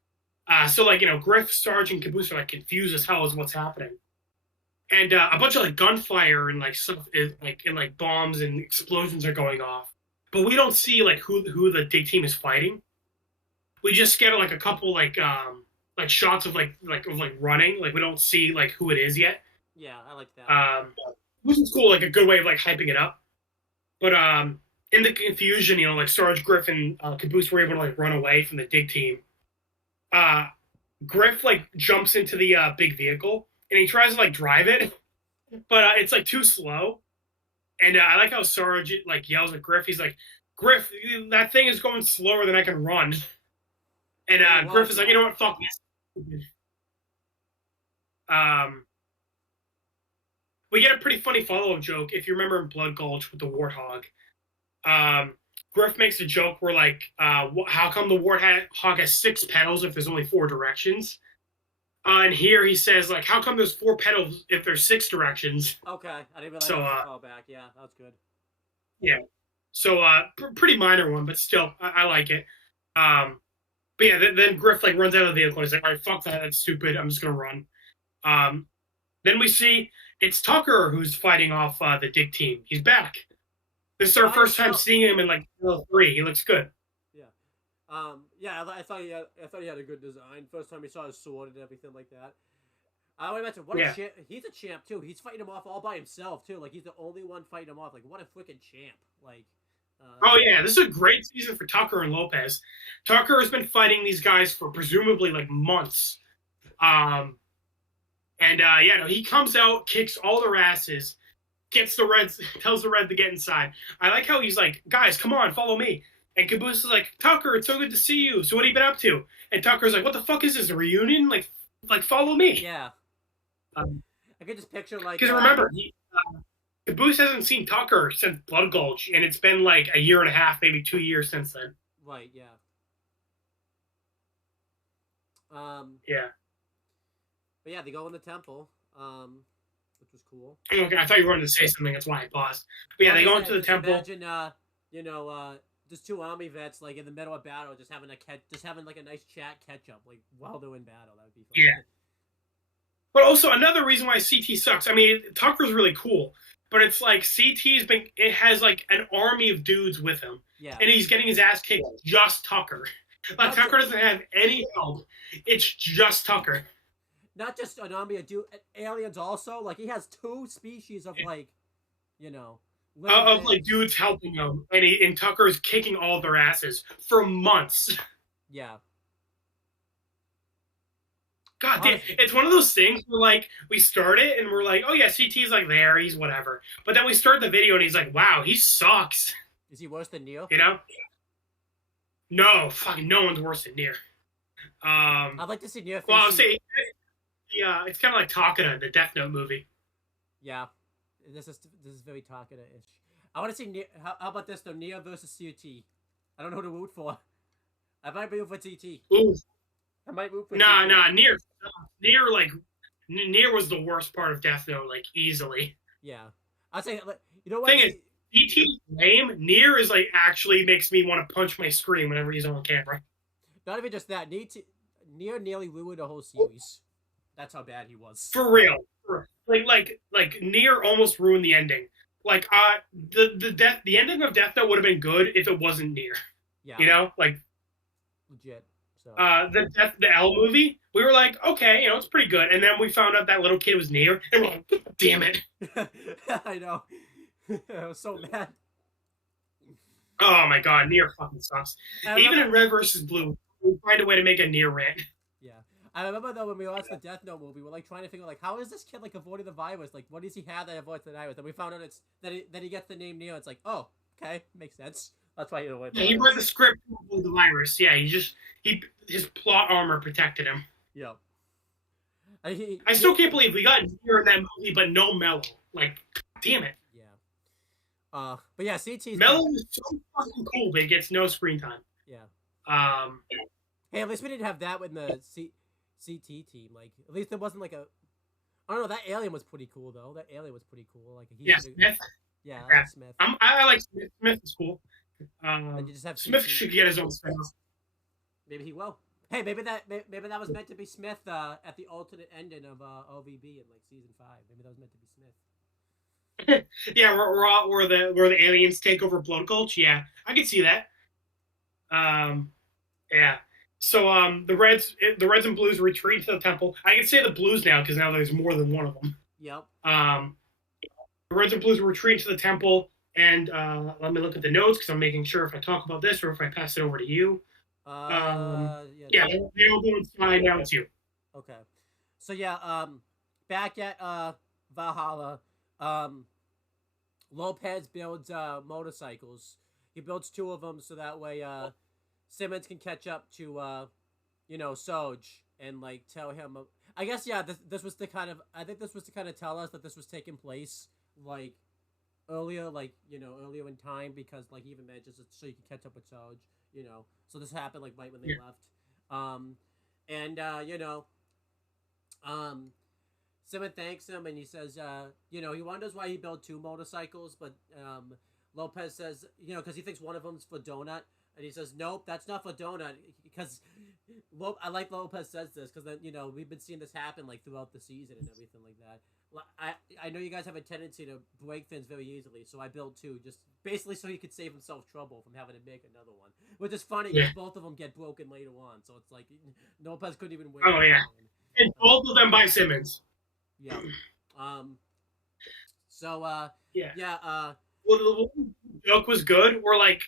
So like, Griff, Sarge, and Caboose are like confused as hell as what's happening. And a bunch of like gunfire and like stuff is like bombs and explosions are going off. But we don't see like who the dig team is fighting. We just get like a couple like shots of like running. Like we don't see like who it is yet. Yeah, I like that. Which is cool, like a good way of like hyping it up. But in the confusion, like Sarge, Griff, and Caboose were able to like run away from the dig team. Griff like jumps into the big vehicle and he tries to like drive it, but it's like too slow. And I like how Sarge like yells at Griff. He's like, Griff, that thing is going slower than I can run. And Griff is like, you know what, fuck this. We get a pretty funny follow-up joke if you remember in Blood Gulch with the Warthog. Griff makes a joke where like, how come the Warthog has 6 pedals if there's only 4 directions? And here he says like, how come there's 4 pedals if there's 6 directions? Okay, I didn't realize that was a callback. Yeah, that's good. Yeah, so pretty minor one, but still, I like it. But yeah, then Griff like runs out of the vehicle and he's like, all right, fuck that, that's stupid, I'm just gonna run. Then we see it's Tucker who's fighting off the dig team. He's back. This is our first time seeing him in like level 3. He looks good. Yeah. Yeah, I thought he had a good design. First time he saw his sword and everything like that. I would imagine what a champ. He's a champ too. He's fighting him off all by himself too. Like he's the only one fighting him off. Like what a freaking champ. Like. Oh yeah, this is a great season for Tucker and Lopez. Tucker has been fighting these guys for presumably like months. He comes out, kicks all their asses, gets the Reds, tells the Red to get inside. I like how he's like, guys, come on, follow me. And Caboose is like, Tucker, it's so good to see you. So what have you been up to? And Tucker's like, what the fuck is this, a reunion? Like follow me. Yeah. I could just picture like. Because remember, Caboose hasn't seen Tucker since Blood Gulch, and it's been like a year and a half, maybe 2 years since then. Right. Yeah. Yeah. But yeah, they go in the temple, which was cool. Okay, I thought you wanted to say something. That's why I paused. But yeah, they go into the temple. Imagine, just two army vets like in the middle of battle, just having like a nice chat catch up, like while they're in battle. That would be fun. Yeah. But also another reason why CT sucks. I mean, Tucker's really cool, but it's like it has like an army of dudes with him. Yeah. And he's getting his ass kicked just Tucker. Like Tucker doesn't have any help. It's just Tucker. Not just an army of aliens also. Like he has two species of like, of like dudes helping him, and Tucker's kicking all their asses for months. Yeah. God damn, it's one of those things where like we start it and we're like, oh yeah, CT's like there, he's whatever. But then we start the video and he's like, wow, he sucks. Is he worse than Neo? You know? No, fucking no one's worse than Nier. I'd like to see Nier. Well, I'll say, yeah, it's kind of like Takeda, the Death Note movie. Yeah, this is very Takeda-ish. I want to see Nier. How about this though? Nier versus CT. I don't know who to root for. I might root for TT. Ooh. I might root for. Nah, Nier was the worst part of Death Note, like easily. Yeah, I'd say. You know what? Thing is, CT's lame. Nier is like actually makes me want to punch my screen whenever he's on camera. Not even just that. Nier nearly ruined the whole series. That's how bad he was. For real. Like Nier almost ruined the ending. Like the ending of Death Note would have been good if it wasn't Nier. Yeah. You know, like legit. So the L movie, we were like, okay, it's pretty good, and then we found out that little kid was Nier, and we're like, damn it. I know. I was so mad. Oh my god, Nier fucking sucks. Even in Red versus Blue, we find a way to make a Nier rant. Yeah. I remember though when we watched the Death Note movie, we're like trying to figure like how is this kid like avoiding the virus? Like what does he have that avoids the virus? And we found out it's that he gets the name Neo. It's like, oh, okay, makes sense. That's why he avoided. Yeah, he read the script to avoid the virus. Yeah, his plot armor protected him. Yeah. I still can't believe we got Nier in that movie, but no Mello. Like, damn it. Yeah. But yeah, CT's Mello is so fucking cool, but he gets no screen time. Yeah. Hey, at least we didn't have that with the CT team. Like, at least there wasn't like a. I don't know. That alien was pretty cool though. That alien was pretty cool. Like, Smith. Yeah, I like Smith. I like Smith. Smith is cool. And you just have Smith should get his own spin-off. Maybe he will. Hey, maybe that was meant to be Smith at the alternate ending of OVB in like season 5. Maybe that was meant to be Smith. Yeah, where the aliens take over Blood Gulch. Yeah, I can see that. Yeah. So the Reds and Blues retreat to the temple. I can say the Blues now because now there's more than one of them. Yep. The Reds and Blues retreat to the temple, and let me look at the notes because I'm making sure if I talk about this or if I pass it over to you. Yeah, they all go inside. Now it's you. Okay. So yeah, back at Valhalla, Lopez builds motorcycles. He builds 2 of them so that way Simmons can catch up to Soj and like tell him. I guess this was to kind of. I think this was to kind of tell us that this was taking place like earlier, earlier in time because like he even mentions it so you can catch up with Soj. So this happened like right when they left. Simon thanks him and he says, he wonders why he built 2 motorcycles, but Lopez says, because he thinks one of them's for Donut, and he says, nope, that's not for Donut, because I like Lopez says this, because then, we've been seeing this happen like throughout the season and everything like that. I know you guys have a tendency to break things very easily, so I built 2, just basically so he could save himself trouble from having to make another one, which is funny because both of them get broken later on, so it's like Lopez couldn't even wait. Oh yeah, and both of them by Simmons. Yeah. Well, the joke was good. We're like,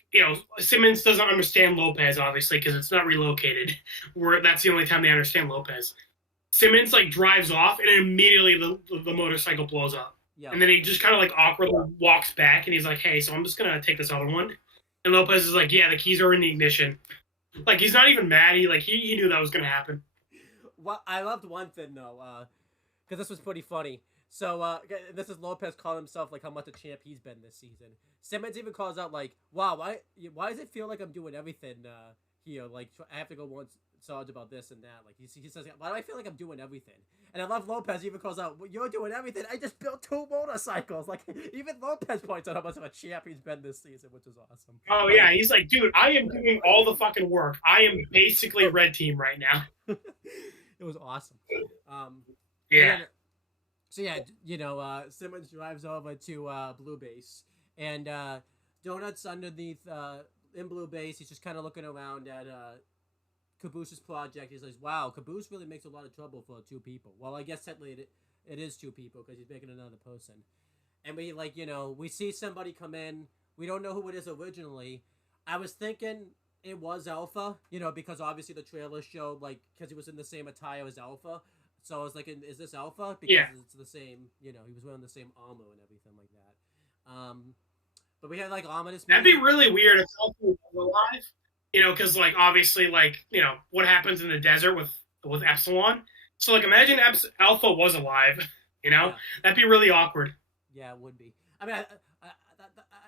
Simmons doesn't understand Lopez obviously because it's not relocated. That's the only time they understand Lopez. Simmons like drives off and immediately the motorcycle blows up. Yeah. And then he just kind of like awkwardly walks back and he's like, hey, so I'm just gonna take this other one. And Lopez is like, yeah, the keys are in the ignition. Like he's not even mad. He knew that was gonna happen. Well, I loved one thing though, because this was pretty funny. So this is Lopez calling himself like how much a champ he's been this season. Simmons even calls out like, "Wow, why does it feel like I'm doing everything here? Like I have to go once Sarge about this and that. Like he says, why do I feel like I'm doing everything?" And I love Lopez even calls out, well, "You're doing everything. I just built 2 motorcycles." Like even Lopez points out how much of a champ he's been this season, which is awesome. Oh yeah, he's like, dude, I am doing all the fucking work. I am basically red team right now. It was awesome. Yeah. So yeah, Simmons drives over to Blue Base, and Donut's underneath in Blue Base. He's just kind of looking around at Caboose's project. He's like, "Wow, Caboose really makes a lot of trouble for 2 people." Well, I guess technically it is 2 people because he's making another person. And we see somebody come in. We don't know who it is originally. I was thinking it was Alpha, because obviously the trailer showed because he was in the same attire as Alpha. So I was like, is this Alpha? Because it's the same, he was wearing the same armor and everything like that. But we had ominous. That'd be really weird if Alpha was alive. Because obviously what happens in the desert with Epsilon. So imagine Alpha was alive. That'd be really awkward. Yeah, it would be. I mean,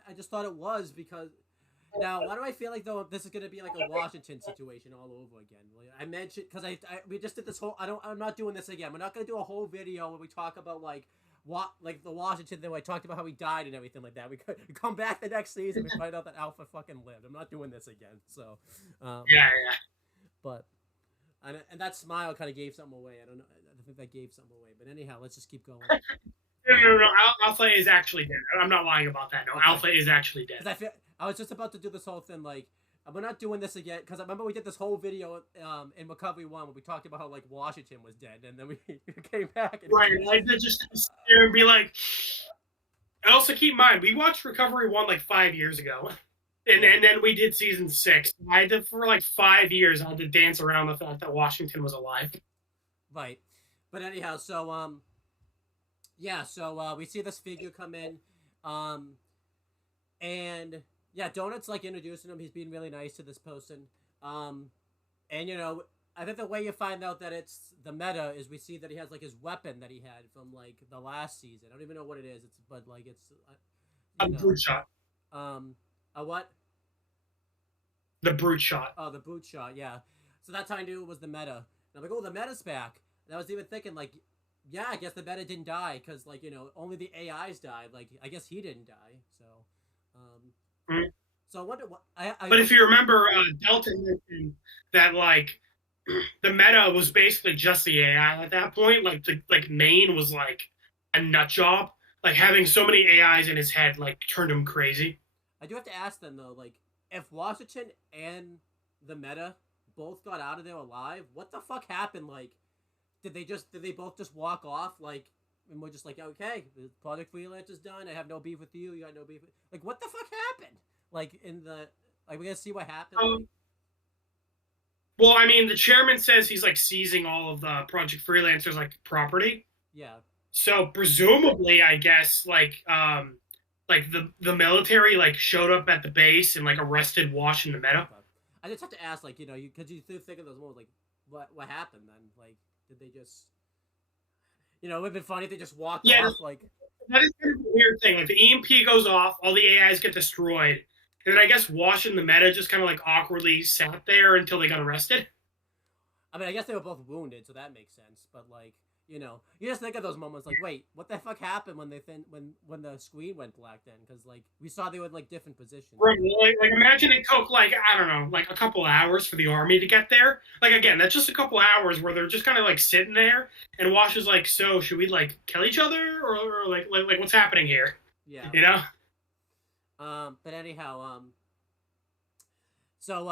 I just thought it was because. Now, why do I feel like though this is gonna be like a Washington situation all over again? I mentioned because we just did this whole. I'm not doing this again. We're not gonna do a whole video where we talk about the Washington thing. Where I talked about how he died and everything like that. We come back the next season. We find out that Alpha fucking lived. I'm not doing this again. So. Yeah. But, and that smile kind of gave something away. I don't know. I think that gave something away. But anyhow, let's just keep going. No. Alpha is actually dead. I'm not lying about that. No, okay. Alpha is actually dead. I was just about to do this whole thing, we're not doing this again, because I remember we did this whole video in Recovery 1 where we talked about how, Washington was dead, and then we came back. And right, I did just sit there and be like... Also, keep in mind, we watched Recovery 1, 5 years ago, and then we did Season 6. I had to, for, 5 years, I had to dance around the fact that Washington was alive. Right. But anyhow, so, we see this figure come in, and... Yeah, Donut's introducing him. He's being really nice to this person. And I think the way you find out that it's the meta is we see that he has his weapon that he had from the last season. I don't even know what it is. It's a brute shot. A what? The brute shot. Oh, the brute shot. Yeah. So that's how I knew it was the meta. And I'm like, oh, the meta's back. And I was even thinking yeah, I guess the meta didn't die because only the AIs died. I guess he didn't die. So. Mm-hmm. So I wonder what. But if you remember, Delta mentioned that the meta was basically just the AI at that point. Main was a nut job. Having so many AIs in his head turned him crazy. I do have to ask them though, if Washington and the meta both got out of there alive, what the fuck happened? Did they both just walk off? And we're just okay, the Project Freelance is done. I have no beef with you. You got no beef. What the fuck happened? We're gonna see what happened. Well, I mean, the chairman says he's seizing all of the Project Freelancers property. Yeah. So presumably, I guess the military showed up at the base and arrested Wash and the meta. I just have to ask, because you think of those moments, what happened then? Did they just? It would have been funny if they just walked off. That is kind of a weird thing. The EMP goes off, all the AIs get destroyed, and then I guess Wash and the meta just kind of awkwardly sat there until they got arrested. I mean, I guess they were both wounded, so that makes sense. But you just think of those moments wait, what the fuck happened when when the screen went black then? Because we saw they were in different positions. Right. Imagine it took I don't know, a couple hours for the army to get there. Again, that's just a couple hours where they're just kind of sitting there, and Wash is so should we kill each other or what's happening here? Yeah. But anyhow, so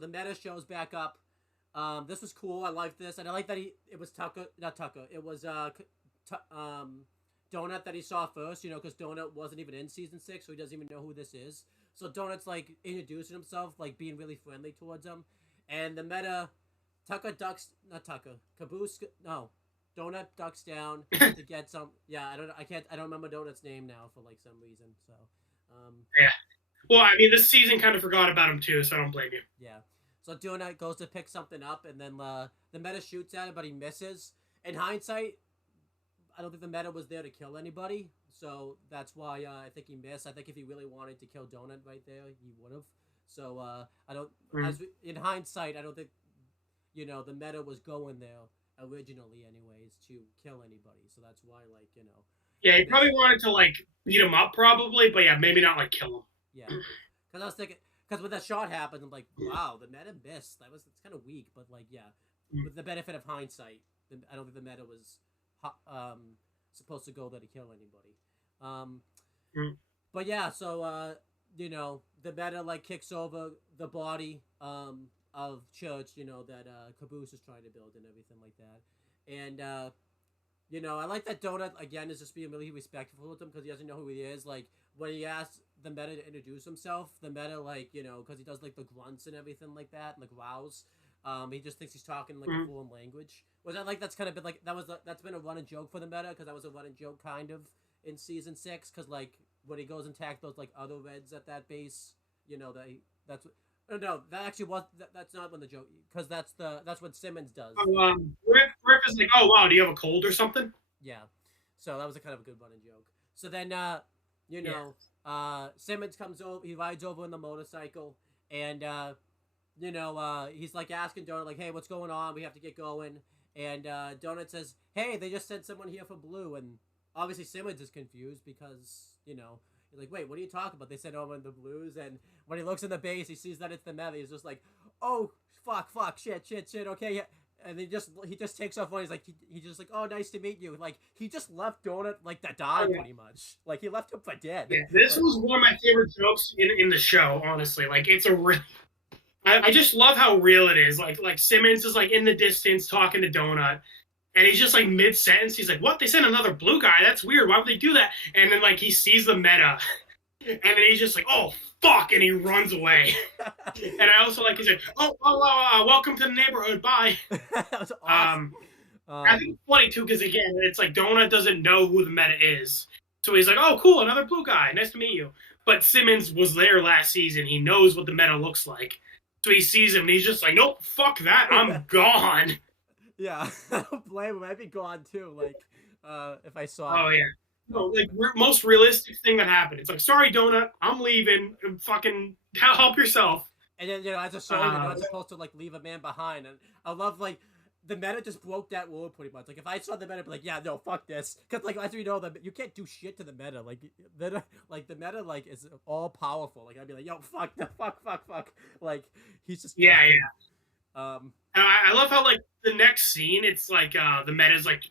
the meta shows back up. This was cool. I like this, and I like that it was not Tucker. It was Donut that he saw first. Because Donut wasn't even in season 6, so he doesn't even know who this is. So Donut's introducing himself, being really friendly towards him, and the meta Caboose. No, Donut ducks down to get some. Yeah, I don't remember Donut's name now for some reason. So. Yeah. Well, I mean, this season kind of forgot about him too, so I don't blame you. Yeah. So Donut goes to pick something up, and then the meta shoots at him, but he misses. In hindsight, I don't think the meta was there to kill anybody, so that's why I think he missed. I think if he really wanted to kill Donut right there, he would have. So I don't. Mm. In hindsight, I don't think the meta was going there originally, anyways, to kill anybody. So that's why, like, Yeah, he he probably missed. wanted to like beat him up, probably, but yeah, maybe not like kill him. Yeah, because I was thinking, because when that shot happened, I'm like, wow, the meta missed. It's kind of weak, but like, yeah, Mm. with the benefit of hindsight, I don't think the meta was supposed to go there to kill anybody. Um, Mm. but yeah, so the meta like kicks over the body of Church, that Caboose is trying to build and everything like that, and I like that Donut again is just being really respectful with him because he doesn't know who he is. Like when he asks the meta to introduce himself, the meta like because he does like the grunts and everything like that and the growls. He just thinks he's talking like a Mm. foreign language. Was that like that's kind of been like that's been a running joke for the meta because that was a running joke kind of in season 6 because like when he goes and attack those like other reds at that base, that's what. Oh, no, that actually was that's not when the joke because that's what Simmons does. So, Griff is like, oh wow, do you have a cold or something? Yeah. So that was a kind of a good running joke. So then, Yeah. Simmons comes over. He rides over on the motorcycle, and he's like asking Donut, like, "Hey, what's going on? We have to get going." And Donut says, "Hey, they just sent someone here for Blue." And obviously Simmons is confused because he's like, "Wait, what are you talking about?" They said, "Oh, in the Blues." And when he looks in the base, he sees that it's the Meta. He's just like, "Oh, fuck, shit, okay, yeah." And he just takes off one. He's like he just like, "Oh, nice to meet you." Like he just left Donut like to die Oh, yeah. pretty much. Like he left him for dead. Yeah, this But, was one of my favorite jokes in the show. Honestly, like it's a real. I just love how real it is. Like Simmons is like in the distance talking to Donut, and he's just like mid sentence. He's like, "What? They sent another blue guy? That's weird. Why would they do that?" And then like he sees the meta, and then he's just like, "Oh fuck!" and he runs away. And I also like he's like, welcome to the neighborhood. Bye." that was awesome. I think it's funny too because again, it's like Donut doesn't know who the meta is, so he's like, "Oh, cool, another blue guy. Nice to meet you." But Simmons was there last season. He knows what the meta looks like, so he sees him and he's just like, "Nope, fuck that. I'm gone." Yeah, I don't blame him. I'd be gone too. Like, if I saw. Oh yeah. No, like most realistic thing that happened. It's like, sorry, Donut, I'm leaving. Fucking help yourself. And then as a soldier, you're not supposed to like leave a man behind. And I love like the meta just broke that rule pretty much. Like if I saw the meta, I'd be like, yeah, no, fuck this, because like as we know, that you can't do shit to the meta. Like the meta like is all powerful. Like I'd be like, yo, fuck, fuck. Like he's just Yeah. And I love how like the next scene, it's like the meta's like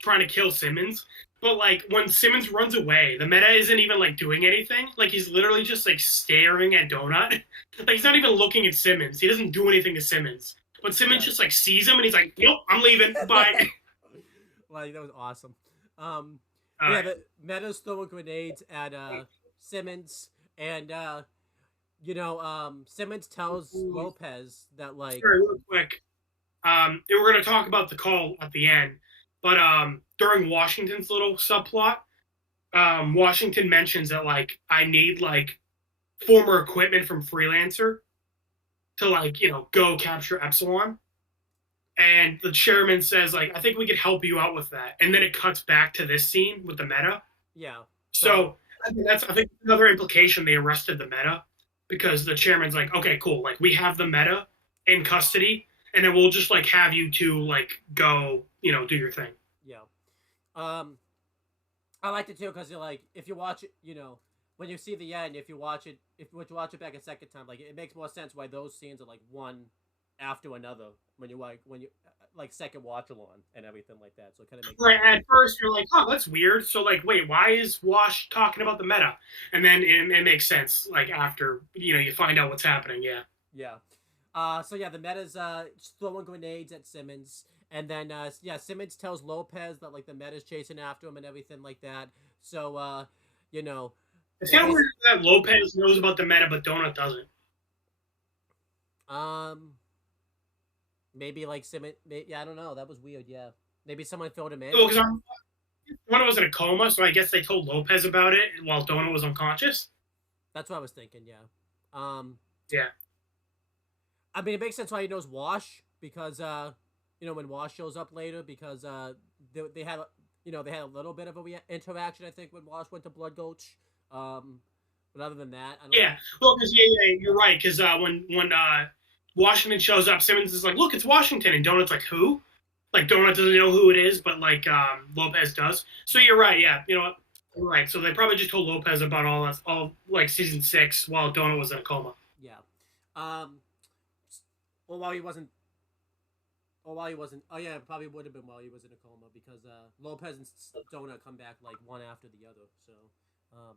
trying to kill Simmons, but like when Simmons runs away, the meta isn't even like doing anything. Like he's literally just like staring at Donut. Like he's not even looking at Simmons. He doesn't do anything to Simmons. But Simmons just like sees him and he's like, "Nope, I'm leaving. Bye." Like that was awesome. Yeah, the meta's throwing grenades at Simmons, and Simmons tells Lopez that like. Sorry, real quick. We're gonna talk about the call at the end, but during Washington's little subplot, Washington mentions that like I need like former equipment from Freelancer to like go capture Epsilon, and the chairman says like I think we could help you out with that, and then it cuts back to this scene with the meta. Yeah. So I think another implication they arrested the meta because the chairman's like, okay, cool, like we have the meta in custody, and then we'll just like have you two like go do your thing. Yeah. I liked it too because you're like if you watch it, when you see the end, if you watch it back a second time, like it makes more sense why those scenes are like one after another when you second watch along and everything like that. So it kind of makes right sense. At first you're like, oh, that's weird. So like, wait, why is Wash talking about the meta? And then it makes sense like after you find out what's happening. Yeah. Yeah. So yeah, the meta's throwing grenades at Simmons. And then, Simmons tells Lopez that, like, the meta's chasing after him and everything like that. So, It's kind of weird that Lopez knows about the meta, but Donut doesn't. Maybe, like, Simmons... I don't know. That was weird, yeah. Maybe someone filled him in. Well, because Donut was in a coma, so I guess they told Lopez about it while Donut was unconscious. That's what I was thinking, yeah. Yeah. I mean, it makes sense why he knows Wash, because, when Wash shows up later, because they had they had a little bit of a interaction, I think, when Wash went to Blood Gulch. Um, but other than that, I don't Yeah, think. well, because you're right. Because when Washington shows up, Simmons is like, "Look, it's Washington," and Donut's like, "Who?" Like Donut doesn't know who it is, but like Lopez does. So Yeah, you're right. Yeah, you know what? You're right. So they probably just told Lopez about all like season 6 while Donut was in a coma. yeah. Um, well, while he wasn't. Or while he wasn't. Oh yeah, it probably would have been while he was in a coma because Lopez and Donut come back like one after the other. So, um,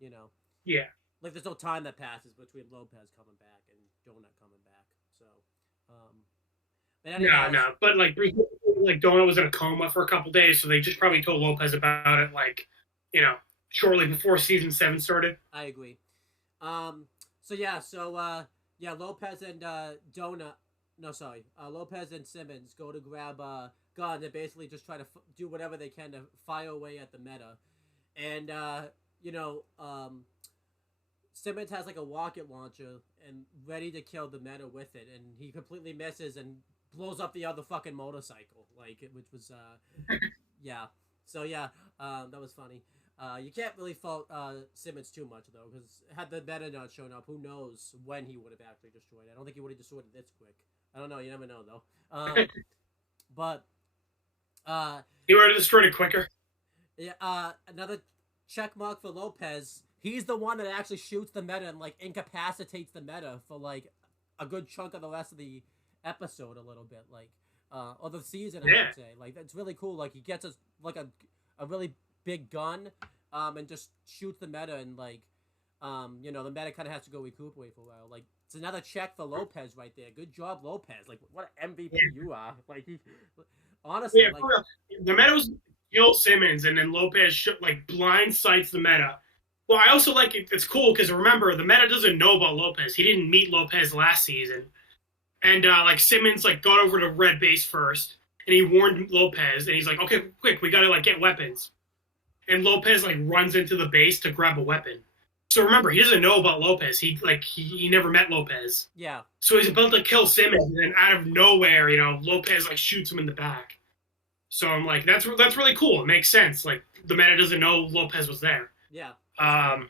you know, Yeah. like there's no time that passes between Lopez coming back and Donut coming back. So, um, but No, anyways, no. But like Donut was in a coma for a couple days, so they just probably told Lopez about it like, you know, shortly before season 7 started. I agree. Um, so Lopez and Donut. No, sorry. Lopez and Simmons go to grab a gun and basically just try to do whatever they can to fire away at the meta. And you know, Simmons has like a rocket launcher and ready to kill the meta with it, and he completely misses and blows up the other fucking motorcycle, which was yeah. So yeah, that was funny. You can't really fault Simmons too much though, because had the meta not shown up, who knows when he would have actually destroyed it. I don't think he would have destroyed it this quick. I don't know. You never know though. But He would have destroyed it quicker. yeah, another check mark for Lopez. He's the one that actually shoots the meta and like incapacitates the meta for like a good chunk of the rest of the episode, a little bit, like or the season, I Yeah. should say. Like that's really cool. Like he gets a really big gun, and just shoots the meta and like, the meta kind of has to go recuperate for a while. Like it's another check for Lopez right there. Good job, Lopez. Like what an MVP you are. Like he, honestly, Yeah, like for real. The meta was kill Simmons, and then Lopez like blind sights the meta. Well, I also like it. It's cool because remember the meta doesn't know about Lopez. He didn't meet Lopez last season, and like Simmons like got over to red base first, and he warned Lopez, and he's like, "Okay, quick, we gotta like get weapons." And Lopez like runs into the base to grab a weapon. So remember, he doesn't know about Lopez. He never met Lopez. yeah, So he's about to kill Simmons, and then out of nowhere, Lopez like shoots him in the back. So I'm like, that's really cool. It makes sense. Like the meta doesn't know Lopez was there. yeah, Um,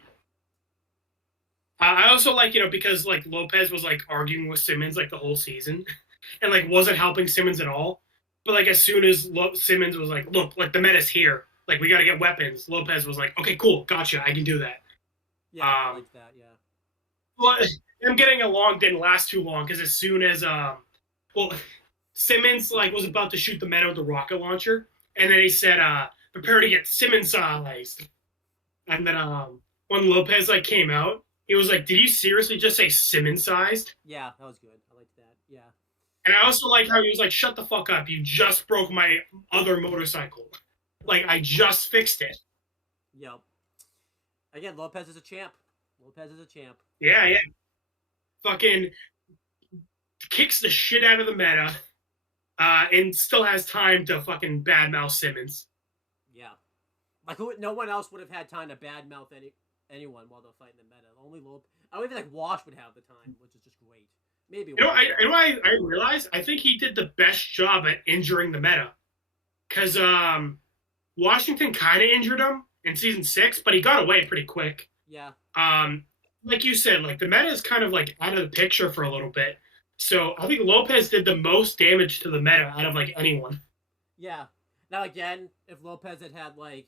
I also like because like Lopez was like arguing with Simmons like the whole season, and like wasn't helping Simmons at all. But like as soon as Simmons was like, look, like the meta's here, like we got to get weapons. Lopez was like, okay, cool, gotcha, I can do that. yeah. I like that. Yeah, Well, them getting along didn't last too long because as soon as well, Simmons like was about to shoot the meta with the rocket launcher, and then he said, prepare to get Simmons sized. And then when Lopez like came out, he was like, "Did you seriously just say Simmons sized?" yeah. That was good. I like that. Yeah, And I also like how he was like, "Shut the fuck up! You just broke my other motorcycle. Like I just fixed it." yep. Again, Lopez is a champ. Lopez is a champ. Yeah, yeah. Fucking kicks the shit out of the meta, and still has time to fucking badmouth Simmons. Yeah, like who? No one else would have had time to badmouth anyone while they're fighting the meta. Only Lopez. I don't even think Wash would have the time, which is just great. Maybe. I realize I think he did the best job at injuring the meta because Washington kind of injured him in season 6, but he got away pretty quick. Yeah. Like you said, like the meta is kind of like out of the picture for a little bit. So I think Lopez did the most damage to the meta out of like anyone. Yeah. Now again, if Lopez had like,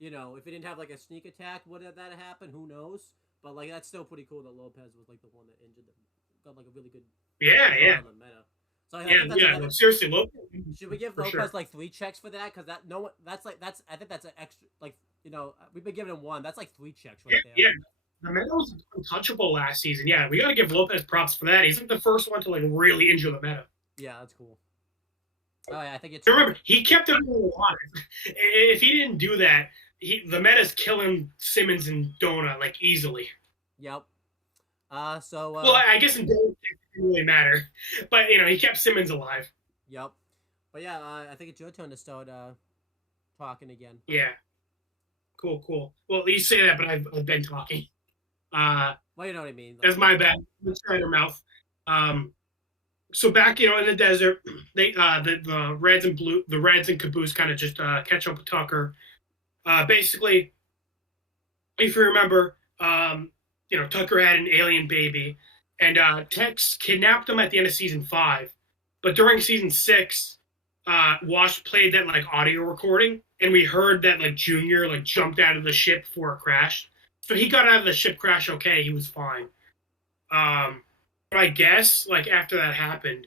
if he didn't have like a sneak attack, would that have happened? Who knows? But like that's still pretty cool that Lopez was like the one that injured them. Got like a really good Yeah. on the meta. So I Yeah, think that's yeah. No, seriously, Lopez. should we give Lopez like 3 checks for that? Because that no one that's I think that's an extra like we've been giving him 1. That's like 3 checks right there. Yeah. The meta was untouchable last season. Yeah, we got to give Lopez props for that. He's like the first one to like really injure the meta. Yeah, that's cool. Oh yeah, I think it's. Remember, he kept everyone alive. If he didn't do that, the meta's killing Simmons and Donut like easily. Yep. Well, I guess in Donut it didn't really matter, but he kept Simmons alive. Yep. But yeah, I think it's your turn to start talking again. Yeah. Cool. Well, you say that, but I've been talking. Well, you know what I mean. That's my bad. Let's try your mouth. So back, in the desert, they the Reds and Caboose kind of just catch up with Tucker. Basically, if you remember, Tucker had an alien baby, and Tex kidnapped him at the end of season 5. But during season 6, Wash played that like audio recording, and we heard that like Junior like jumped out of the ship before it crashed. So he got out of the ship crash okay. He was fine. But I guess like after that happened,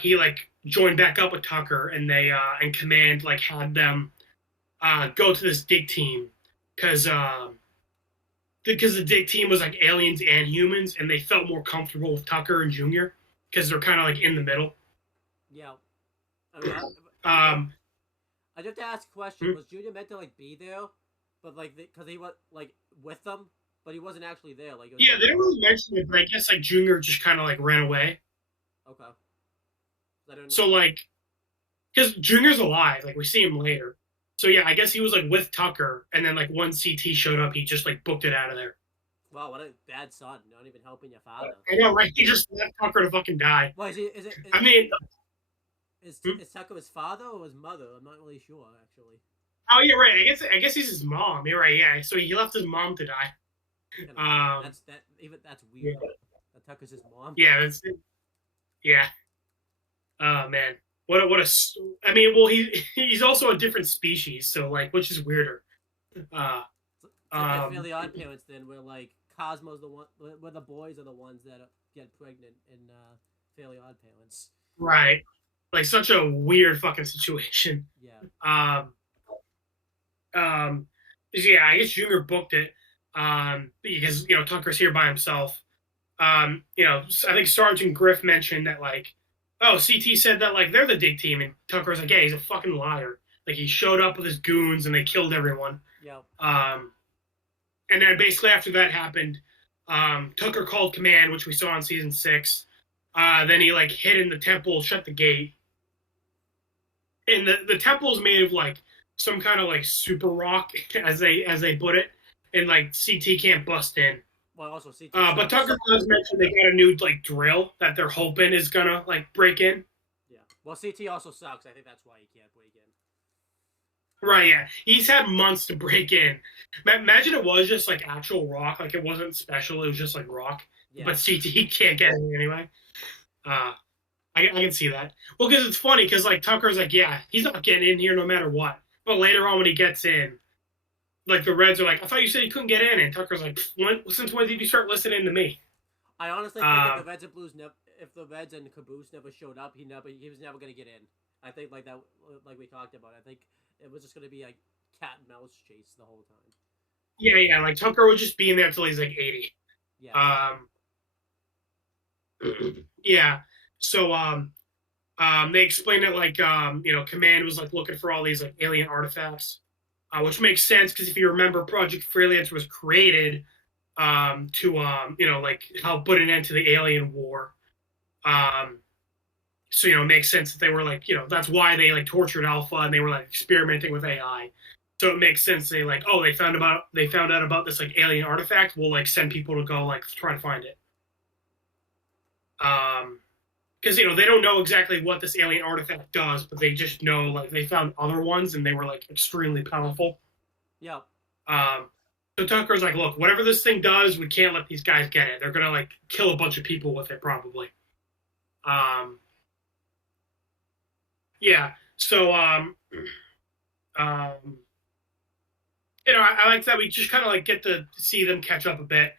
he like joined back up with Tucker, and they and Command like had them go to this dig team because the dig team was like aliens and humans, and they felt more comfortable with Tucker and Junior because they're kind of like in the middle. Yeah. I mean, Um, I just have to ask a question. Was Junior meant to like be there, but like because he was like with them, but he wasn't actually there? Like yeah, they don't really mention it, but I guess like Junior just kind of like ran away. Okay. I don't know. So like, because Junior's alive, like we see him later. So yeah, I guess he was like with Tucker, and then like when CT showed up, he just like booked it out of there. Wow, what a bad son! Not even helping your father. I know, right? He just left Tucker to fucking die. Well, I mean, is Tucker his father or his mother? I'm not really sure actually. oh yeah, right. I guess he's his mom. You're right. Yeah. So he left his mom to die. That's weird. Yeah. That Tucker's his mom. Yeah. Yeah. Oh man, what a. I mean, well, he's also a different species, so like, which is weirder. It's like Fairly Odd Parents then, where like Cosmo's the one, where the boys are the ones that get pregnant in Fairly Odd Parents. Right. Like such a weird fucking situation. Yeah. Yeah, I guess Junior booked it. Because Tucker's here by himself. I think Sergeant Griff mentioned that like, oh, CT said that like they're the dig team, and Tucker's like, yeah, he's a fucking liar. Like he showed up with his goons and they killed everyone. Yeah. And then basically after that happened, Tucker called command, which we saw in season 6. Then he like hid in the temple, shut the gate. And the temple is made of like some kind of like super rock, as they put it, and like CT can't bust in. Well, also CT. But Tucker does mention they got a new like drill that they're hoping is gonna like break in. Yeah. Well, CT also sucks. I think that's why he can't break in. Right. Yeah. He's had months to break in. Imagine it was just like actual rock, like it wasn't special. It was just like rock. Yeah. But CT can't get in anyway. I can see that. Well, because it's funny because like Tucker's like, yeah, he's not getting in here no matter what. But later on when he gets in, like the Reds are like, I thought you said he couldn't get in, and Tucker's like, since when did you start listening to me? I honestly think if the Reds and Blues if the Reds and Caboose never showed up, he was never gonna get in. I think like that, like we talked about. I think it was just gonna be like cat and mouse chase the whole time. Yeah, like Tucker would just be in there until he's like 80. Yeah. Yeah. So they explained it like Command was like looking for all these like alien artifacts, which makes sense because if you remember, Project Freelance was created to like help put an end to the alien war. So it makes sense that they were like that's why they like tortured Alpha and they were like experimenting with AI. So it makes sense they like they found out about this like alien artifact. We'll like send people to go like try to find it. Because they don't know exactly what this alien artifact does, but they just know like they found other ones and they were like extremely powerful. Yeah. So Tucker's like, look, whatever this thing does, we can't let these guys get it. They're gonna like kill a bunch of people with it probably. Yeah. So I like that we just kind of like get to see them catch up a bit.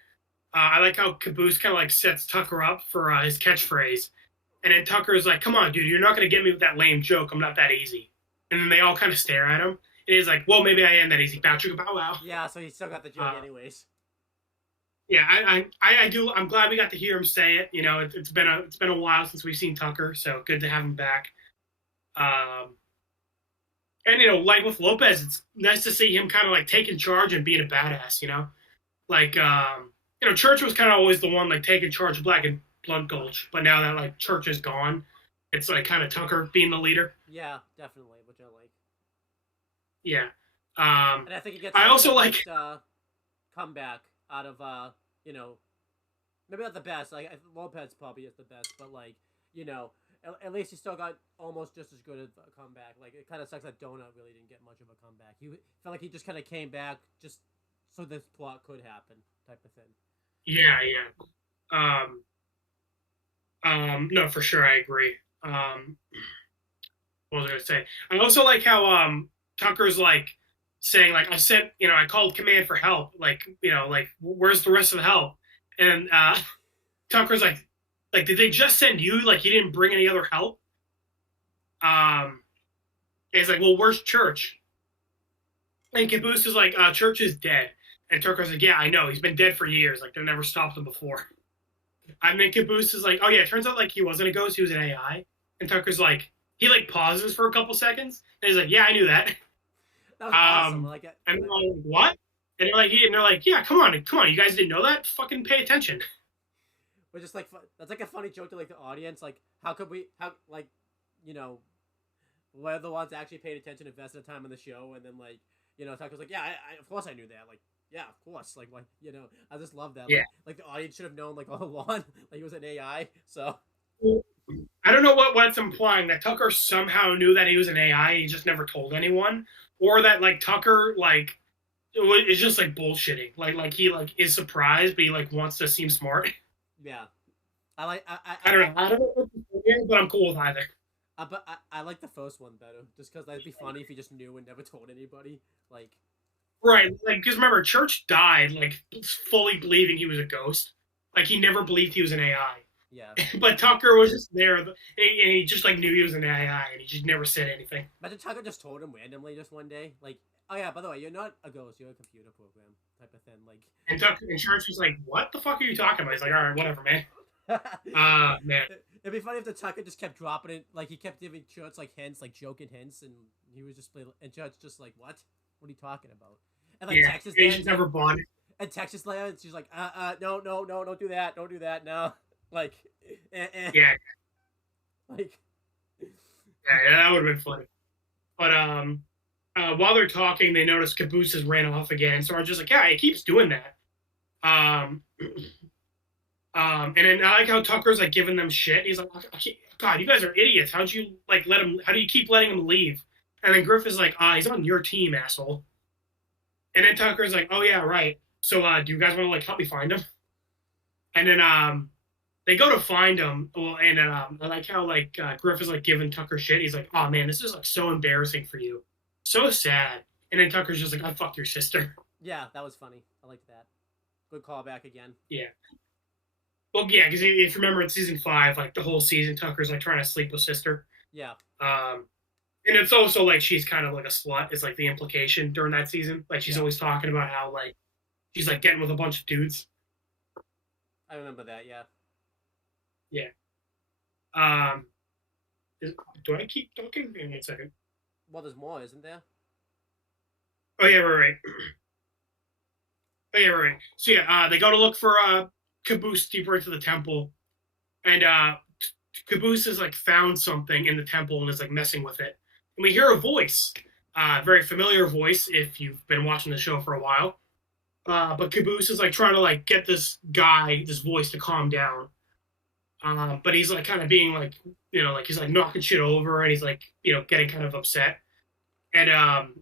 I like how Caboose kind of like sets Tucker up for his catchphrase. And then Tucker's like, come on, dude, you're not going to get me with that lame joke. I'm not that easy. And then they all kind of stare at him. And he's like, well, maybe I am that easy. Bow, chicka, bow, wow. Yeah, so he still got the joke anyways. Yeah, I do. I'm glad we got to hear him say it. It's been a while since we've seen Tucker, so good to have him back. And, like with Lopez, it's nice to see him kind of like taking charge and being a badass, Like, Church was kind of always the one like taking charge of Black and Blood Gulch, but now that like Church is gone, it's like kind of Tucker being the leader. Yeah, definitely, which I like. Yeah. And I think he gets. I also like comeback out of maybe not the best. Like Lopez probably is the best, but like you know, at least he still got almost just as good as a comeback. Like, it kind of sucks that Donut really didn't get much of a comeback. He felt like he just kind of came back just so this plot could happen, type of thing. Yeah, yeah. No, for sure, I agree. What was I gonna say? I also like how Tucker's like saying like I sent I called command for help, like like where's the rest of the help? And Tucker's like did they just send you? Like he didn't bring any other help? Um, and he's like, well, where's Church? And Caboose is like, Church is dead. And Tucker's like, yeah, I know. He's been dead for years. Like, they never stopped him before. I mean, Caboose is like, oh, yeah, it turns out, like, he wasn't a ghost. He was an AI. And Tucker's like, he, like, pauses for a couple seconds. And he's like, yeah, I knew that. That was awesome. Like, and they're like, what? And they're like, yeah, come on. You guys didn't know that? Fucking pay attention. Which is, like, that's, like, a funny joke to, like, the audience. Like, like, we're the ones that actually paid attention, invested the time in the show, and then, like, Tucker's like, yeah, I of course I knew that. Like, yeah, of course. Like, I just love that. Yeah. Like, the audience should have known, like, all along, like, he was an AI, so. I don't know what it's implying, that Tucker somehow knew that he was an AI, he just never told anyone, or that, like, Tucker, like, is just, like, bullshitting. Like he, like, is surprised, but he, like, wants to seem smart. Yeah. I don't know. I don't know what to say, but I'm cool with either. But I like the first one better, just because that'd be funny if he just knew and never told anybody. Like, right, like, because remember, Church died, like, fully believing he was a ghost. Like, he never believed he was an AI. Yeah. But Tucker was just there, and he just, like, knew he was an AI, and he just never said anything. Imagine Tucker just told him randomly just one day, like, oh yeah, by the way, you're not a ghost, you're a computer program, type of thing. Like, and Church was like, what the fuck are you talking about? He's like, all right, whatever, man. Man. It'd be funny if the Tucker just kept dropping it, like, he kept giving Church, like, hints, like, joking hints, and he was just, and Church just like, what? What are you talking about? And, like, Texas Asians never bought it. And Texas Land, she's like, no, don't do that, no. Like, yeah. Like, yeah, that would have been funny. But, while they're talking, they notice Caboose has ran off again, so I'm just like, yeah, he keeps doing that. And then I like how Tucker's like giving them shit. He's like, God, you guys are idiots. How do you keep letting him leave? And then Griff is like, he's on your team, asshole. And then Tucker's like, oh yeah, right. So do you guys want to like help me find him? And then they go to find him. Well, and then I like how like Griff is like giving Tucker shit. He's like, oh man, this is like so embarrassing for you. So sad. And then Tucker's just like, I fucked your sister. Yeah, that was funny. I liked that. Good callback again. Yeah. Well, yeah, because if you remember in season 5, like the whole season, Tucker's like trying to sleep with sister. Yeah. And it's also like she's kind of like a slut. Is like the implication during that season. Like she's always talking about how like she's like getting with a bunch of dudes. I remember that. Yeah. Yeah. Do I keep talking? Give me a second. Well, there's more, isn't there? Oh yeah, right. Oh yeah, right. So yeah, they go to look for Caboose deeper into the temple, and Caboose has like found something in the temple and is like messing with it. And we hear a voice, very familiar voice if you've been watching the show for a while. But Caboose is like trying to like get this voice to calm down. But he's like kind of being like, like he's like knocking shit over and he's like, getting kind of upset. And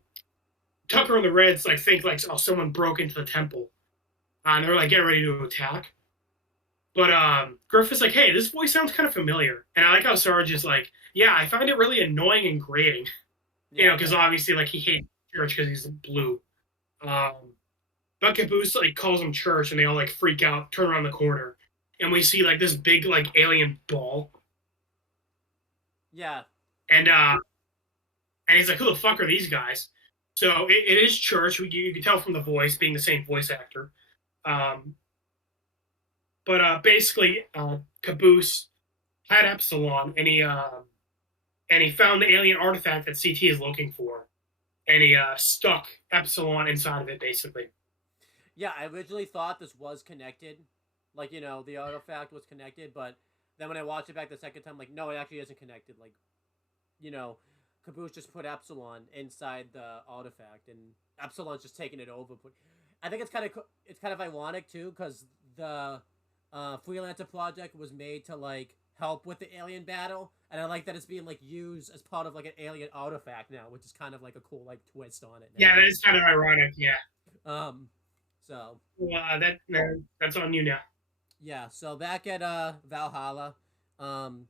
Tucker and the Reds like think like, oh, someone broke into the temple. And they're like getting ready to attack. But Griff is like, hey, this voice sounds kind of familiar. And I like how Sarge is like, yeah, I find it really annoying and grating. Because obviously like he hates Church because he's blue. But Caboose like calls him Church and they all like freak out, turn around the corner. And we see like this big like alien ball. Yeah. And he's like, who the fuck are these guys? So it is Church. You can tell from the voice, being the same voice actor. But basically, Caboose had Epsilon, and he found the alien artifact that CT is looking for, and he stuck Epsilon inside of it, basically. Yeah, I originally thought this was connected, like the artifact was connected, but then when I watched it back the second time, like no, it actually isn't connected. Like, Caboose just put Epsilon inside the artifact, and Epsilon's just taking it over. I think it's kind of ironic too, because the Freelancer project was made to like help with the alien battle, and I like that it's being like used as part of like an alien artifact now, which is kind of like a cool like twist on it Yeah, now. that is kind of ironic. Yeah. Um, so Well, that's on you now. yeah, so back at Valhalla, um,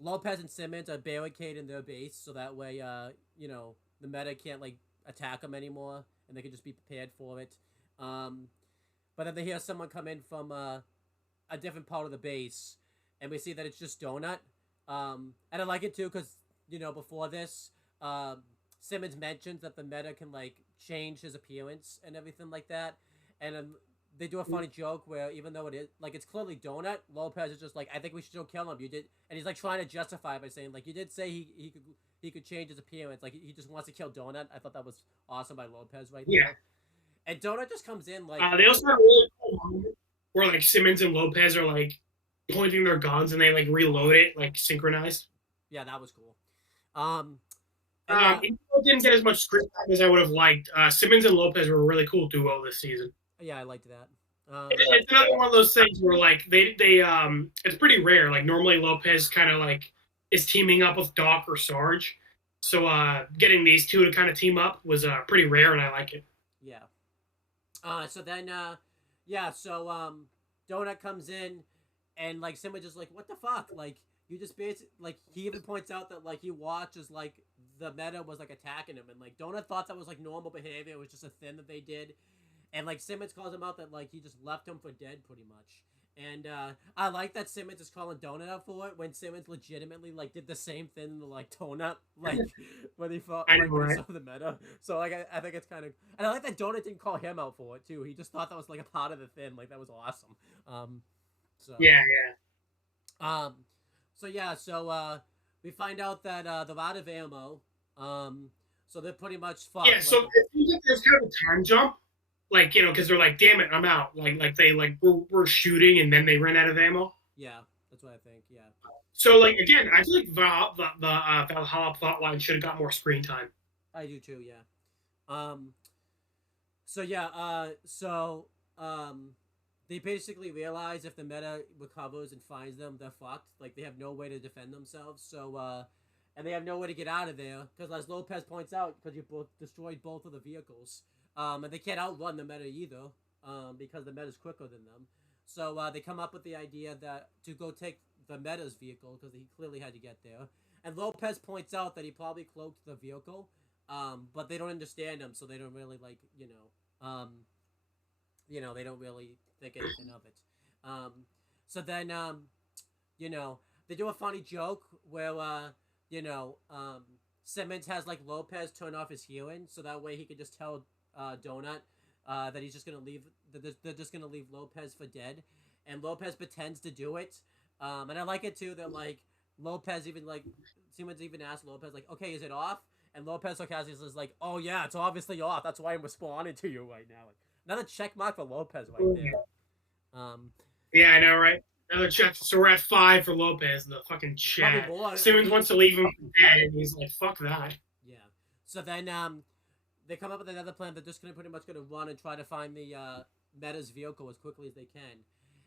Lopez and Simmons are barricading their base so that way you know the meta can't like attack them anymore, and they can just be prepared for it. Um, but then they hear someone come in from a different part of the base, and we see that it's just Donut. And I like it too because before this, Simmons mentions that the meta can like change his appearance and everything like that, and they do a funny joke where even though it is like it's clearly Donut, Lopez is just like, I think we should still kill him. You did, and he's like trying to justify it by saying like, you did say he could change his appearance, like he just wants to kill Donut. I thought that was awesome by Lopez right Yeah. there. And Donut just comes in like, They also had a really cool moment where like Simmons and Lopez are like pointing their guns and they like reload it like synchronized. yeah, that was cool. And yeah, Even though it didn't get as much screen time as I would have liked, Simmons and Lopez were a really cool duo this season. yeah, I liked that. It's another one of those things where like they it's pretty rare. Like normally Lopez kind of like is teaming up with Doc or Sarge, so getting these two to kind of team up was pretty rare, and I like it. Yeah. So then, yeah, so Donut comes in, and like Simba just like, what the fuck? Like you just basically like he even points out that like he watches like the meta was like attacking him, and like Donut thought that was like normal behavior. It was just a thing that they did, and like Simmons calls him out that like he just left him for dead pretty much. And I like that Simmons is calling Donut out for it when Simmons legitimately like did the same thing to like Donut like when he fought I like know, when he right? saw the meta. So like I think it's kind of, and I like that Donut didn't call him out for it too. He just thought that was like a part of the thing. Like that was awesome. So Yeah, um, so yeah, so we find out that they're out of ammo. So they're pretty much yeah. fucked. So Like it seems like there's kind of a time jump, like because they're like, "Damn it, I'm out." Like they like were shooting and then they ran out of ammo. yeah, that's what I think. Yeah, So like again, I feel like the Valhalla plotline should have got more screen time. I do too. Yeah. Um, So yeah, they basically realize if the meta recovers and finds them, they're fucked. Like they have no way to defend themselves. So and they have no way to get out of there because, as Lopez points out, because you both destroyed both of the vehicles. And they can't outrun the meta either, because the meta's quicker than them. So they come up with the idea that to go take the meta's vehicle because he clearly had to get there. And Lopez points out that he probably cloaked the vehicle, but they don't understand him, so they don't really like they don't really think anything of it. So then they do a funny joke where Simmons has like Lopez turn off his healing, so that way he can just tell Donut that he's just gonna leave. That they're just gonna leave Lopez for dead, and Lopez pretends to do it. And I like it too that like Lopez even like Simmons even asked Lopez like, okay, is it off? And Lopez Ocasio is like, oh yeah, it's obviously off. That's why I'm responding to you right now. Like, another check mark for Lopez right there. Yeah, I know, right? Another check. So we're at 5 for Lopez. The fucking chat. Simmons wants to leave him for dead, and he's like, "Fuck that." Yeah. So then they come up with another plan. They're just pretty much gonna run and try to find the Meta's vehicle as quickly as they can.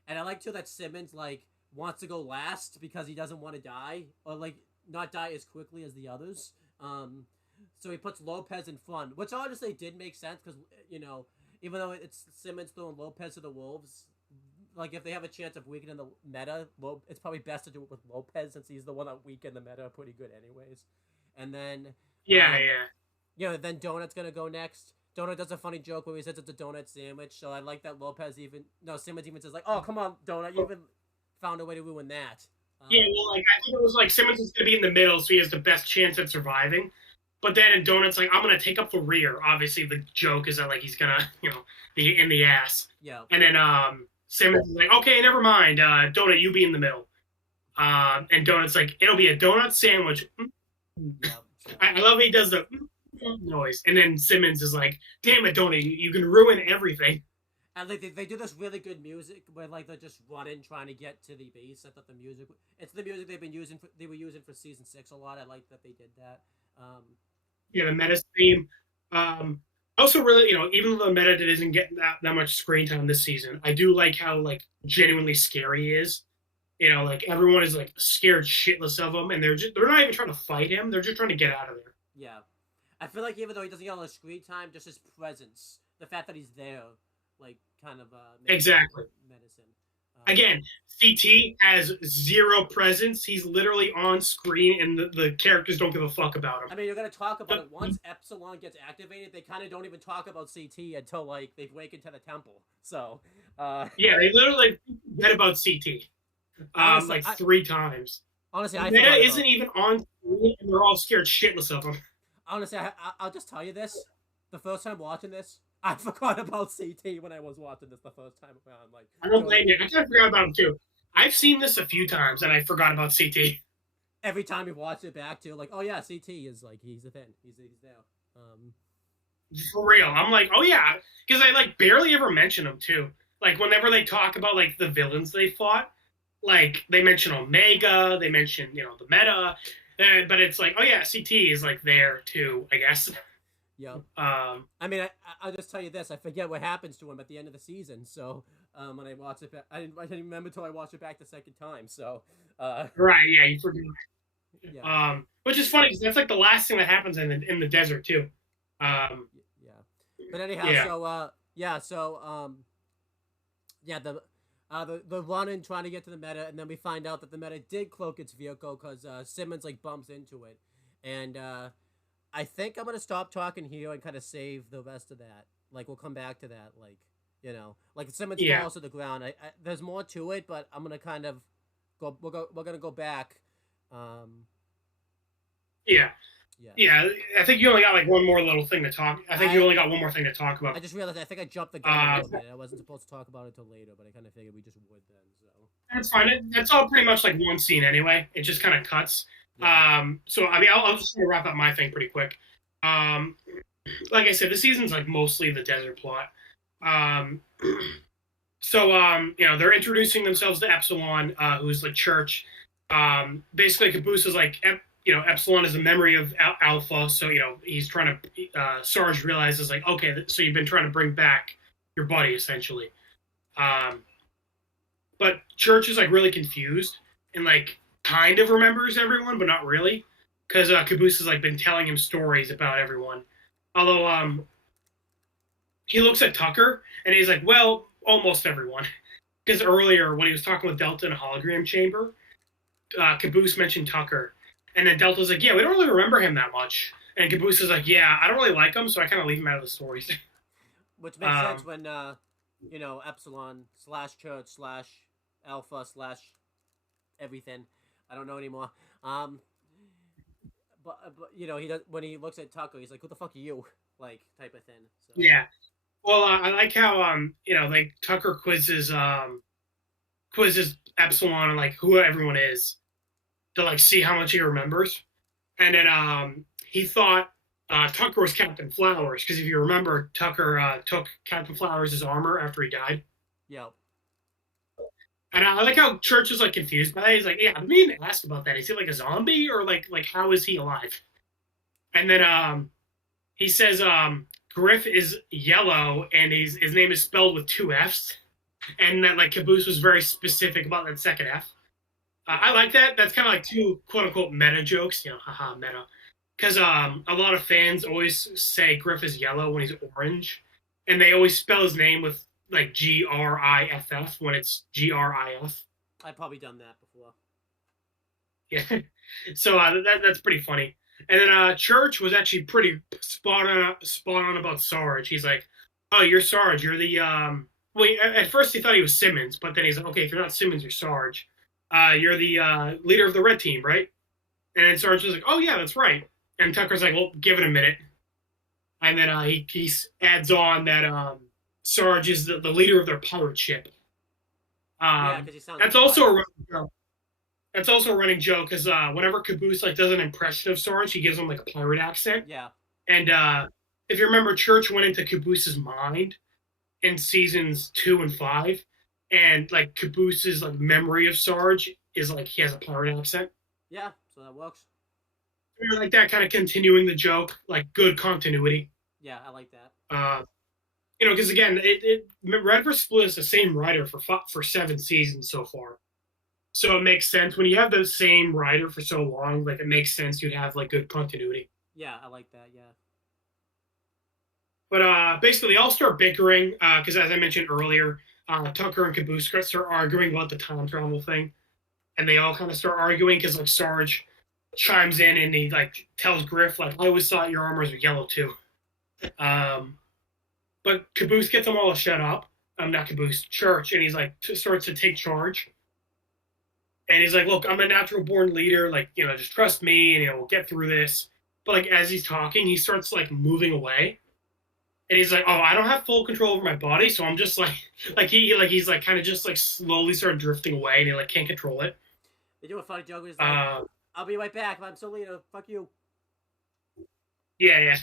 And I like too that Simmons like wants to go last because he doesn't want to die or like not die as quickly as the others. So he puts Lopez in front, which honestly did make sense because even though it's Simmons throwing Lopez to the wolves, like if they have a chance of weakening the meta, it's probably best to do it with Lopez since he's the one that weakened the meta pretty good anyways. And then yeah. then Donut's gonna go next. Donut does a funny joke where he says it's a donut sandwich. So I like that Simmons even says like, "Oh come on, Donut, you even found a way to ruin that." Yeah, well, like I think it was like Simmons is going to be in the middle, so he has the best chance at surviving. But then in Donut's like, I'm going to take up the rear. Obviously, the joke is that like he's gonna, be in the ass. Yeah. And then Simmons is like, okay, never mind. Donut, you be in the middle. And Donut's like, it'll be a donut sandwich. Yeah. I love he does the noise. And then Simmons is like, damn it, Donut, you can ruin everything. And like they do this really good music where like they're just running trying to get to the base. I thought the music, it's the music they were using for season 6 a lot. I like that they did that. Yeah, the meta theme. Also, really, even though the meta isn't getting that much screen time this season, I do like how like genuinely scary he is. You know, like everyone is like scared shitless of him, and they're not even trying to fight him. They're just trying to get out of there. Yeah. I feel like even though he doesn't get a lot of screen time, just his presence, the fact that he's there, like, kind of makes Exactly. medicine. Again, CT has zero presence. He's literally on screen, and the characters don't give a fuck about him. I mean, you're gonna talk about it once Epsilon gets activated. They kind of don't even talk about CT until like they've wakened to the temple. So, yeah, they literally forget about CT, honestly, like 3 times. Honestly, I Meta forgot isn't even on screen, and they're all scared shitless of him. Honestly, I'll just tell you this: the first time watching this, I forgot about CT when I was watching this the first time around. Like, I don't blame you. I kind of forgot about him too. I've seen this a few times, and I forgot about CT. Every time we watch it back to, like, oh yeah, CT is like he's a thing. He's there. For real, I'm like, oh yeah, because I like barely ever mention him too. Like whenever they talk about like the villains they fought, like they mention Omega, they mention the meta, but it's like, oh yeah, CT is like there too, I guess. Yeah. I mean, I'll just tell you this: I forget what happens to him at the end of the season. So when I watch it back, I didn't remember until I watched it back the second time. So right, yeah, you forget. Yeah. Which is funny because that's like the last thing that happens in the desert too. Yeah. But anyhow, yeah. The run-in trying to get to the meta, and then we find out that the meta did cloak its vehicle because Simmons like bumps into it, and I think I'm gonna stop talking here and kind of save the rest of that. Like we'll come back to that. Like like Simmons falls to the ground. There's more to it, but I'm gonna kind of go. We're gonna go back. Yeah. I think you only got like one more little thing to talk. I think you only got one more thing to talk about. I just realized I think I jumped the gun a little bit. I wasn't supposed to talk about it until later, but I kind of figured we just would then. So that's fine. That's all pretty much like one scene anyway. It just kind of cuts. Yeah. So I mean, I'll just wrap up my thing pretty quick. Like I said, the season's like mostly the desert plot. They're introducing themselves to Epsilon, who's the church. Basically, Caboose is like, Epsilon is a memory of Alpha, so he's trying to. Sarge realizes like, okay, so you've been trying to bring back your buddy essentially. But Church is like really confused and like kind of remembers everyone, but not really, because Caboose has like been telling him stories about everyone. Although he looks at Tucker and he's like, well, almost everyone, because earlier when he was talking with Delta in a hologram chamber, Caboose mentioned Tucker. And then Delta's like, yeah, we don't really remember him that much. And Caboose is like, yeah, I don't really like him, so I kind of leave him out of the stories. Which makes sense when, Epsilon / Church / Alpha / everything. I don't know anymore. But he does, when he looks at Tucker, he's like, who the fuck are you? Like, type of thing. So. Yeah. Well, I like how, like Tucker quizzes Epsilon on like who everyone is, to like see how much he remembers. And then he thought Tucker was Captain Flowers, because if you remember, Tucker took Captain Flowers' armor after he died. Yeah. And I like how Church is like confused by that. He's like, yeah, I didn't ask about that. Is he like a zombie, or like how is he alive? And then he says Griff is yellow and his name is spelled with 2 F's. And that like Caboose was very specific about that second F. I like that. That's kind of like 2 quote-unquote meta jokes, haha, meta. Because a lot of fans always say Griff is yellow when he's orange. And they always spell his name with, like, Griff when it's Grif. I've probably done that before. Yeah. So that's pretty funny. And then Church was actually pretty spot on about Sarge. He's like, oh, you're Sarge. You're the... at first he thought he was Simmons, but then he's like, okay, if you're not Simmons, you're Sarge. You're the leader of the red team, right? And then Sarge was like, oh, yeah, that's right. And Tucker's like, well, give it a minute. And then he adds on that Sarge is the leader of their pirate ship. Because he sounds that's like also a running joke. That's also a running joke, because whenever Caboose like does an impression of Sarge, he gives him like a pirate accent. Yeah. And if you remember, Church went into Caboose's mind in seasons 2 and 5. And like Caboose's like memory of Sarge is like he has a pirate accent. Yeah, so that works. Like that, kind of continuing the joke, like good continuity. Yeah, I like that. Because again, Red vs. Blue is the same writer for 7 seasons so far. So it makes sense when you have the same writer for so long. Like it makes sense you'd have like good continuity. Yeah, I like that. Yeah. But basically, they all start bickering because, as I mentioned earlier, Tucker and Caboose start arguing about the time travel thing, and they all kind of start arguing because like Sarge chimes in and he like tells Griff like, "I always thought your armors were yellow too." Um, but Caboose gets them all to shut up. Not Caboose, Church, and he's like starts to take charge. And he's like, "Look, I'm a natural born leader. Like, just trust me, and we'll get through this." But like as he's talking, he starts like moving away, and he's like, "Oh, I don't have full control over my body, so I'm just like, he's like kind of just like slowly started drifting away, and he like can't control it." They do a funny joke. He's like, "I'll be right back. I'm so leader. Fuck you." Yeah, yeah.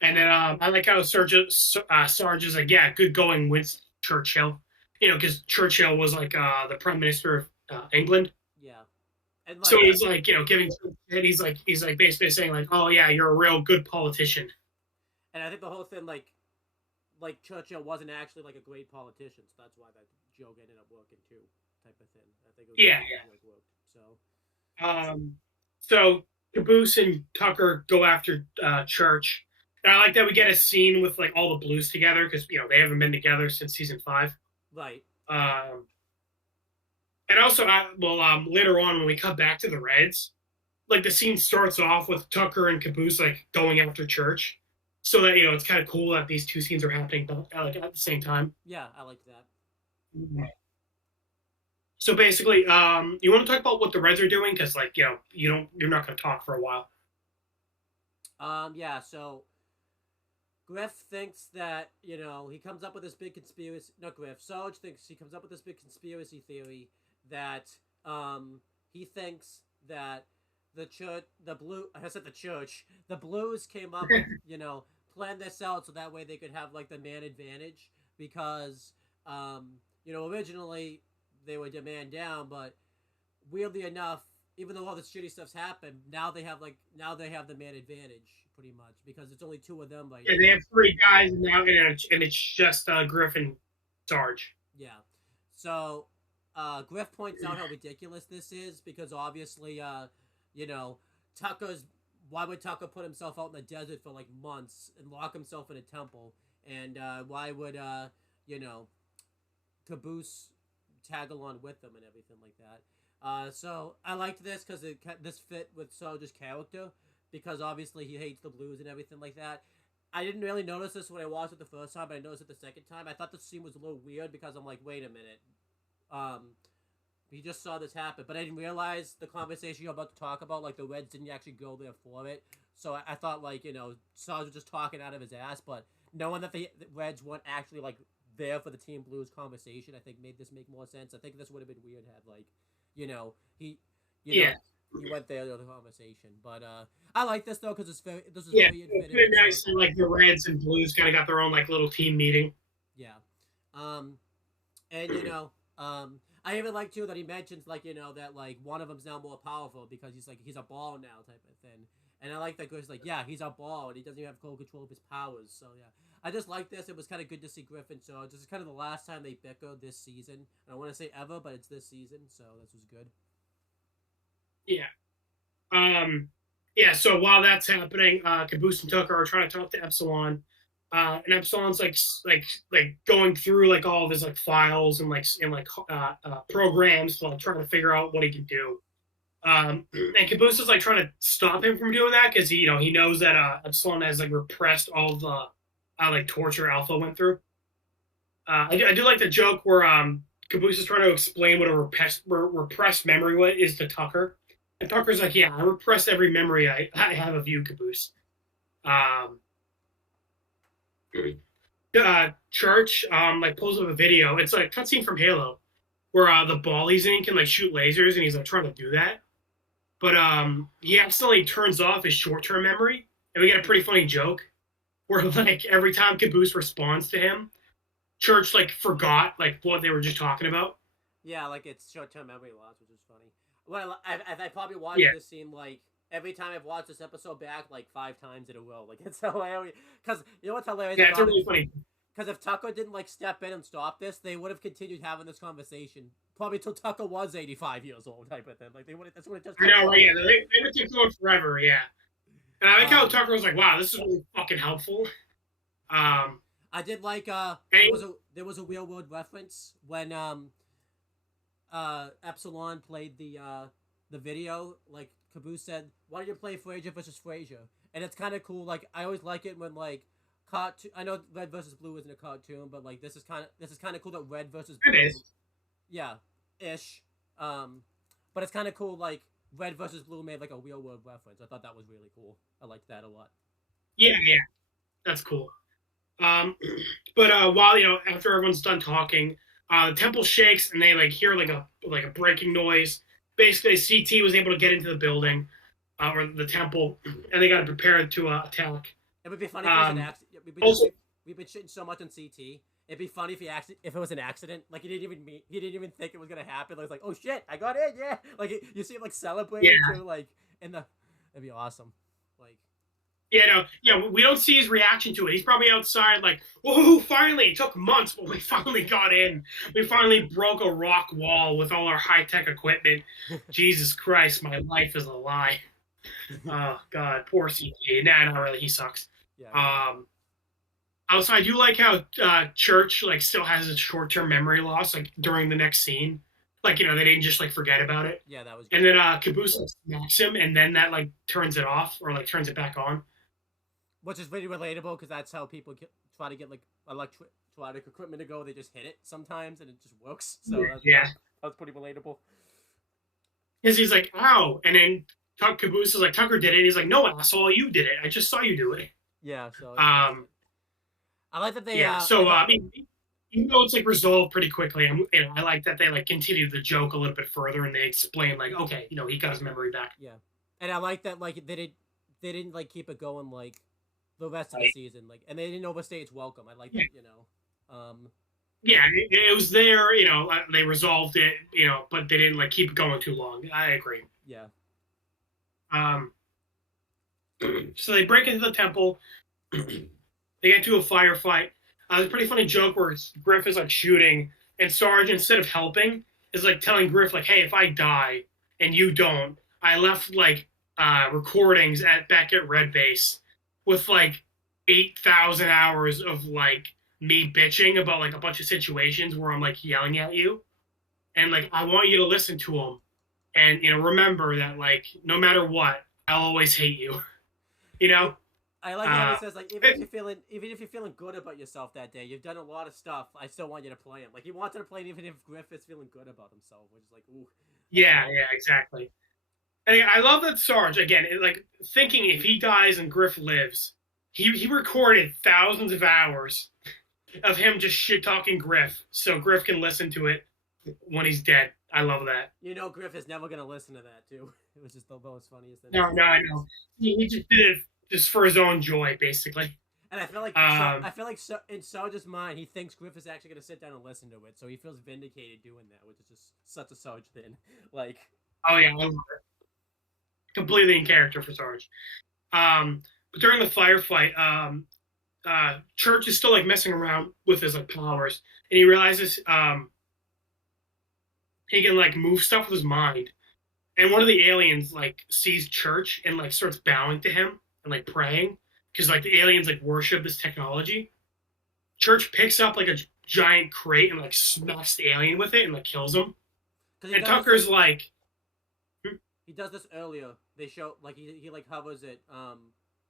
And then I like how Sarge is like, "Yeah, good going, Winston Churchill." Because Churchill was like the prime minister of England. Yeah. And So he's like, giving, and he's like basically saying like, "Oh yeah, you're a real good politician." And I think the whole thing, like Churchill wasn't actually like a great politician, so that's why that joke ended up working too, type of thing. I think it was Yeah, like worked. So. So Caboose and Tucker go after Church, and I like that we get a scene with like all the Blues together because they haven't been together since season 5. Right. And also, later on when we cut back to the Reds, like the scene starts off with Tucker and Caboose like going after Church, so that it's kind of cool that these two scenes are happening like at the same time. Yeah, I like that. So basically, you want to talk about what the Reds are doing because like you're not going to talk for a while. Yeah. So Griff thinks that he comes up with this big conspiracy. Not Griff. Sarge thinks he comes up with this big conspiracy theory that he thinks that the church, the Blues came up, planned this out so that way they could have like the man advantage because originally they were demand down, but weirdly enough, even though all this shitty stuff's happened, now they have the man advantage pretty much because it's only two of them right now. Yeah, they have 3 guys now, and it's just Griff and Sarge. Yeah. So Griff points out how ridiculous this is because obviously, why would Tucker put himself out in the desert for like months and lock himself in a temple? And why would, Caboose tag along with them and everything like that? So I liked this because this fit with Sarge's character because obviously he hates the Blues and everything like that. I didn't really notice this when I watched it the first time, but I noticed it the second time. I thought the scene was a little weird because I'm like, wait a minute. We just saw this happen, but I didn't realize the conversation you're about to talk about, like the Reds didn't actually go there for it. So I thought like, Sarge was just talking out of his ass, but knowing that the Reds weren't actually like there for the Team Blues conversation, I think made this make more sense. I think this would have been weird had like, he went there to the conversation, but I like this though because this is very very nice. And like the Reds and Blues kind of got their own like little team meeting. Yeah, and I even like too that he mentions like that like one of them's now more powerful because he's a ball now type of thing, and I like that Griff's like he's a ball and he doesn't even have full control of his powers. So yeah, I just like this. It was kind of good to see Griffin. So this is kind of the last time they bickered this season. I don't want to say ever, but it's this season, so this was good. Yeah. Yeah, so while that's happening, Caboose and Tucker are trying to talk to Epsilon. And Epsilon's like going through like all of his like files and programs while trying to figure out what he can do. And Caboose is like trying to stop him from doing that because he knows that Epsilon has like repressed all the like torture Alpha went through. I do like the joke where Caboose is trying to explain what a repressed memory is to Tucker. And Tucker's like, yeah, I repress every memory I have of you, Caboose. Church like pulls up a video. It's like a cutscene from Halo where the ball he's in can like shoot lasers and he's like trying to do that. But he accidentally turns off his short-term memory. And we get a pretty funny joke where like every time Caboose responds to him, Church like forgot like what they were just talking about. Yeah, like it's short-term memory loss, which is funny. Well, I probably watched this scene like every time I've watched this episode back like 5 times in a row. Like it's hilarious because what's hilarious? Yeah, it's really funny. Because if Tucker didn't like step in and stop this, they would have continued having this conversation probably till Tucker was 85 years old type of thing. Like that's what it just. I know, right? Yeah, they would keep going forever. Yeah, and I like how Um, Tucker was like, "Wow, this is really fucking helpful." Um, I did like and there was a real world reference when Epsilon played the video. Like Caboose said, "Why don't you play Frazier versus Frazier?" And it's kind of cool. Like I always like it when like cartoon. I know Red versus Blue isn't a cartoon, but like this is kind of cool that Red versus it Blue. is. Yeah, ish. But it's kind of cool. Like Red versus Blue made like a real world reference. I thought that was really cool. I liked that a lot. Yeah, yeah, that's cool. Um, but while after everyone's done talking, the temple shakes and they like hear like a breaking noise. Basically, CT was able to get into the building or the temple, and they got to prepare to attack. It would be funny if it was an accident. Also, We've been shitting so much on CT. It'd be funny if it was an accident. Like he didn't even think it was gonna happen. Like, oh shit, I got in, yeah. Like you see him like celebrating too, like in the. It'd be awesome. Like. Yeah, no, yeah, we don't see his reaction to it. He's probably outside, like, "Whoa! Finally, it took months, but we finally got in. We finally broke a rock wall with all our high tech equipment. Jesus Christ, my life is a lie." Oh God, poor CT. Nah, not really. He sucks. Yeah. Also, I do like how Church like still has a short term memory loss like during the next scene. Like they didn't just like forget about it. Yeah, that was. Good. And then Caboose like, smacks him, and then that like turns it off or like turns it back on. Which is really relatable because that's how people try to get like electronic equipment to go. They just hit it sometimes and it just works. So that's pretty relatable. Because he's like, "Ow," and then Caboose is like, "Tucker did it." And he's like, "No, asshole, you did it. I just saw you do it." Yeah. So. I like that they. Yeah. So I mean, even though it's like resolved pretty quickly, I like that they like continue the joke a little bit further and they explain like, okay, he got his memory back. Yeah, and I like that like they didn't like keep it going like the rest of the season and they didn't overstay its welcome. I like that. Yeah, it was there. They resolved it. But they didn't like keep it going too long. I agree. Yeah. So they break into the temple. They get into a firefight. There's a pretty funny joke where Griff is like shooting, and Sarge, instead of helping, is like telling Griff like, "Hey, if I die and you don't, I left like recordings back at Red Base with like 8,000 hours of like me bitching about like a bunch of situations where I'm like yelling at you, and like I want you to listen to them, and remember that like no matter what, I'll always hate you." I like how he says like even if you're feeling good about yourself that day, you've done a lot of stuff. I still want you to play him. Like he wanted to play him even if Griff is feeling good about himself, which is like ooh. Yeah, exactly. And I love that Sarge again, like thinking if he dies and Griff lives, he recorded thousands of hours of him just shit talking Griff, so Griff can listen to it when he's dead. I love that. Griff is never gonna listen to that too. It was just the most funniest thing. No, I know. He just did it just for his own joy, basically. And I feel like in Sarge's mind, he thinks Griff is actually gonna sit down and listen to it, so he feels vindicated doing that, which is just such a Sarge thing. Like, oh yeah, I love it. Completely in character for Sarge. But during the firefight, Church is still like messing around with his like powers, and he realizes he can like move stuff with his mind. And one of the aliens like sees Church and like starts bowing to him and like praying because like the aliens like worship this technology. Church picks up like a giant crate and like smacks the alien with it and like kills him. And Tucker's like, he does this earlier. They show like he like hovers it,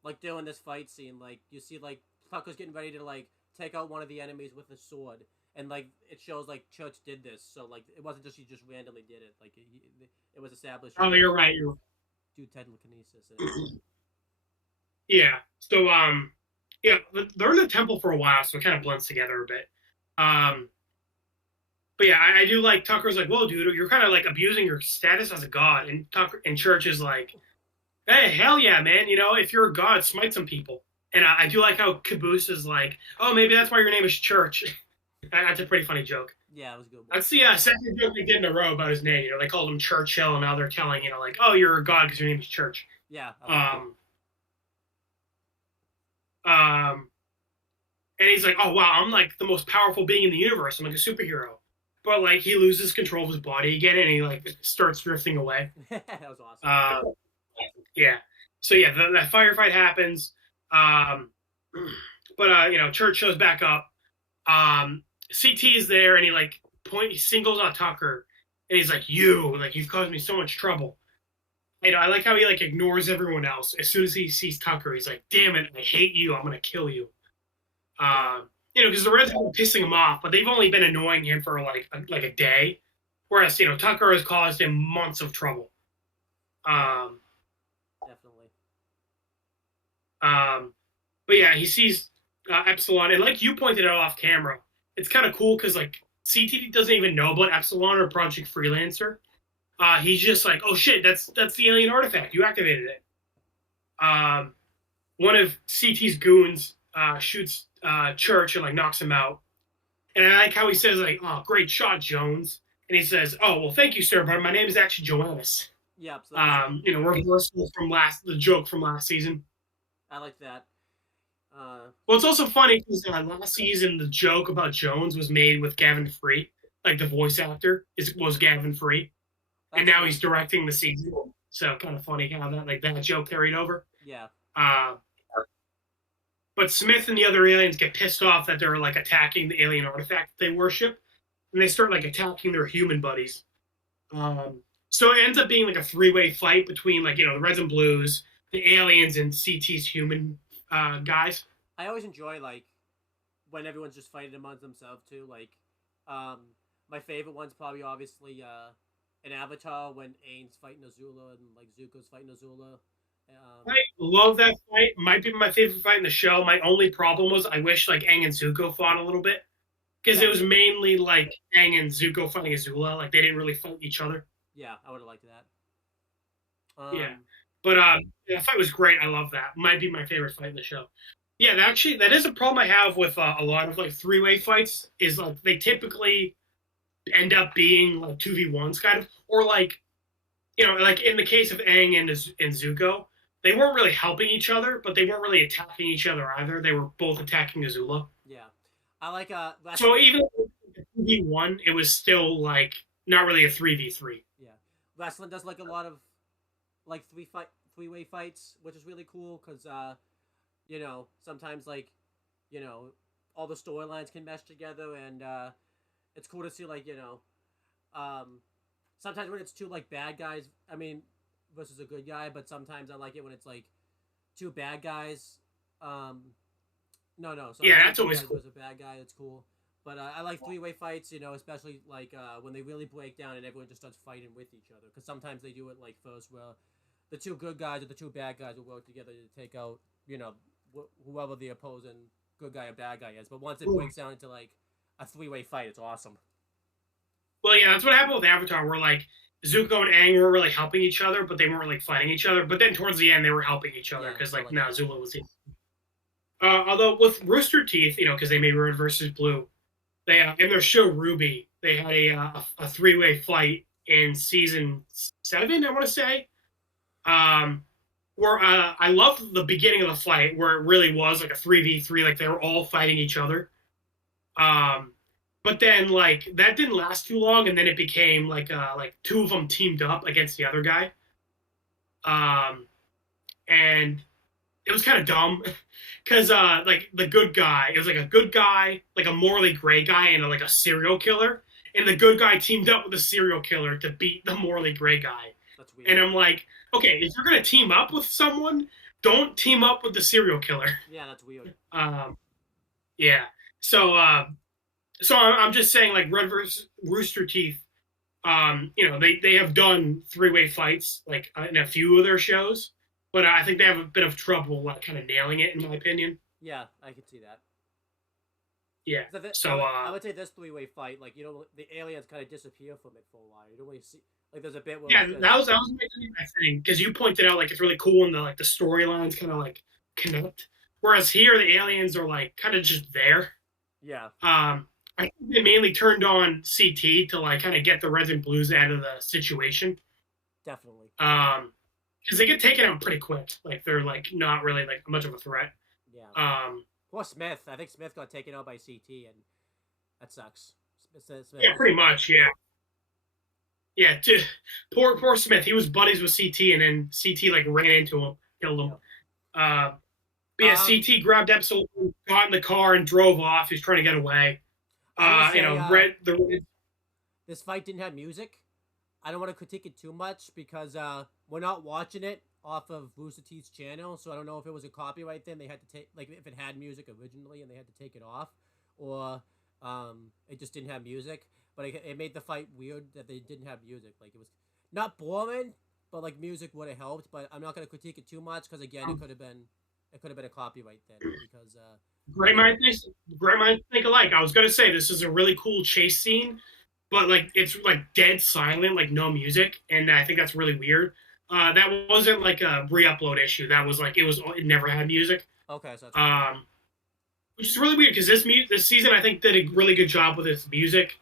like during this fight scene. Like you see like Tucker's getting ready to like take out one of the enemies with a sword, and like it shows like Church did this. So like it wasn't just he just randomly did it. Like it was established. Oh, you're right. Do telekinesis. Yeah. So yeah, they're in the temple for a while, so it kind of blends together a bit. But yeah, I do like Tucker's like, "Whoa, dude, you're kind of like abusing your status as a god," and Church is like, "Hey, hell yeah, man! If you're a god, smite some people." And I do like how Caboose is like, "Oh, maybe that's why your name is Church." That's a pretty funny joke. Yeah, it was good. That's the second joke they did in a row about his name. They called him Churchill, and now they're telling like, "Oh, you're a god because your name is Church." Yeah. And he's like, "Oh wow, I'm like the most powerful being in the universe. I'm like a superhero." but like he loses control of his body again, and he like starts drifting away. That was awesome. Yeah. So yeah, that firefight happens. Um, but Church shows back up. CT is there, and he singles out Tucker, and he's like, you've caused me so much trouble. I like how he like ignores everyone else. As soon as he sees Tucker, he's like, damn it, I hate you. I'm gonna kill you. Because the Reds have been pissing him off, but they've only been annoying him for like a day, whereas Tucker has caused him months of trouble. Definitely. But yeah, he sees Epsilon, and like you pointed out off camera, it's kind of cool because like CTD doesn't even know about Epsilon or Project Freelancer. He's just like, oh shit, that's the alien artifact. You activated it. One of CT's goons shoots Church and like knocks him out. And I like how he says like, oh, great shot, Jones. And he says, oh, well, thank you, sir, but my name is actually Joannis. Yeah. So reversal from the joke from last season. I like that. Well, it's also funny because last season the joke about Jones was made with Gavin Free, like the voice actor was Gavin Free, and now he's directing the season. So kind of funny how that joke carried over. Yeah. But Smith and the other aliens get pissed off that they're like attacking the alien artifact they worship, and they start like attacking their human buddies. So it ends up being like a three-way fight between the Reds and Blues, the aliens, and CT's human guys. I always enjoy like when everyone's just fighting amongst themselves too. Like, my favorite one's probably obviously in Avatar when Aang's fighting Azula and like Zuko's fighting Azula. I love that fight. Might be my favorite fight in the show. My only problem was I wish like Aang and Zuko fought a little bit because it was mainly like Aang and Zuko fighting Azula. Like they didn't really fight each other. Yeah, I would have liked that. Yeah, but that fight was great. I love that. Might be my favorite fight in the show. Yeah, that is a problem I have with a lot of like three-way fights. Is like they typically end up being like 2v1s kind of, or like like in the case of Aang and Zuko, they weren't really helping each other, but they weren't really attacking each other either. They were both attacking Azula. Yeah, I like so even 2v1, it was still like not really a 3v3. Yeah, wrestling does like a lot of like three-way fights, which is really cool because sometimes like all the storylines can mesh together, and it's cool to see like sometimes when it's two like bad guys, versus a good guy, but sometimes I like it when it's like two bad guys. Yeah, that's always cool. Versus a bad guy, it's cool. But I like three-way fights, especially like when they really break down and everyone just starts fighting with each other. Because sometimes they do it like first where the two good guys or the two bad guys will work together to take out, whoever the opposing good guy or bad guy is. But once it breaks down into like a three-way fight, it's awesome. Well, yeah, that's what happened with Avatar, where like Zuko and Aang were really helping each other, but they weren't like fighting each other. But then towards the end, they were helping each other because Zula was. Although with Rooster Teeth, because they made Red versus Blue, they in their show Ruby, they had a three-way fight in season 7, I want to say. Where I loved the beginning of the fight, where it really was like a 3v3, like they were all fighting each other. But then, like, that didn't last too long, and then it became, like two of them teamed up against the other guy. And it was kind of dumb, because, like, the good guy, it was, like, a good guy, like, a morally gray guy, and, like, a serial killer. And the good guy teamed up with the serial killer to beat the morally gray guy. That's weird. And I'm like, okay, if you're going to team up with someone, don't team up with the serial killer. Yeah, that's weird. Yeah. So I'm just saying, like, Red vs. Rooster Teeth, they have done three-way fights, like, in a few of their shows, but I think they have a bit of trouble, like, kind of nailing it, in my opinion. Yeah, I could see that. Yeah, I would say this three-way fight, like, the aliens kind of disappear from it for a while. You don't really see, like, there's a bit where... Yeah, that was my thing, because you pointed out, like, it's really cool when the storylines kind of, like, connect, whereas here, the aliens are, like, kind of just there. Yeah. I think they mainly turned on CT to like kind of get the Reds and Blues out of the situation. Definitely. Because they get taken out pretty quick. Like they're like not really like much of a threat. Yeah. Poor Smith. I think Smith got taken out by CT, and that sucks. Smith Yeah, is. pretty much. Yeah, yeah. Poor Smith. He was buddies with CT, and then CT like ran into him, killed him. Yep. Uh, but yeah, Um, CT grabbed Epsilon, got in the car, and drove off. He was trying to get away. I will say, Red the Red. this fight didn't have music. I don't want to critique it too much because we're not watching it off of Rooster Teeth's channel, so I don't know if it was a copyright thing. They had to take, like, if it had music originally and they had to take it off, or it just didn't have music. But it made the fight weird that they didn't have music. Like, it was not boring, but like music would have helped. But I'm not gonna critique it too much because again, it could have been a copyright thing because Great minds think alike. I was gonna say this is a really cool chase scene, but like it's like dead silent, like no music, and I think that's really weird. That wasn't like a re-upload issue. That was like it never had music. okay, so that's Which is really weird because this season I think did a really good job with its music.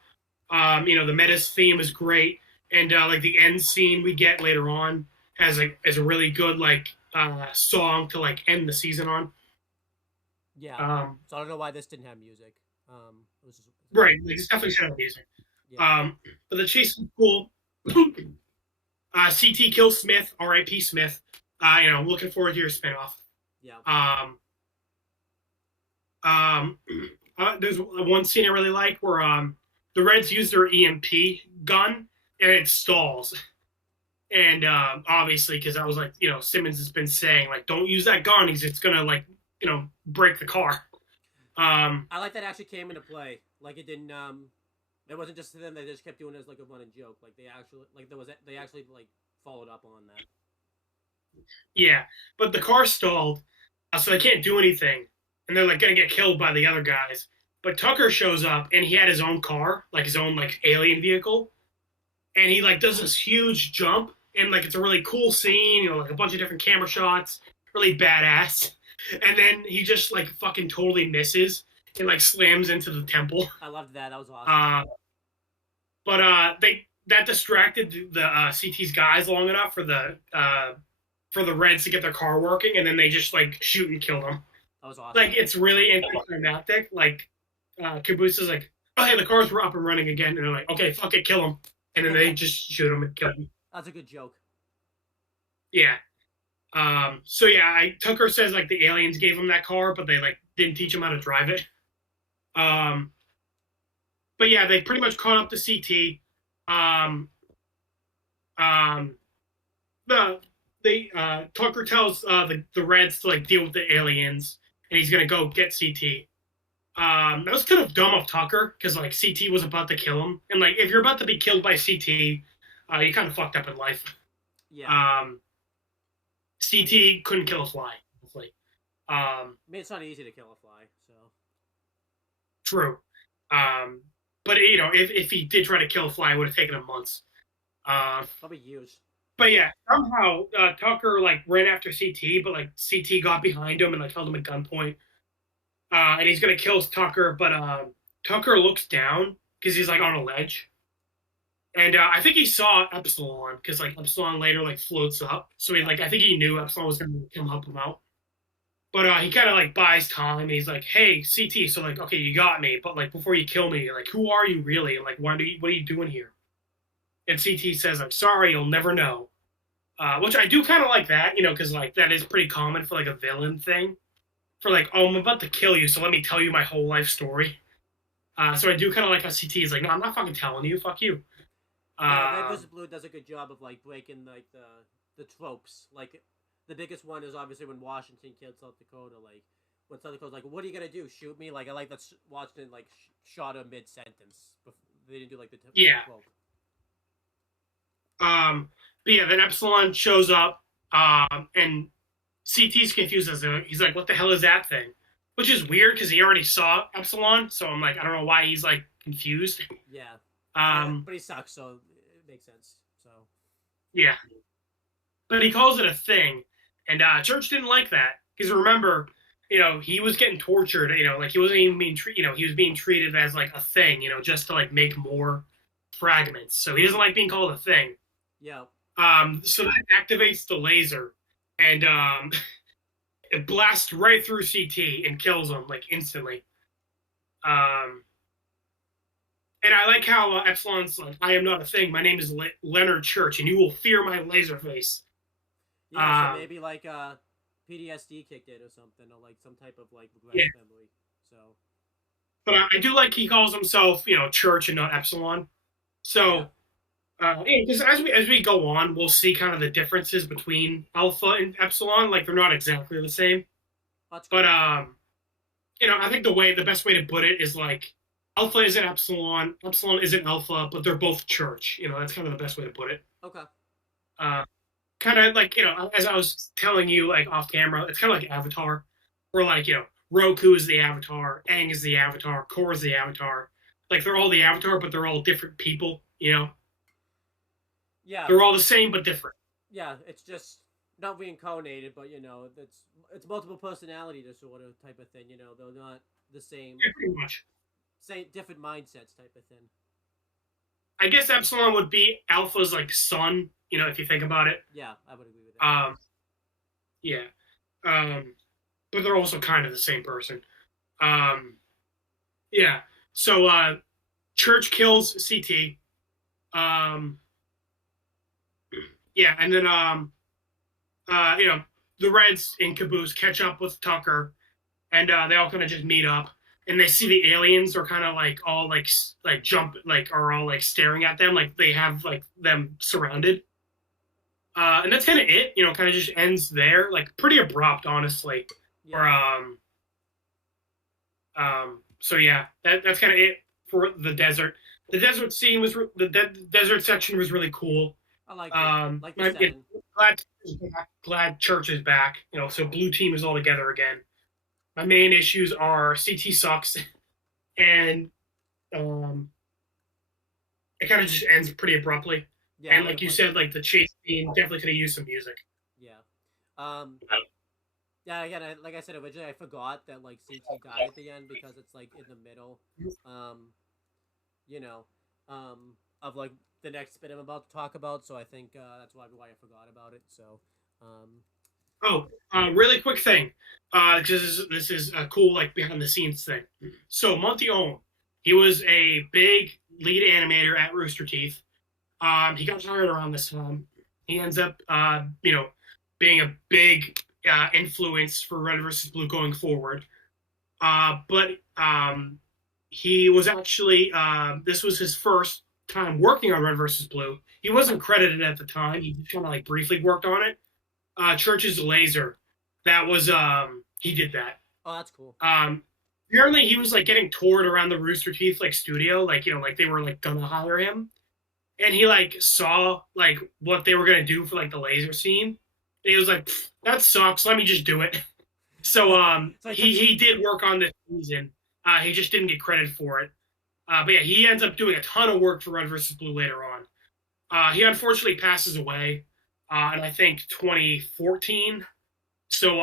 The Metis theme is great, and like the end scene we get later on has a really good like song to like end the season on. yeah. Um, So I don't know why this didn't have music. It was just right, like, it's definitely should have music. yeah, But the chase is cool. CT kills Smith, R.I.P. Smith. Looking forward to your spinoff. yeah. There's one scene I really like where the Reds use their EMP gun and it stalls. And obviously, because I was like, Simmons has been saying like, don't use that gun because it's gonna like, break the car. I like that actually came into play. Like it didn't. It wasn't just to them. They just kept doing it as like a running joke. Like they actually like followed up on that. Yeah, but the car stalled, so they can't do anything, and they're like gonna get killed by the other guys. But Tucker shows up, and he had his own car, like his own like alien vehicle, and he like does this huge jump, and like it's a really cool scene, like a bunch of different camera shots, really badass. And then he just like fucking totally misses and like slams into the temple. I loved that. That was awesome. But that distracted the CT's guys long enough for the Reds to get their car working, and then they just like shoot and kill them. That was awesome. Like it's really anticlimactic. Like Caboose is like, oh yeah, the cars were up and running again, and they're like, okay, fuck it, kill them, and then they just shoot them and kill them. That's a good joke. Yeah. So yeah, Tucker says like the aliens gave him that car, but they like didn't teach him how to drive it. But yeah, they pretty much caught up to CT. Um, Tucker tells the Reds to like deal with the aliens, and he's gonna go get CT. That was kind of dumb of Tucker because like CT was about to kill him, and like if you're about to be killed by CT, you kind of fucked up in life. Yeah. CT couldn't kill a fly. Honestly. I mean, it's not easy to kill a fly, so. True. But if he did try to kill a fly, it would have taken him months. Probably years. But yeah, somehow Tucker like ran after CT, but like CT got behind him and like held him at gunpoint. And he's gonna kill Tucker, but Tucker looks down because he's like on a ledge. And I think he saw Epsilon because like Epsilon later like floats up. So he like I think he knew Epsilon was gonna come help him out. But he kind of like buys time. And he's like, "Hey, CT, so like, okay, you got me, but like before you kill me, like, who are you really? And like, what are you doing here?" And CT says, "I'm sorry, you'll never know." Which I do kind of like that, because like that is pretty common for like a villain thing. For like, oh, I'm about to kill you, so let me tell you my whole life story. So I do kind of like how CT is like, no, I'm not fucking telling you, fuck you. Yeah, Red vs. Blue does a good job of like breaking like the tropes. Like the biggest one is obviously when Washington killed South Dakota. Like when South Dakota's like, "What are you gonna do? Shoot me?" Like I like that Washington like shot him mid sentence. They didn't do like the yeah. Quote. But yeah, then Epsilon shows up, and CT's confused as he's like, "What the hell is that thing?" Which is weird because he already saw Epsilon, so I'm like, I don't know why he's like confused. Yeah. But he sucks, so it makes sense. So. Yeah. But he calls it a thing, and Church didn't like that because remember, he was getting tortured. Like he wasn't even being treated. He was being treated as like a thing. Just to like make more fragments. So he doesn't like being called a thing. Yeah. So that activates the laser, and it blasts right through CT and kills him like instantly. And I like how Epsilon's like, I am not a thing. My name is Leonard Church, and you will fear my laser face. Yeah, so maybe like PTSD kicked in or something, or like some type of like Yeah, regressed memory. So but I do like he calls himself, Church and not Epsilon. yeah, So, because as we go on, we'll see kind of the differences between Alpha and Epsilon. Like they're not exactly the same, that's but cool. I think the best way to put it is like Alpha isn't Epsilon, Epsilon isn't Alpha, but they're both Church. That's kind of the best way to put it. Okay. Uh, Kind of like as I was telling you like off camera, it's kind of like Avatar, where like Roku is the Avatar, Aang is the Avatar, Korra is the Avatar. Like they're all the Avatar, but they're all different people. Yeah, They're all the same but different. yeah. It's just not reincarnated, but it's multiple personality disorder type of thing. They're not the same, Yeah, pretty much. same different mindsets type of thing. I guess Epsilon would be Alpha's like son. If you think about it. Yeah, I would agree with that. Yeah. But they're also kind of the same person. Um, yeah. So Church kills CT. Um, yeah, and then the Reds in Caboose catch up with Tucker, and they all kind of just meet up, and they see the aliens are kind of like all like jump like are all like staring at them, like they have like them surrounded. And that's kind of it, kind of just ends there, like pretty abrupt, honestly. Or Yeah, so yeah, that's kind of it for the desert. The desert scene was desert section was really cool. I liked it. Like the setting. Glad Church is back. So blue team is all together again. My main issues are CT sucks, and um, it kind of just ends pretty abruptly. Yeah, I And would like have you liked. said, like the chase scene definitely could have used some music. Yeah. Um. Yeah. Again, like I said originally, I forgot that like CT died at the end because it's like in the middle. Um. You know. Of like the next bit I'm about to talk about, so I think that's why I forgot about it. So. Um. Oh, really quick thing, because this is a cool like behind the scenes thing. So Monty Ohm, he was a big lead animator at Rooster Teeth. He got hired around this time. He ends up, being a big influence for Red versus Blue going forward. But he was actually this was his first time working on Red versus Blue. He wasn't credited at the time. He kind of like briefly worked on it. Church's Laser. That was he did that. Oh, that's cool. Apparently he was like getting toured around the Rooster Teeth like studio, like like they were like gonna hire him, and he like saw like what they were gonna do for like the laser scene, and he was like, that sucks. Let me just do it. So So I took. he did work on this season. He just didn't get credit for it. But yeah, he ends up doing a ton of work for Red versus Blue later on. He unfortunately passes away in I think 2014. So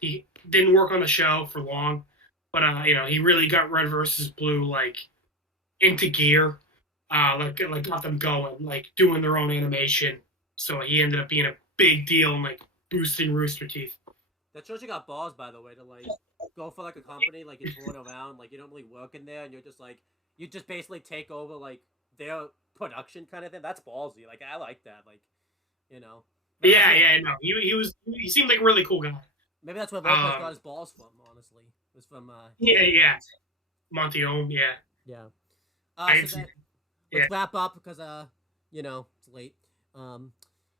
he didn't work on the show for long, but he really got Red versus Blue like into gear, like got them going, like doing their own animation. So he ended up being a big deal and like boosting Rooster Teeth. That shows you got balls, by the way, to like go for like a company, like you're touring around, like you don't really work in there, and you're just like you just basically take over like their production kind of thing. That's ballsy. Like I like that. Like you know, maybe that's Yeah, where yeah, no, he seemed like a really cool guy. maybe that's where Lopez got his balls from. Honestly, it was from Yeah, yeah, Monty Ohm, yeah, yeah. I, So then yeah, let's wrap up because it's late. Um,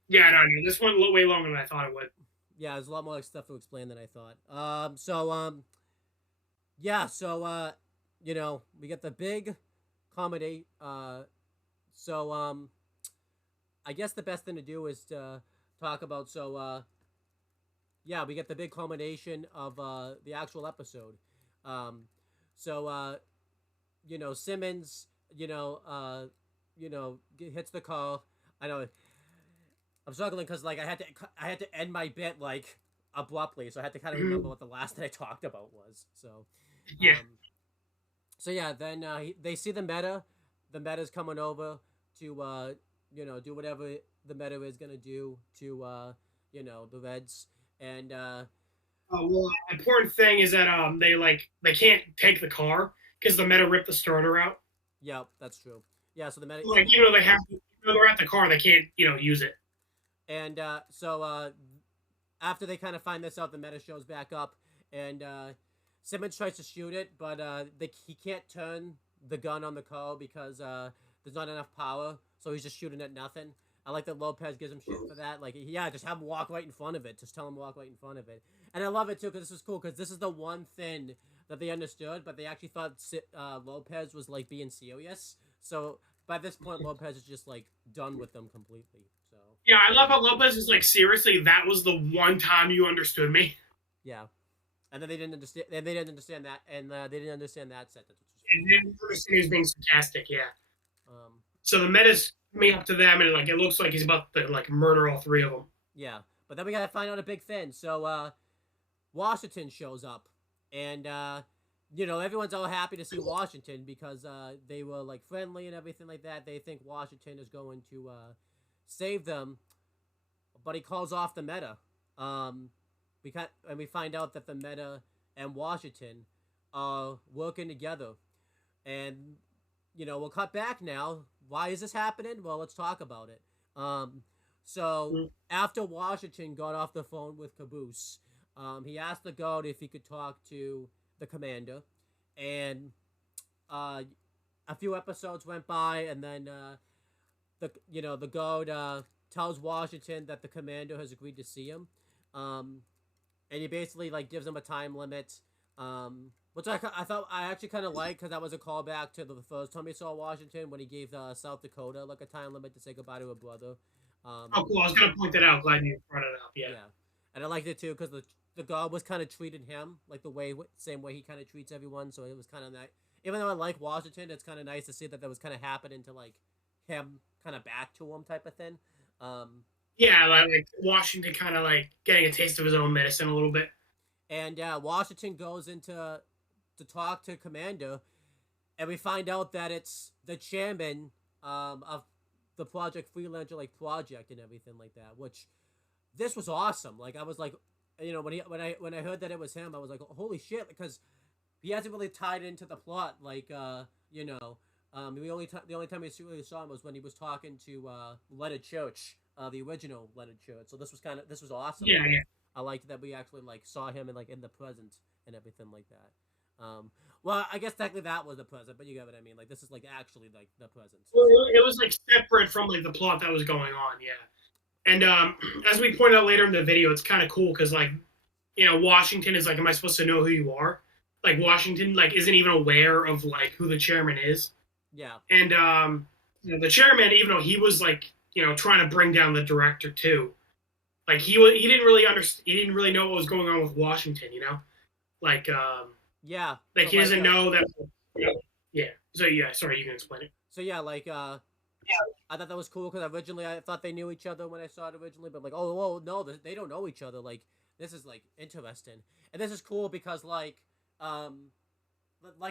yeah, no, this went way longer than I thought it would. yeah, there's a lot more like, stuff to explain than I thought. Yeah, so we get the big comedy. I guess the best thing to do is to talk about. Yeah, we get the big culmination of the actual episode. Um, Simmons, hits the call. I know I'm struggling because like I had to end my bit like abruptly, so I had to kind of remember what the last that I talked about was. Yeah, Um, yeah, then they see the meta. The meta's coming over to do whatever the meta is gonna do to the Reds and well, important thing is that they can't take the car because the meta ripped the starter out. Yeah, that's true. Yeah, so the meta, Like even though they have, even though they're at the car, they can't use it. and after they kind of find this out, the meta shows back up, and Simmons tries to shoot it, but he can't turn the gun on the car because there's not enough power, so he's just shooting at nothing. I like that Lopez gives him shit for that. Like, yeah, just have him walk right in front of it. Just tell him to walk right in front of it. And I love it too because this is cool because this is the one thing that they understood, but they actually thought Lopez was like being serious. So by this point, Lopez is just like done with them completely. So Yeah, I love how Lopez is like, seriously, that was the one time you understood me. yeah, and then they didn't understand. And they didn't understand that, and they didn't understand that sentence, which is And then understand he's being sarcastic. Yeah. funny. So the meta's coming up to them, and like it looks like he's about to like murder all three of them. Yeah, but then we gotta find out a big thing. So Washington shows up, and everyone's all happy to see Washington because they were like friendly and everything like that. They think Washington is going to save them, but he calls off the meta. Um, and we find out that the meta and Washington are working together, and we'll cut back now. Why is this happening? Well, let's talk about it. So after Washington got off the phone with Caboose, he asked the guard if he could talk to the commander, and a few episodes went by, and then the guard tells Washington that the commander has agreed to see him, and he basically like gives him a time limit, which I thought I actually kind of liked because that was a callback to the first time he saw Washington when he gave South Dakota like a time limit to say goodbye to her brother. Oh, cool! I was gonna point that out. Glad you brought it up. Yeah. Yeah, and I liked it too because the guard was kind of treating him like same way he kind of treats everyone. So it was kind of nice. Even though I like Washington, it's kind of nice to see that was kind of happening to like him kind of back to him type of thing. Yeah, like Washington kind of like getting a taste of his own medicine a little bit. And Washington goes into to talk to Commander, and we find out that it's the chairman of the Project Freelancer like project and everything like that. Which this was awesome. Like I was like, when I heard that it was him, I was like, holy shit, because he hasn't really tied into the plot. Like the only time we really saw him was when he was talking to Leonard Church, the original Leonard Church. So this was awesome. Yeah, yeah. I liked that we actually like saw him in the present and everything like that. Well, I guess technically that was the present, but you get what I mean. Like this is like actually like the present. Well, it was like separate from like the plot that was going on. Yeah, and as we pointed out later in the video, it's kind of cool because like Washington is like, am I supposed to know who you are? Like Washington like isn't even aware of like who the chairman is. Yeah. And the chairman, even though he was like trying to bring down the director too, like he didn't really understand. He didn't really know what was going on with Washington. Like yeah. like he doesn't know that. Yeah. So yeah, sorry, you can explain it. So yeah, like I thought that was cool because originally I thought they knew each other when I saw it originally, but like oh no, they don't know each other. Like this is like interesting, and this is cool because like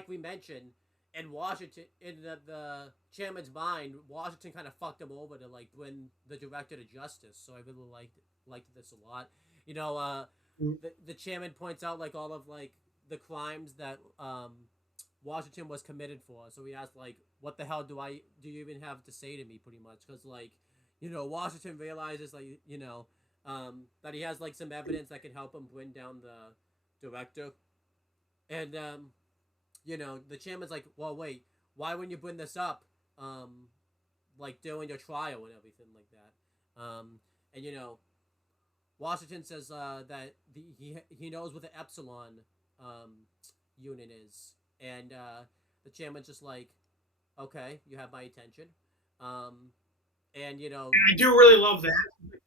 we mentioned. In Washington, in the chairman's mind, Washington kind of fucked him over to like bring the director to justice. So I really liked this a lot. The chairman points out like all of like the crimes that Washington was committed for. So he asked like, "What the hell do you even have to say to me?" Pretty much because like Washington realizes like that he has like some evidence that can help him bring down the director, and the chairman's like, well, wait, why wouldn't you bring this up, like during your trial and everything like that? And Washington says that he knows what the Epsilon unit is, and the chairman's just like, okay, you have my attention, and I do really love that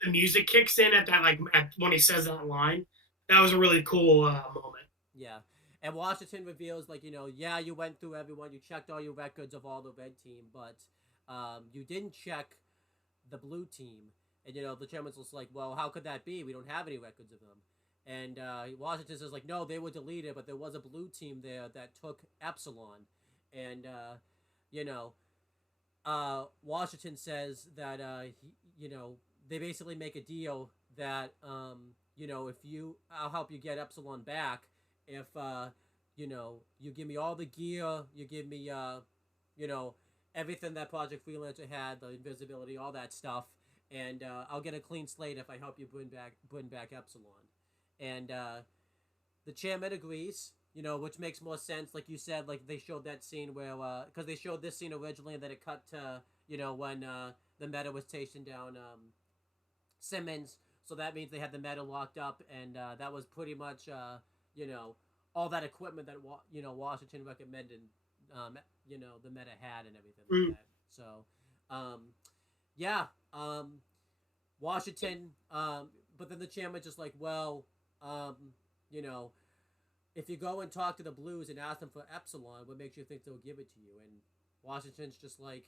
the music kicks in at that when he says that line. That was a really cool moment. Yeah. And Washington reveals, like, yeah, you went through everyone, you checked all your records of all the red team, but you didn't check the blue team. And, the chairman's just like, well, how could that be? We don't have any records of them. And Washington says, like, no, they were deleted, but there was a blue team there that took Epsilon. And, Washington says that, they basically make a deal that, I'll help you get Epsilon back if you give me all the gear, you give me everything that Project Freelancer had, the invisibility, all that stuff, and I'll get a clean slate if I help you bring back Epsilon. And the chairman agrees, which makes more sense. Like you said, like they showed that scene where, because they showed this scene originally, and then it cut to, when the Meta was chasing down Simmons. So that means they had the Meta locked up, and that was pretty much, all that equipment that Washington recommended, the Meta had and everything like that. So, yeah, Washington, but then the chairman just like, well, you know, if you go and talk to the Blues and ask them for Epsilon, what makes you think they'll give it to you? And Washington's just like,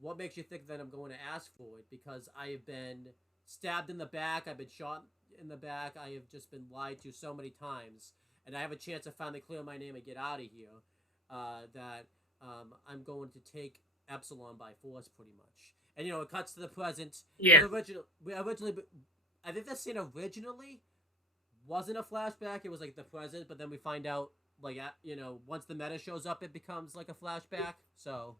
what makes you think that I'm going to ask for it? Because I have been stabbed in the back, I've been shot in the back, I have just been lied to so many times, and I have a chance to finally clear my name and get out of here, that I'm going to take Epsilon by force, pretty much. And, it cuts to the present. Yeah. Originally, I think that scene originally wasn't a flashback, it was like the present, but then we find out, like, once the Meta shows up, it becomes like a flashback. So,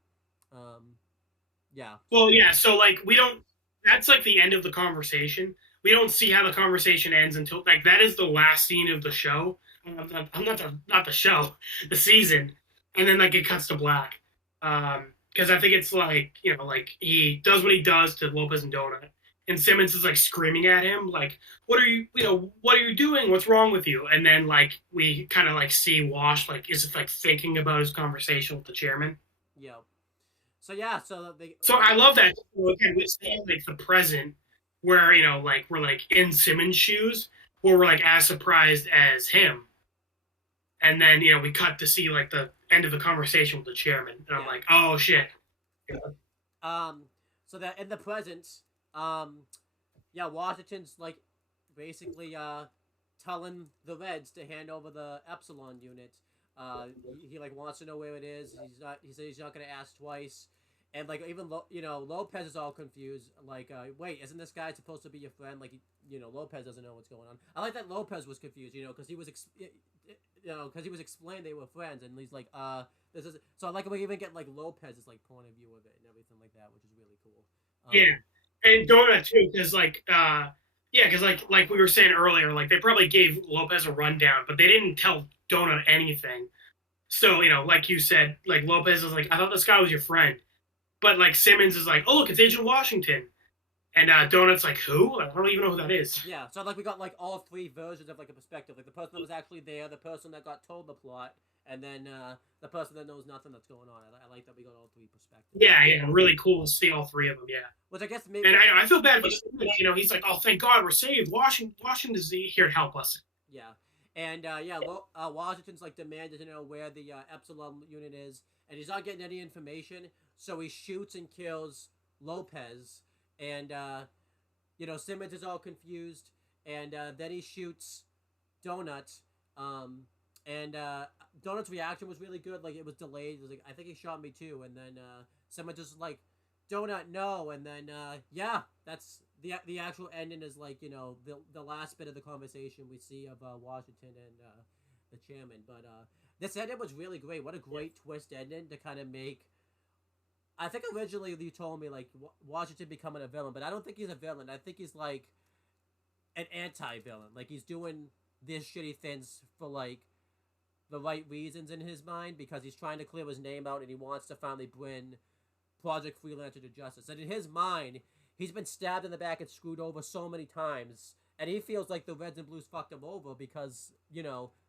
yeah. Well, yeah, so, like, we don't, that's like the end of the conversation. We don't see how the conversation ends until, like, that is the last scene of the show. Not the show, the season. And then, like, it cuts to black. Because I think it's like, like, he does what he does to Lopez and Donut. And Simmons is, like, screaming at him, like, what are you doing? What's wrong with you? And then, like, we kind of, like, see Wash, like, is, like, thinking about his conversation with the chairman. Yeah. So, yeah, so I love that. Again, we see, like, the present where, like, we're, like, in Simmons' shoes, where we're, like, as surprised as him. And then, we cut to see, like, the end of the conversation with the chairman. And I'm like, oh, shit. Yeah. So that in the present, Washington's, like, basically, telling the Reds to hand over the Epsilon unit. He like, wants to know where it is. He said he's not going to ask twice. And, like, even, Lopez is all confused. Like, wait, isn't this guy supposed to be your friend? Like, Lopez doesn't know what's going on. I like that Lopez was confused, because he was, because he was explained they were friends. And he's like, this is... So I like we even get, like, Lopez's, like, point of view of it and everything like that, which is really cool. Yeah. And Donut, too, because, like, because, like we were saying earlier, like, they probably gave Lopez a rundown, but they didn't tell Donut anything. So, like you said, like, Lopez is like, I thought this guy was your friend. But, like, Simmons is like, oh, look, it's Agent Washington. And Donut's like, who? I don't even know who that is. Yeah, so, like, we got, like, all three versions of, like, a perspective. Like, the person that was actually there, the person that got told the plot, and then the person that knows nothing that's going on. I like that we got all three perspectives. Yeah, really cool to see all three of them, yeah. Which I guess maybe... And I feel bad for Simmons, he's like, oh, thank God we're saved. Washington's here to help us. Yeah. And, Washington's, like, demanded to know where the Epsilon unit is, and he's not getting any information, so he shoots and kills Lopez, and, Simmons is all confused, and then he shoots Donut, and Donut's reaction was really good, like, it was delayed, it was like, I think he shot me too, and then Simmons just like, Donut, no, and then, that's... The actual ending is, like, the last bit of the conversation we see of Washington and the chairman. But this ending was really great. What a great twist ending to kind of make... I think originally you told me, like, Washington becoming a villain, but I don't think he's a villain. I think he's, like, an anti-villain. Like, he's doing these shitty things for, like, the right reasons in his mind, because he's trying to clear his name out and he wants to finally bring Project Freelancer to justice. And in his mind... He's been stabbed in the back and screwed over so many times, and he feels like the Reds and Blues fucked him over because,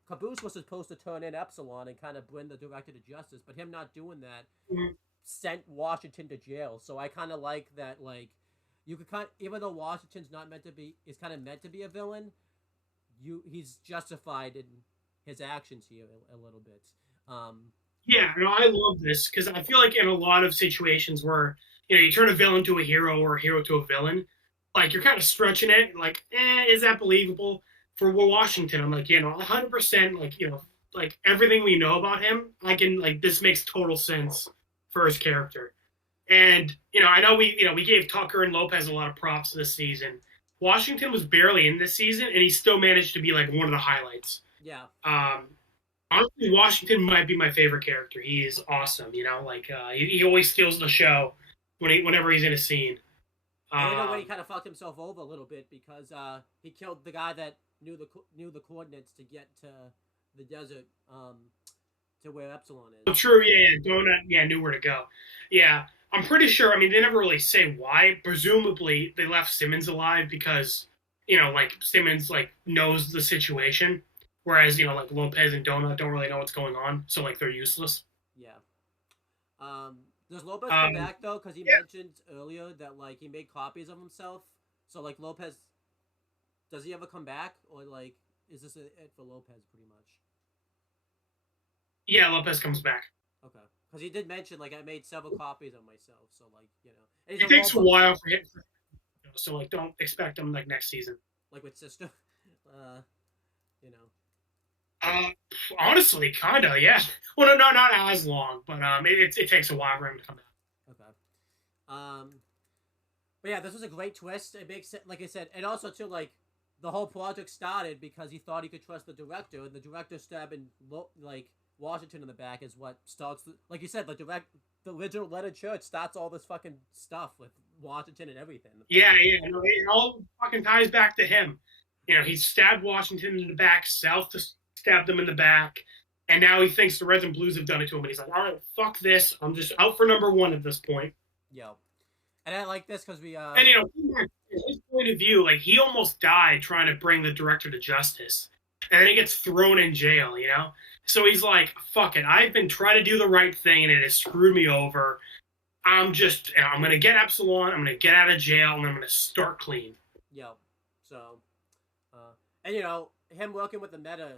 Caboose was supposed to turn in Epsilon and kind of bring the director to justice, but him not doing that sent Washington to jail. So I kind of like that, like, you could even though Washington's is kind of meant to be a villain, he's justified in his actions here a little bit. Yeah, I love this because I feel like in a lot of situations where you turn a villain to a hero or a hero to a villain, like, you're kind of stretching it, like, is that believable? For Washington, I'm like, 100%, like, like, everything we know about him, I can, like, this makes total sense for his character. And, I know we gave Tucker and Lopez a lot of props this season. Washington was barely in this season, and he still managed to be, like, one of the highlights. Yeah. Honestly, Washington might be my favorite character. He is awesome. Like he always steals the show whenever he's in a scene. And in a way, he Um, kind of fucked himself over a little bit because he killed the guy that knew the coordinates to get to the desert, to where Epsilon is. True, yeah, Donut, yeah, knew where to go. Yeah, I'm pretty sure. I mean, they never really say why. Presumably, they left Simmons alive because like Simmons like knows the situation, whereas like Lopez and Donut don't really know what's going on, so like they're useless. Yeah. Does Lopez come Um, back though? Because he yeah, mentioned earlier that like he made copies of himself. So like Lopez, does he ever come back, or like is this it for Lopez pretty much? yeah, Lopez comes back. Okay, because he did mention like I made several copies of myself. So like and he's It a takes a robot, while for him, so like don't expect him like next season. like with sister. uh, you know. Uh, Honestly, kinda, yeah. Well, no, not as long, but it takes a while for him to come back. Okay. Um, but yeah, this was a great twist. It makes it like I said, and also too like the whole project started because he thought he could trust the director, and the director stabbing like Washington in the back is what starts. Like you said, the original letter church starts all this fucking stuff with Washington and everything. Yeah, yeah, no, it all fucking ties back to him. He stabbed Washington in the back, South to stabbed them in the back, and now he thinks the Reds and Blues have done it to him, and he's like, all right, fuck this. I'm just out for number one at this point. Yo, and I like this because we And from his point of view, like he almost died trying to bring the director to justice, and then he gets thrown in jail. So he's like, fuck it. I've been trying to do the right thing, and it has screwed me over. I'm gonna get Epsilon. I'm gonna get out of jail, and I'm gonna start clean. yo, so and him working with the meta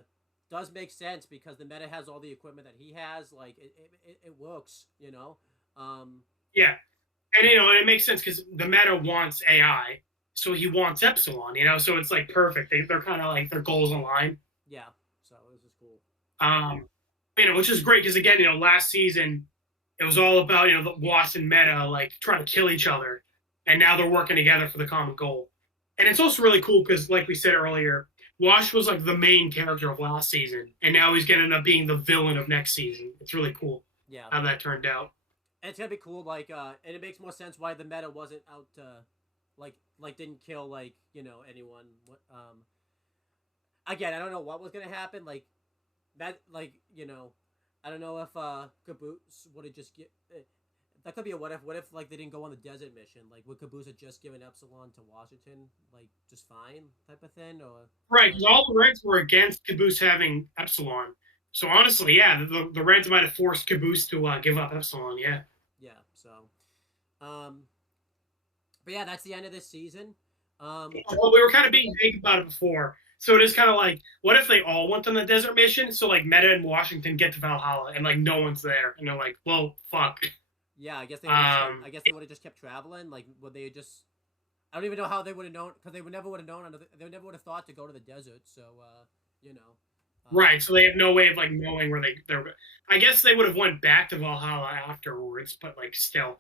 does make sense because the meta has all the equipment that he has. Like it works. Yeah, and it makes sense because the meta wants AI, so he wants Epsilon. So it's like perfect. They're kind of like their goals align. Yeah. So this is cool. Um, which is great because again, last season it was all about the Wasp and Meta like trying to kill each other, and now they're working together for the common goal. And it's also really cool because, like we said earlier, Wash was like the main character of last season, and now he's gonna end up being the villain of next season. It's really cool Yeah. how that turned out. And it's gonna be cool. Like, and it makes more sense why the meta wasn't out to, like didn't kill like anyone. Again, I don't know what was gonna happen. Like that, I don't know if Caboose would have just get. That could be a what if. What if like they didn't go on the desert mission? Like would Caboose have just given Epsilon to Washington, like just fine type of thing, or Right, because all the Reds were against Caboose having Epsilon. So honestly, yeah, the Reds might have forced Caboose to give up Epsilon. Yeah. yeah. So, um, but yeah, that's the end of this season. Well, we were kind of being vague about it before. So it is kind of like, what if they all went on the desert mission? So like Meta and Washington get to Valhalla and like no one's there, and they're like, well, fuck. Yeah, I guess they. I guess they would have just kept traveling. Like, would they just? I don't even know how they would have known because they would never would have known. They never would have thought to go to the desert. So, you know. Right. So they have no way of like knowing where they're. I guess they would have went back to Valhalla afterwards, but like still,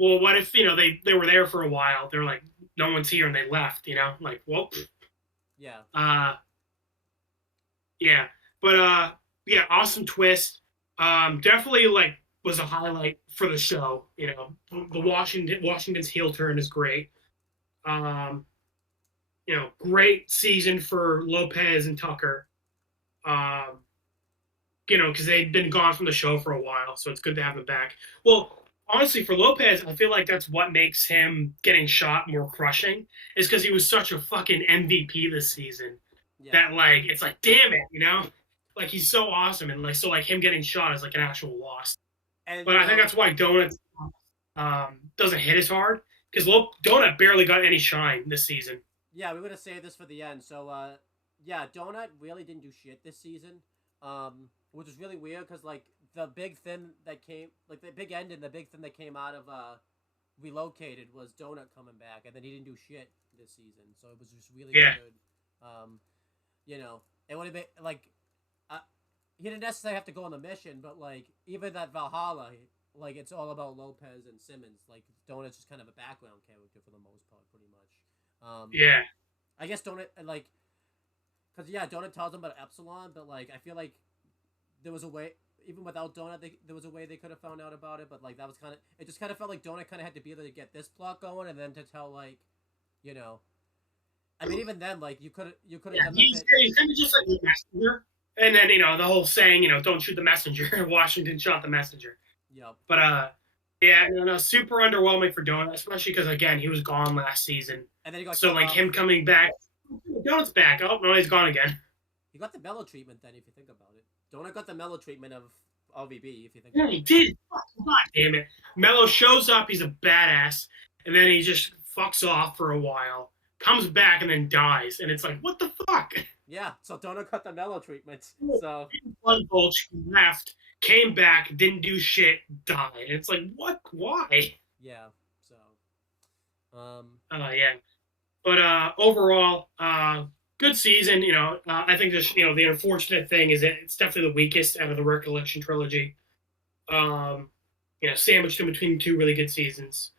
Well, what if they were there for a while? They're like, no one's here, and they left. Like, well. Yeah. Yeah. But yeah, awesome twist. Definitely like was a highlight for the show. The Washington's heel turn is great. Um, great season for Lopez and Tucker. Because they'd been gone from the show for a while, so it's good to have them back. Well, honestly, for Lopez, I feel like that's what makes him getting shot more crushing, is because he was such a fucking MVP this season. Yeah. That like it's like, damn it, like he's so awesome, and like so like him getting shot is like an actual loss. But I think that's why Donut doesn't hit as hard because Donut barely got any shine this season. Yeah, we would have saved this for the end. So yeah, Donut really didn't do shit this season, which is really weird because like the big thing that came, like the big end and the big thing that came out of Relocated was Donut coming back, and then he didn't do shit this season. So it was just really weird. It would have been like he didn't necessarily have to go on the mission, but like even that Valhalla, like it's all about Lopez and Simmons. Like Donut's just kind of a background character for the most part, pretty much. Yeah. I guess Donut because Donut tells him about Epsilon, but like I feel like there was a way, even without Donut, there was a way they could have found out about it. But like that was kind of, it just kind of felt like Donut kind of had to be able to get this plot going, and then to tell like, you know, I mean, even then, like you could have Yeah, done the he's kind of just like the messenger. And then, the whole saying, don't shoot the messenger. Washington shot the messenger. Yep. But, yeah, no, super underwhelming for Donut, especially because, again, he was gone last season. And then he got So, killed like, off. him coming back, Donut's back. Oh, no, he's gone again. He got the mellow treatment then, if you think about it. Donut got the mellow treatment of LVB, if you think Yeah, about he it. did. God damn it. Mello shows up, he's a badass, and then he just fucks off for a while, comes back, and then dies. And it's like, what the fuck? Yeah, so Donut got the mellow treatment. So Blood Gulch left, came back, didn't do shit, died. And it's like, what? Why? yeah, so Yeah. But overall, good season. I think just the unfortunate thing is that it's definitely the weakest out of the Recollection trilogy. Sandwiched in between two really good seasons.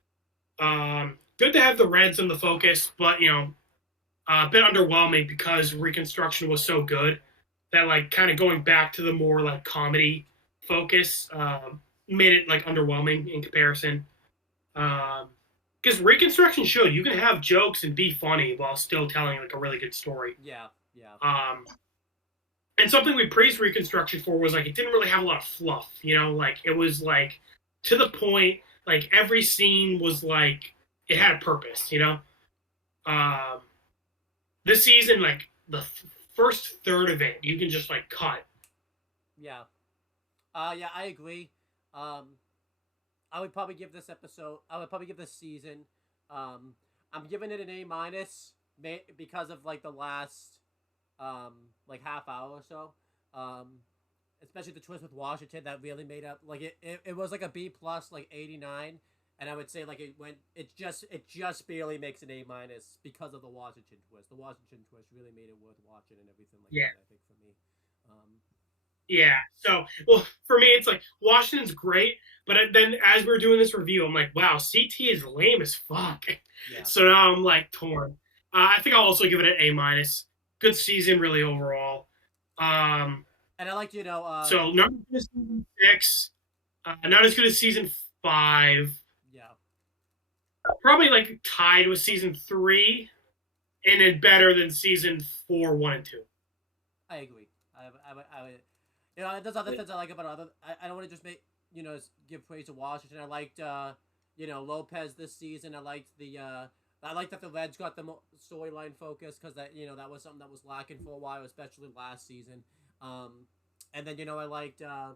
Good to have the Reds in the focus, but a bit underwhelming because Reconstruction was so good that like kind of going back to the more like comedy focus made it like underwhelming in comparison. Because Reconstruction showed you can have jokes and be funny while still telling like a really good story. yeah, yeah. And something we praised Reconstruction for was like it didn't really have a lot of fluff. Like it was like to the point. Like every scene was like it had a purpose. This season, like the first third of it, you can just like cut. Yeah. Yeah, I agree. I would probably give this episode. I would probably give this season. I'm giving it an A minus, because of like the last, like half hour or so. Especially the twist with Washington that really made up. Like it was like a B plus, like 89, and I would say like it just barely makes an A minus because of the Washington twist. The Washington twist really made it worth watching and everything like that. I think for me. Yeah. So, well, for me, it's like Washington's great, but then as we're doing this review, I'm like, wow, CT is lame as fuck. Yeah. So now I'm like torn. I think I'll also give it an A minus. Good season, really overall. And I like so not as good as season 6, not as good as season 5. Yeah. Probably like tied with season 3, and then better than season 4, 1, and 2. I agree. There's other things I like about other. I don't want to just give praise to Washington. I liked Lopez this season. I liked I like that the Reds got the storyline focus because that was something that was lacking for a while, especially last season. And then I liked I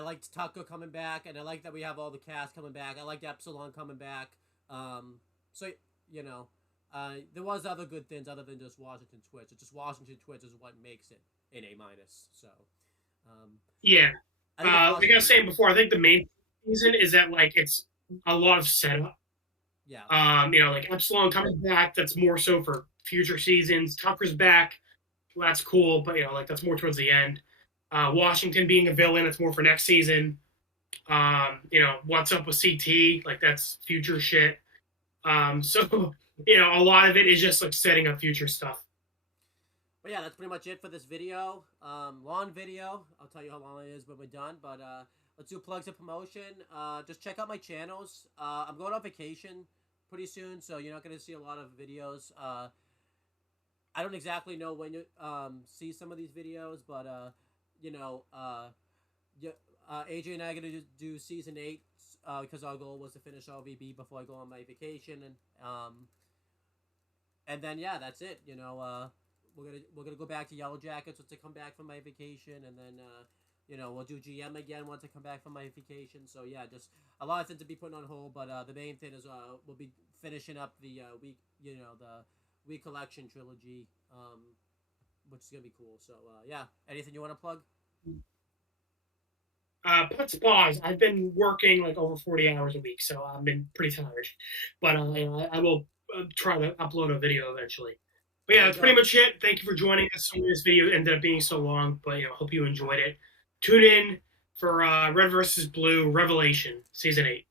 liked Tucker coming back, and I like that we have all the cast coming back. I liked Epsilon coming back. So there was other good things other than just Washington Twitch. It's just Washington Twitch is what makes it an A minus. So, yeah. Like I was saying before, I think the main reason is that like it's a lot of setup. Yeah. Like Epsilon coming back, that's more so for future seasons. Tucker's back, well, that's cool, but like that's more towards the end. Washington being a villain, it's more for next season. What's up with CT, like that's future shit. So a lot of it is just like setting up future stuff. But yeah, that's pretty much it for this video. Long video. I'll tell you how long it is when we're done. But let's do plugs and promotion. Just check out my channels. I'm going on vacation pretty soon, so you're not going to see a lot of videos. I don't exactly know when you see some of these videos, but AJ and I are going to do season 8 because our goal was to finish LVB before I go on my vacation, and then yeah, that's it. We're gonna go back to Yellow Jackets once I come back from my vacation, and then we'll do GM again once I come back from my vacation. So yeah, just a lot of things to be put on hold, but the main thing is we'll be finishing up the week collection trilogy, which is gonna be cool. So yeah, anything you want to plug? Put spas. I've been working like over 40 hours a week, so I've been pretty tired. But I will try to upload a video eventually. But yeah, that's pretty much it. Thank you for joining us. This video ended up being so long, but hope you enjoyed it. Tune in for Red vs. Blue Revelation Season 8.